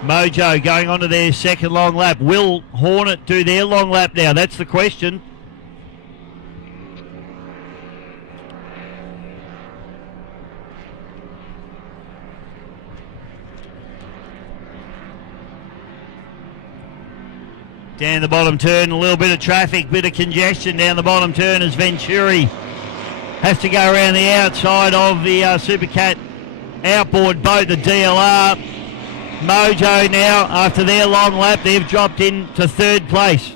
Mojo going on to their second long lap. Will Hornet do their long lap now? That's the question. Down the bottom turn, a little bit of traffic, bit of congestion down the bottom turn as Venturi has to go around the outside of the Supercat outboard boat, the DLR. Mojo now, after their long lap, they've dropped into third place.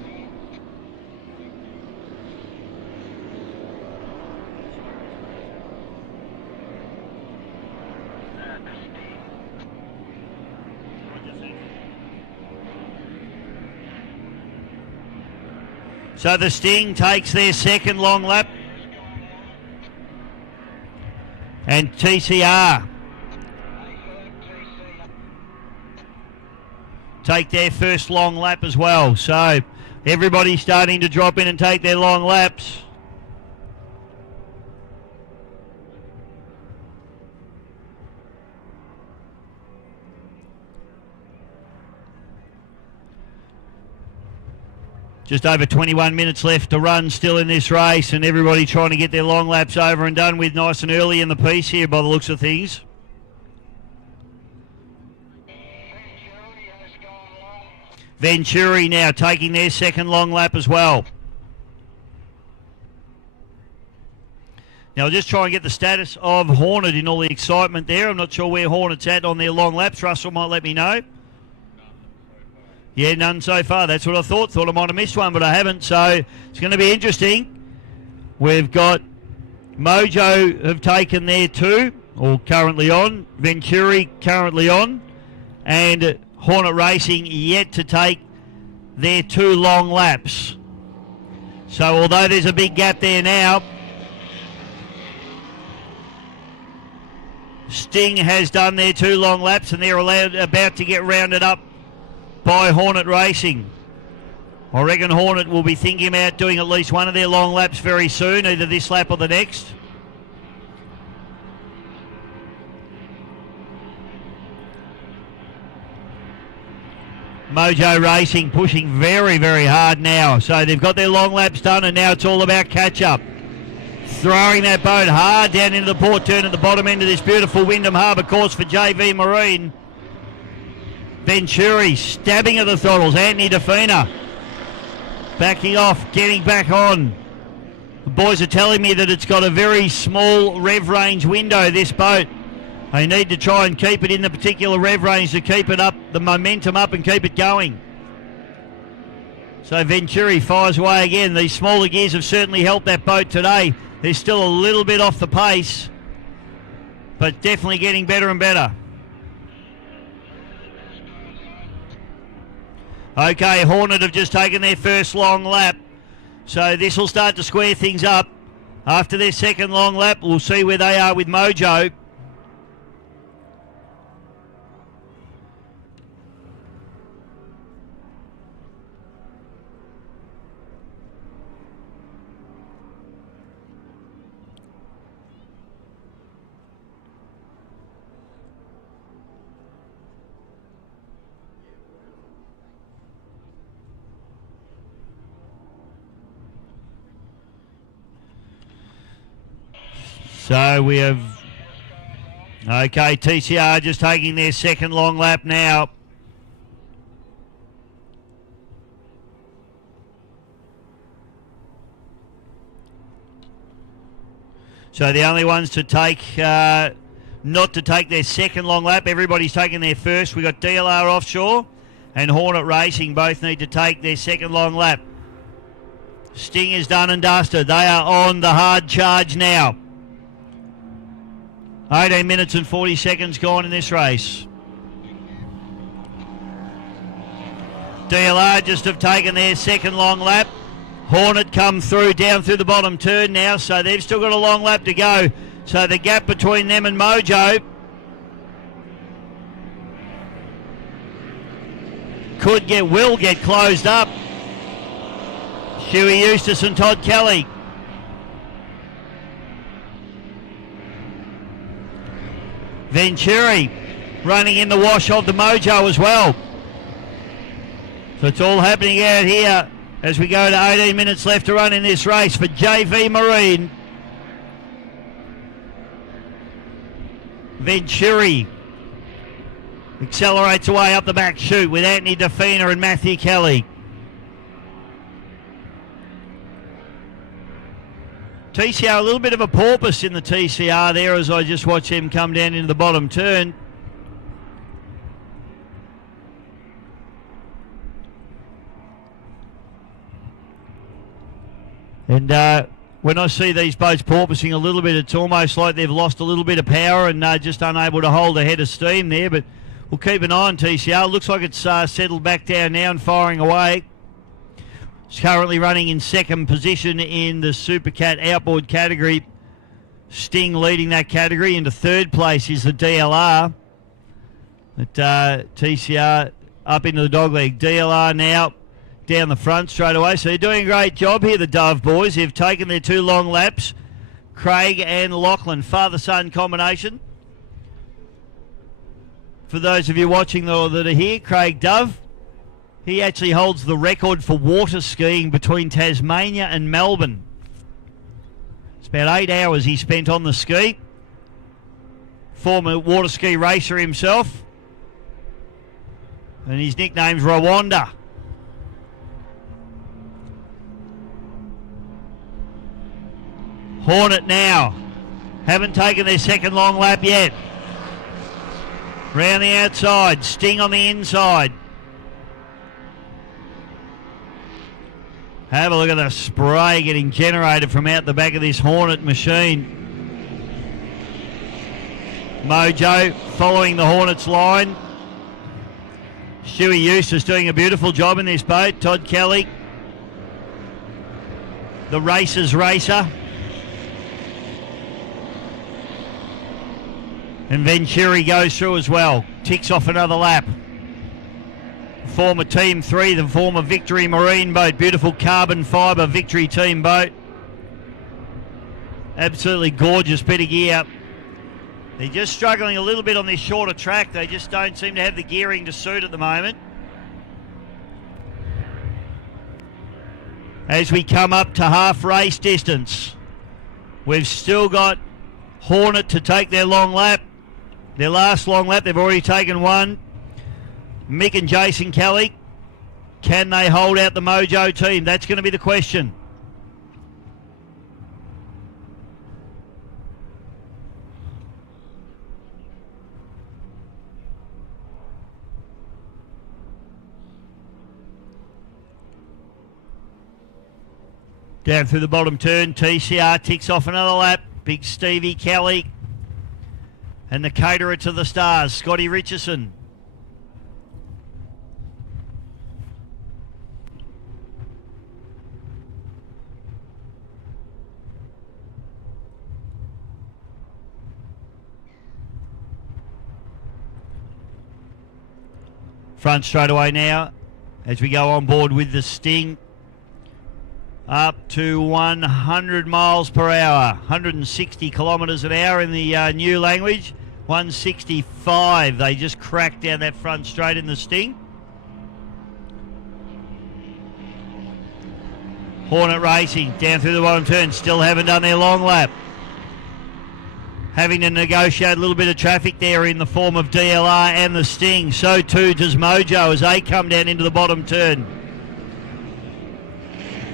So the Sting takes their second long lap. And TCR take their first long lap as well. So everybody's starting to drop in and take their long laps. Just over 21 minutes left to run still in this race, and everybody trying to get their long laps over and done with nice and early in the piece here by the looks of things. Venturi now taking their second long lap as well. Now, I'll just try and get the status of Hornet in all the excitement there. I'm not sure where Hornet's at on their long laps. Russell might let me know. Yeah, none so far. That's what I thought. Thought I might have missed one, but I haven't. So it's going to be interesting. We've got Mojo have taken their 2, or currently on. Venturi currently on. And Hornet Racing yet to take their 2 long laps. So although there's a big gap there now, Sting has done their 2 long laps and they're about to get rounded up by Hornet Racing. I reckon Hornet will be thinking about doing at least one of their long laps very soon, either this lap or the next. Mojo Racing pushing very, very hard now. So they've got their long laps done, and now it's all about catch-up. Throwing that boat hard down into the port turn at the bottom end of this beautiful Wyndham Harbour course for JV Marine. Venturi stabbing at the throttles. Anthony Defina backing off, getting back on. The boys are telling me that it's got a very small rev range window, this boat. They need to try and keep it in the particular rev range to keep it up, the momentum up, and keep it going. So Venturi fires away again. These smaller gears have certainly helped that boat today. They're still a little bit off the pace, but definitely getting better and better. Okay, Hornet have just taken their first long lap, so this will start to square things up. After their second long lap, we'll see where they are with Mojo. So we have, okay, TCR just taking their second long lap now. So the only ones to take, not to take their second long lap, everybody's taking their first. We've got DLR Offshore and Hornet Racing both need to take their second long lap. Sting is done and dusted. They are on the hard charge now. 18 minutes and 40 seconds gone in this race. DLR just have taken their second long lap. Hornet come through, down through the bottom turn now, so they've still got a long lap to go. So the gap between them and Mojo will get closed up. Huey Eustace and Todd Kelly. Venturi running in the wash of the Mojo as well. So it's all happening out here as we go to 18 minutes left to run in this race for JV Marine. Venturi accelerates away up the back chute with Anthony Defina and Matthew Kelly. TCR, a little bit of a porpoise in the TCR there as I just watch him come down into the bottom turn. And when I see these boats porpoising a little bit, it's almost like they've lost a little bit of power and just unable to hold a head of steam there. But we'll keep an eye on TCR. Looks like it's settled back down now and firing away. It's currently running in second position in the Supercat outboard category. Sting leading that category. Into third place is the DLR. But TCR up into the dogleg. DLR now down the front straight away. So they're doing a great job here, the Dove boys. They've taken their two long laps. Craig and Lachlan, father-son combination. For those of you watching that are here, Craig Dove, he actually holds the record for water skiing between Tasmania and Melbourne. It's about 8 hours he spent on the ski. Former water ski racer himself. And his nickname's Rwanda. Hornet now. Haven't taken their second long lap yet. Round the outside. Sting on the inside. Have a look at the spray getting generated from out the back of this Hornet machine. Mojo following the Hornets line. Huey Eustace doing a beautiful job in this boat. Todd Kelly, the racer's racer. And Venturi goes through as well. Ticks off another lap. Former Team 3, the former Victory Marine boat. Beautiful carbon fibre Victory team boat. Absolutely gorgeous bit of gear. They're just struggling a little bit on this shorter track. They just don't seem to have the gearing to suit at the moment. As we come up to half race distance, we've still got Hornet to take their long lap. Their last long lap, they've already taken one. Mick and Jason Kelly, can they hold out the Mojo team? That's going to be the question. Down through the bottom turn, TCR ticks off another lap. Big Stevie Kelly and the caterer to the stars, Scotty Richardson. Front straight away now as we go on board with the Sting. Up to 100 miles per hour, 160 kilometres an hour in the new language. 165. They just cracked down that front straight in the Sting. Hornet Racing down through the bottom turn, still haven't done their long lap. Having to negotiate a little bit of traffic there in the form of DLR and the Sting. So too does Mojo as they come down into the bottom turn.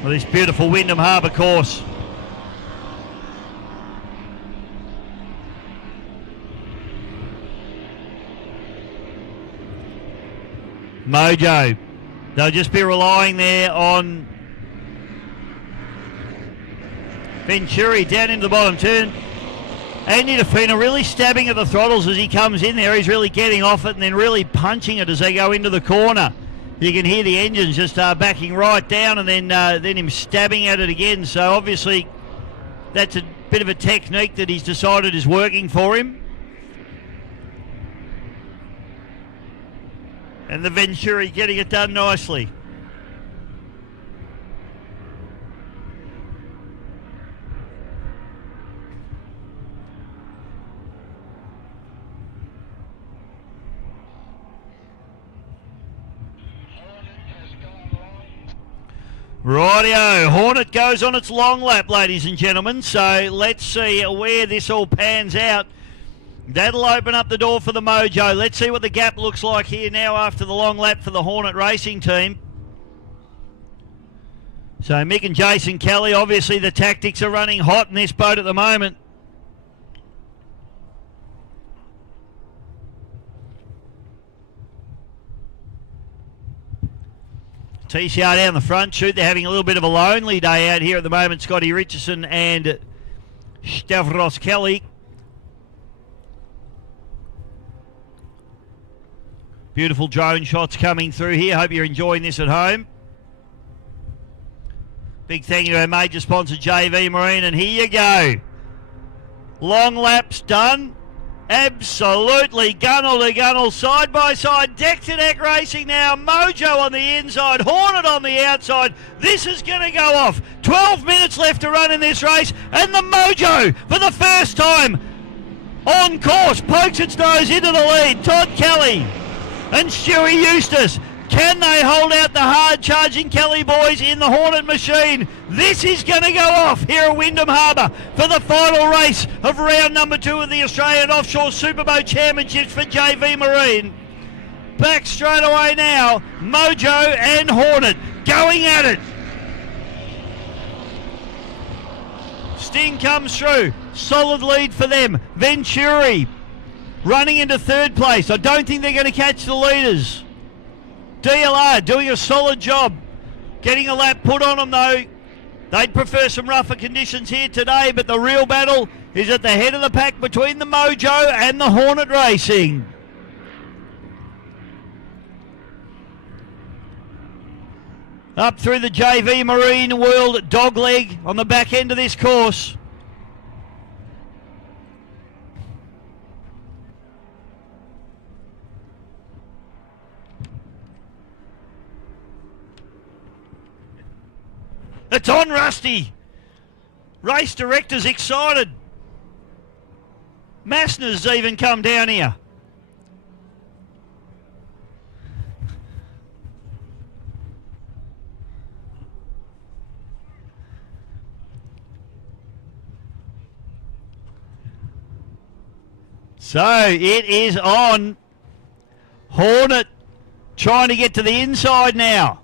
Well, this beautiful Wyndham Harbour course. Mojo, they'll just be relying there on Venturi down into the bottom turn. Andy DeFina really stabbing at the throttles as he comes in there. He's really getting off it and then really punching it as they go into the corner. You can hear the engines just backing right down and then him stabbing at it again. So obviously that's a bit of a technique that he's decided is working for him. And the Venturi getting it done nicely. Rightio, Hornet goes on its long lap, ladies and gentlemen, so let's see where this all pans out. That'll open up the door for the Mojo. Let's see what the gap looks like here now after the long lap for the Hornet Racing team. So Mick and Jason Kelly, obviously the tactics are running hot in this boat at the moment. TCR down the front, shoot. They're having a little bit of a lonely day out here at the moment. Scotty Richardson and Stavros Kelly. Beautiful drone shots coming through here. Hope you're enjoying this at home. Big thank you to our major sponsor, JV Marine. And here you go. Long laps done. Absolutely gunnel to gunnel, side by side, deck to deck racing now. Mojo on the inside, Hornet on the outside. This is going to go off. 12 minutes left to run in this race, and the Mojo, for the first time on course, pokes its nose into the lead. Todd Kelly and Stewie Eustace. Can they hold out the hard-charging Kelly boys in the Hornet machine? This is going to go off here at Wyndham Harbour for the final race of round number 2 of the Australian Offshore Superboat Championships for JV Marine. Back straight away now, Mojo and Hornet going at it. Sting comes through, solid lead for them. Venturi running into third place. I don't think they're going to catch the leaders. DLR doing a solid job getting a lap put on them though. They'd prefer some rougher conditions here today, but the real battle is at the head of the pack between the Mojo and the Hornet Racing. Up through the JV Marine World dogleg on the back end of this course. It's on, Rusty. Race director's excited. Massner's even come down here. So it is on. Hornet trying to get to the inside now.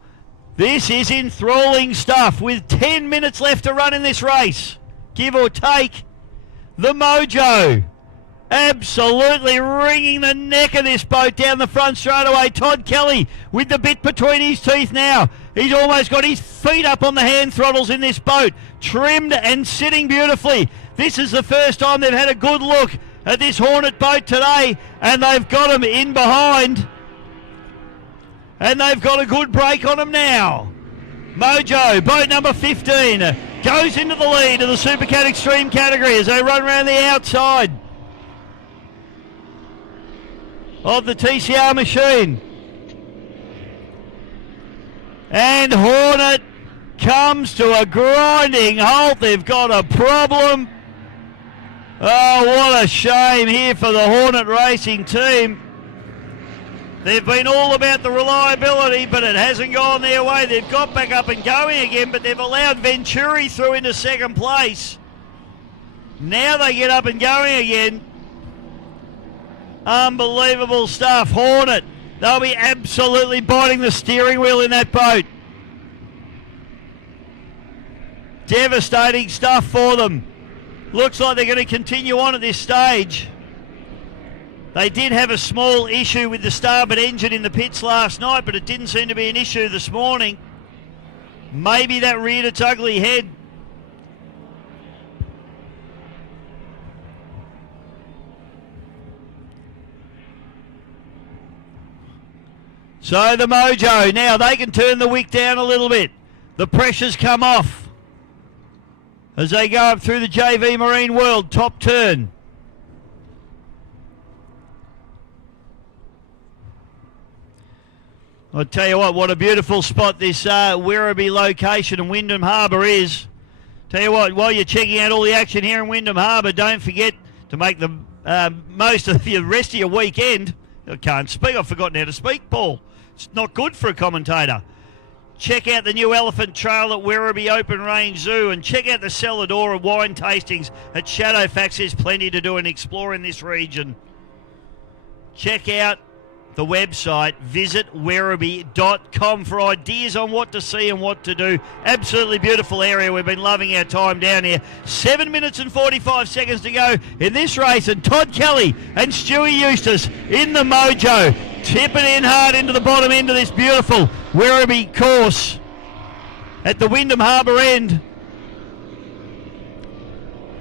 This is enthralling stuff with 10 minutes left to run in this race. Give or take. The Mojo absolutely wringing the neck of this boat down the front straight away. Todd Kelly with the bit between his teeth now. He's almost got his feet up on the hand throttles in this boat. Trimmed and sitting beautifully. This is the first time they've had a good look at this Hornet boat today, and they've got him in behind. And they've got a good break on him now. Mojo, boat number 15, goes into the lead of the Supercat Extreme category as they run around the outside of the TCR machine. And Hornet comes to a grinding halt. They've got a problem. Oh, what a shame here for the Hornet Racing team. They've been all about the reliability, but it hasn't gone their way. They've got back up and going again, but they've allowed Venturi through into second place. Now they get up and going again. Unbelievable stuff. Hornet, they'll be absolutely biting the steering wheel in that boat. Devastating stuff for them. Looks like they're going to continue on at this stage. They did have a small issue with the starboard engine in the pits last night, but it didn't seem to be an issue this morning. Maybe that reared its ugly head. So the Mojo, now they can turn the wick down a little bit. The pressure's come off as they go up through the JV Marine World top turn. I'll tell you what a beautiful spot this Werribee location in Wyndham Harbour is. Tell you what, while you're checking out all the action here in Wyndham Harbour, don't forget to make the most of the rest of your weekend. I can't speak, I've forgotten how to speak, Paul. It's not good for a commentator. Check out the new Elephant Trail at Werribee Open Range Zoo, and check out the Celadora wine tastings at Shadowfax. There's plenty to do and explore in this region. Check out the website, visit werribee.com for ideas on what to see and what to do. Absolutely beautiful area. We've been loving our time down here. 7 minutes and 45 seconds to go in this race, and Todd Kelly and Stewie Eustace in the Mojo, tipping in hard into the bottom end of this beautiful Werribee course at the Wyndham Harbour end.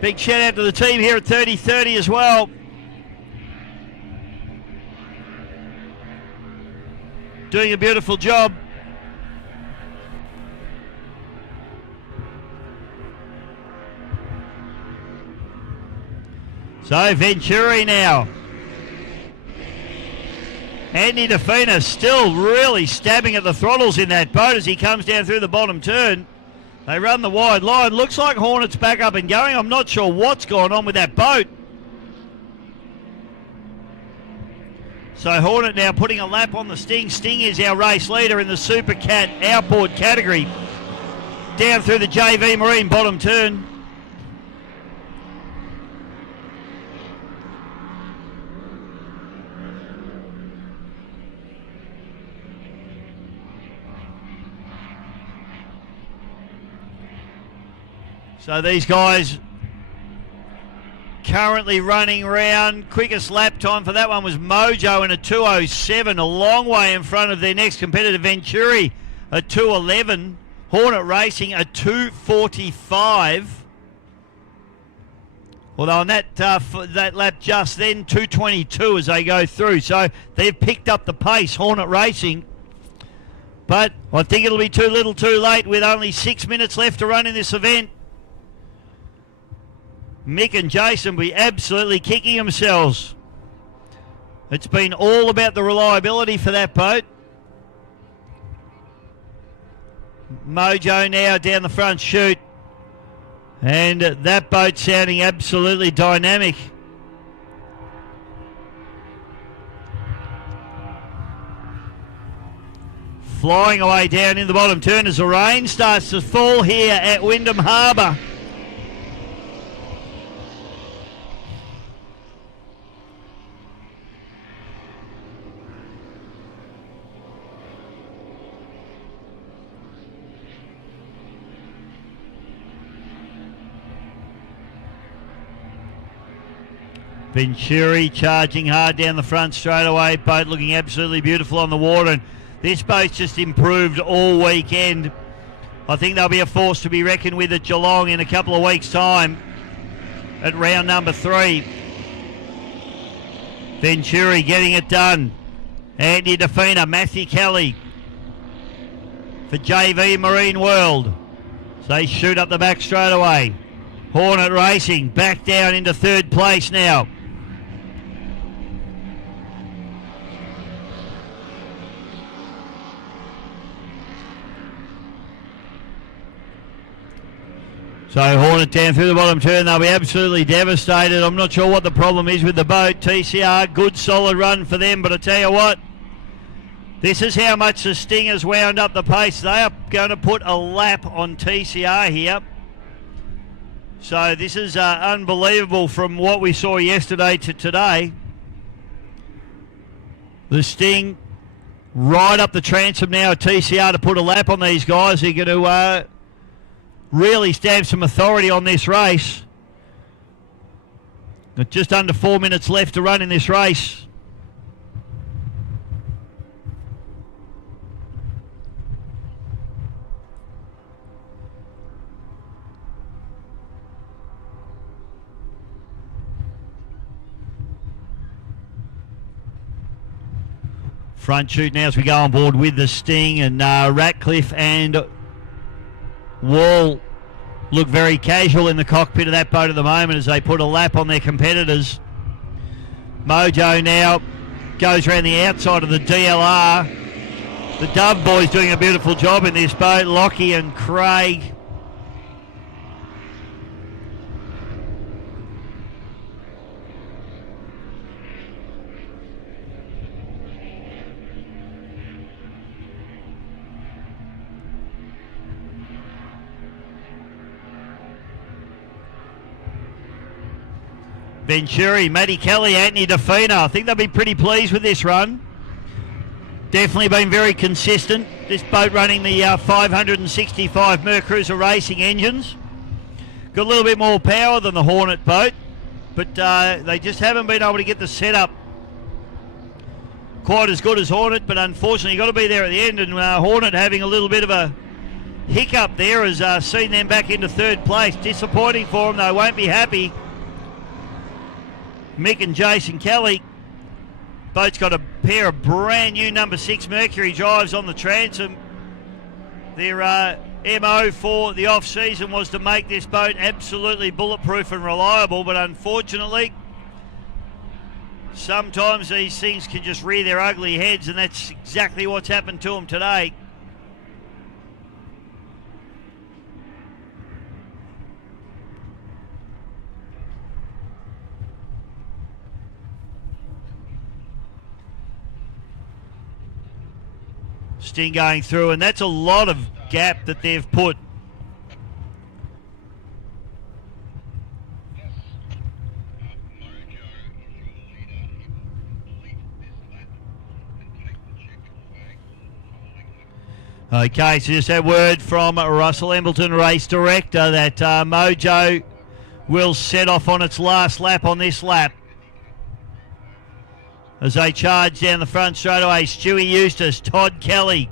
Big shout out to the team here at 3030 as well. Doing a beautiful job. So Venturi now. Andy DeFina still really stabbing at the throttles in that boat as he comes down through the bottom turn. They run the wide line. Looks like Hornet's back up and going. I'm not sure what's going on with that boat. So Hornet now putting a lap on the Sting. Sting is our race leader in the Supercat outboard category. Down through the JV Marine bottom turn. So these guys currently running round. Quickest lap time for that one was Mojo in a 2:07, a long way in front of their next competitor, Venturi, a 2:11. Hornet Racing a 2:45. Although on that lap just then, 2:22 as they go through. So they've picked up the pace, Hornet Racing. But I think it'll be too little too late with only 6 minutes left to run in this event. Mick and Jason will be absolutely kicking themselves. It's been all about the reliability for that boat. Mojo now down the front chute. And that boat sounding absolutely dynamic. Flying away down in the bottom turn as the rain starts to fall here at Wyndham Harbour. Venturi charging hard down the front straight away. Boat looking absolutely beautiful on the water. And this boat's just improved all weekend. I think they'll be a force to be reckoned with at Geelong in a couple of weeks' time at round number 3. Venturi getting it done. Andy Defina, Matthew Kelly for JV Marine World. So they shoot up the back straight away. Hornet Racing back down into third place now. So Hornet down through the bottom turn. They'll be absolutely devastated. I'm not sure what the problem is with the boat. TCR, good solid run for them. But I tell you what, this is how much the Sting has wound up the pace. They are going to put a lap on TCR here. So this is unbelievable from what we saw yesterday to today. The Sting right up the transom now at TCR to put a lap on these guys. They're going to really stamp some authority on this race. Got just under 4 minutes left to run in this race. Front chute now as we go on board with the Sting, and Ratcliffe and Wall look very casual in the cockpit of that boat at the moment as they put a lap on their competitors. Mojo now goes around the outside of the DLR. The Dove boys doing a beautiful job in this boat. Lockie and Craig. Venturi, Matty Kelly, Anthony Defina. I think they'll be pretty pleased with this run. Definitely been very consistent. This boat running the 565 Mercruiser Racing engines. Got a little bit more power than the Hornet boat, but they just haven't been able to get the setup quite as good as Hornet, but unfortunately you've got to be there at the end, and Hornet having a little bit of a hiccup there has seen them back into third place. Disappointing for them. They won't be happy. Mick and Jason Kelly. Boat's got a pair of brand new number 6 Mercury drives on the transom. Their MO for the off-season was to make this boat absolutely bulletproof and reliable, but unfortunately sometimes these things can just rear their ugly heads, and that's exactly what's happened to them today. Sting going through, and that's a lot of gap that they've put. Okay, so just that word from Russell Embleton, race director, that Mojo will set off on its last lap on this lap. As they charge down the front straight away, Stewie Eustace, Todd Kelly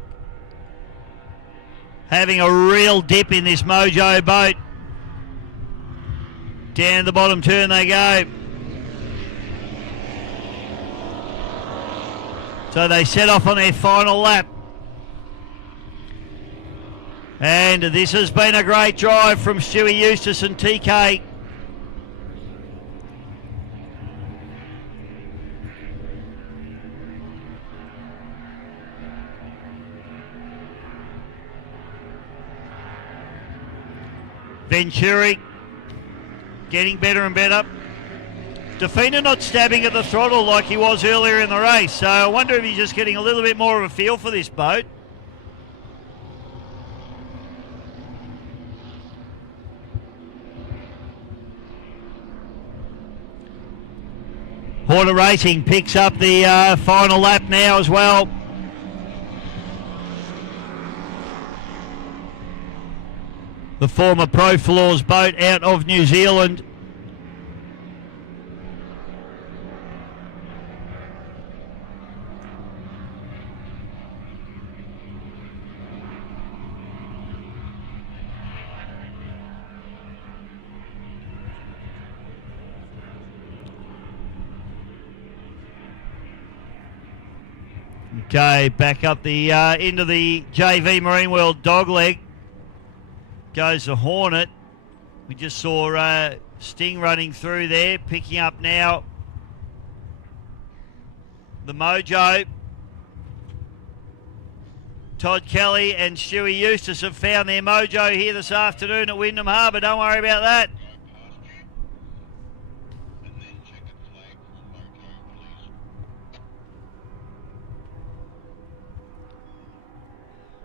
having a real dip in this Mojo boat. Down the bottom turn they go. So they set off on their final lap. And this has been a great drive from Stewie Eustace and TK. Venturi getting better and better. Defina not stabbing at the throttle like he was earlier in the race, so I wonder if he's just getting a little bit more of a feel for this boat. Horner Racing picks up the final lap now as well. The former Pro Floors boat out of New Zealand. Okay, back up the into the JV Marine World dogleg. Goes the Hornet. We just saw Sting running through there, picking up now the Mojo. Todd Kelly and Stewie Eustace have found their mojo here this afternoon at Wyndham Harbour. Don't worry about that.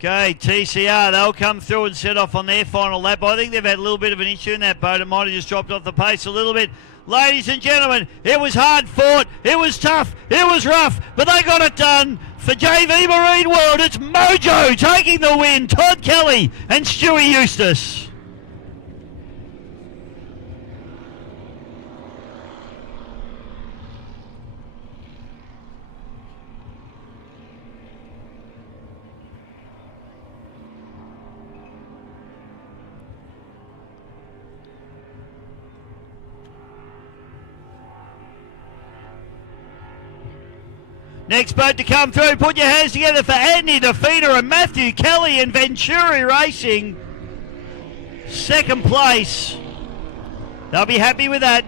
Okay, TCR, they'll come through and set off on their final lap. I think they've had a little bit of an issue in that boat. It might have just dropped off the pace a little bit. Ladies and gentlemen, it was hard fought, it was tough, it was rough, but they got it done. For JV Marine World, it's Mojo taking the win. Todd Kelly and Stewie Eustace. Next boat to come through. Put your hands together for Andy DeFeeder and Matthew Kelly and Venturi Racing. Second place. They'll be happy with that.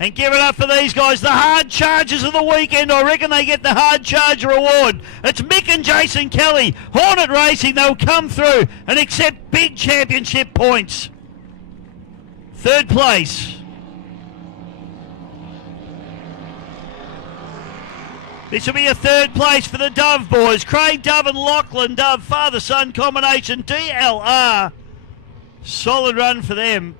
And give it up for these guys, the hard chargers of the weekend. I reckon they get the hard charger award. It's Mick and Jason Kelly. Hornet Racing, they'll come through and accept big championship points. Third place. This will be a third place for the Dove boys. Craig Dove and Lachlan Dove, father-son combination, DLR. Solid run for them.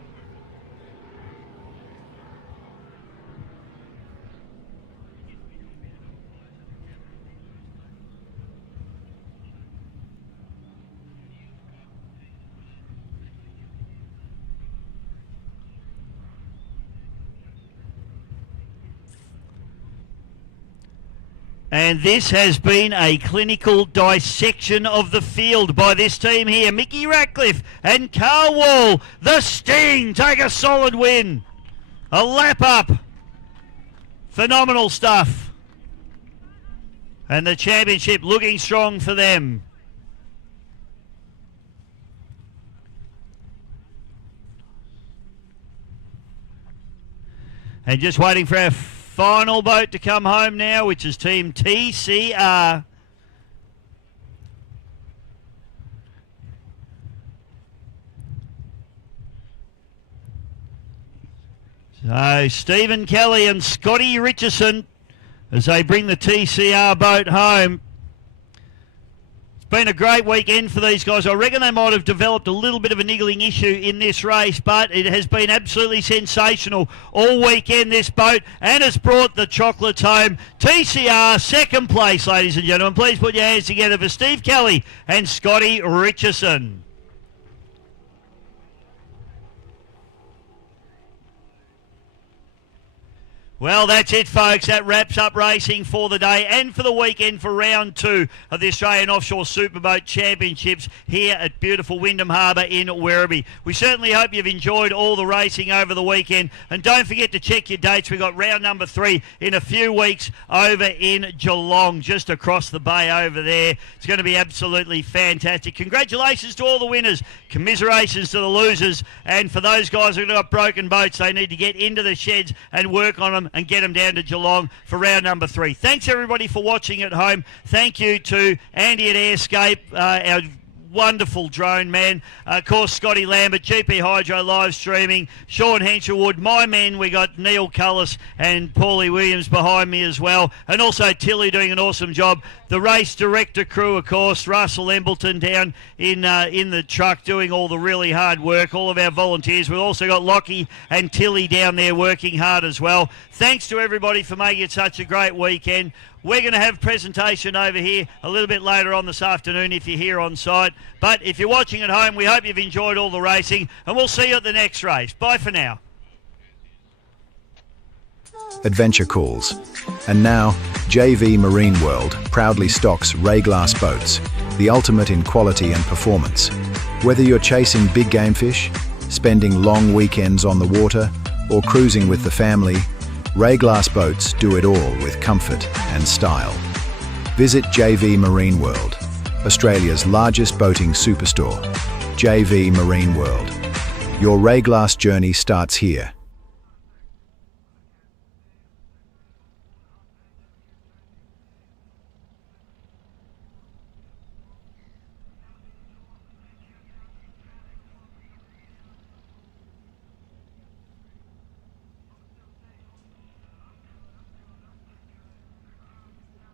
And this has been a clinical dissection of the field by this team here. Mickey Ratcliffe and Carl Wall, the Sting, take a solid win. A lap up. Phenomenal stuff. And the championship looking strong for them. And just waiting for our final boat to come home now, which is Team TCR. So Stephen Kelly and Scotty Richardson as they bring the TCR boat home. Been a great weekend for these guys. I reckon they might have developed a little bit of a niggling issue in this race, but it has been absolutely sensational all weekend, this boat, and it's brought the chocolates home. TCR, second place, ladies and gentlemen. Please put your hands together for Steve Kelly and Scotty Richardson. Well, that's it, folks. That wraps up racing for the day and for the weekend for round 2 of the Australian Offshore Superboat Championships here at beautiful Wyndham Harbour in Werribee. We certainly hope you've enjoyed all the racing over the weekend. And don't forget to check your dates. We've got round number 3 in a few weeks over in Geelong, just across the bay over there. It's going to be absolutely fantastic. Congratulations to all the winners. Commiserations to the losers. And for those guys who've got broken boats, they need to get into the sheds and work on them and get them down to Geelong for round number 3. Thanks everybody for watching at home. Thank you to Andy at Airscape, our wonderful drone man. Of course, Scotty Lambert, GP Hydro live streaming, Sean Henshelwood, my men, we got Neil Cullis and Paulie Williams behind me as well, and also Tilly doing an awesome job. The race director crew, of course, Russell Embleton down in the truck doing all the really hard work, all of our volunteers. We've also got Lockie and Tilly down there working hard as well. Thanks to everybody for making it such a great weekend. We're going to have presentation over here a little bit later on this afternoon if you're here on site. But if you're watching at home, we hope you've enjoyed all the racing, and we'll see you at the next race. Bye for now. Adventure calls. And now, JV Marine World proudly stocks Ray Glass boats, the ultimate in quality and performance. Whether you're chasing big game fish, spending long weekends on the water, or cruising with the family, Ray Glass boats do it all with comfort and style. Visit JV Marine World, Australia's largest boating superstore. JV Marine World. Your Ray Glass journey starts here.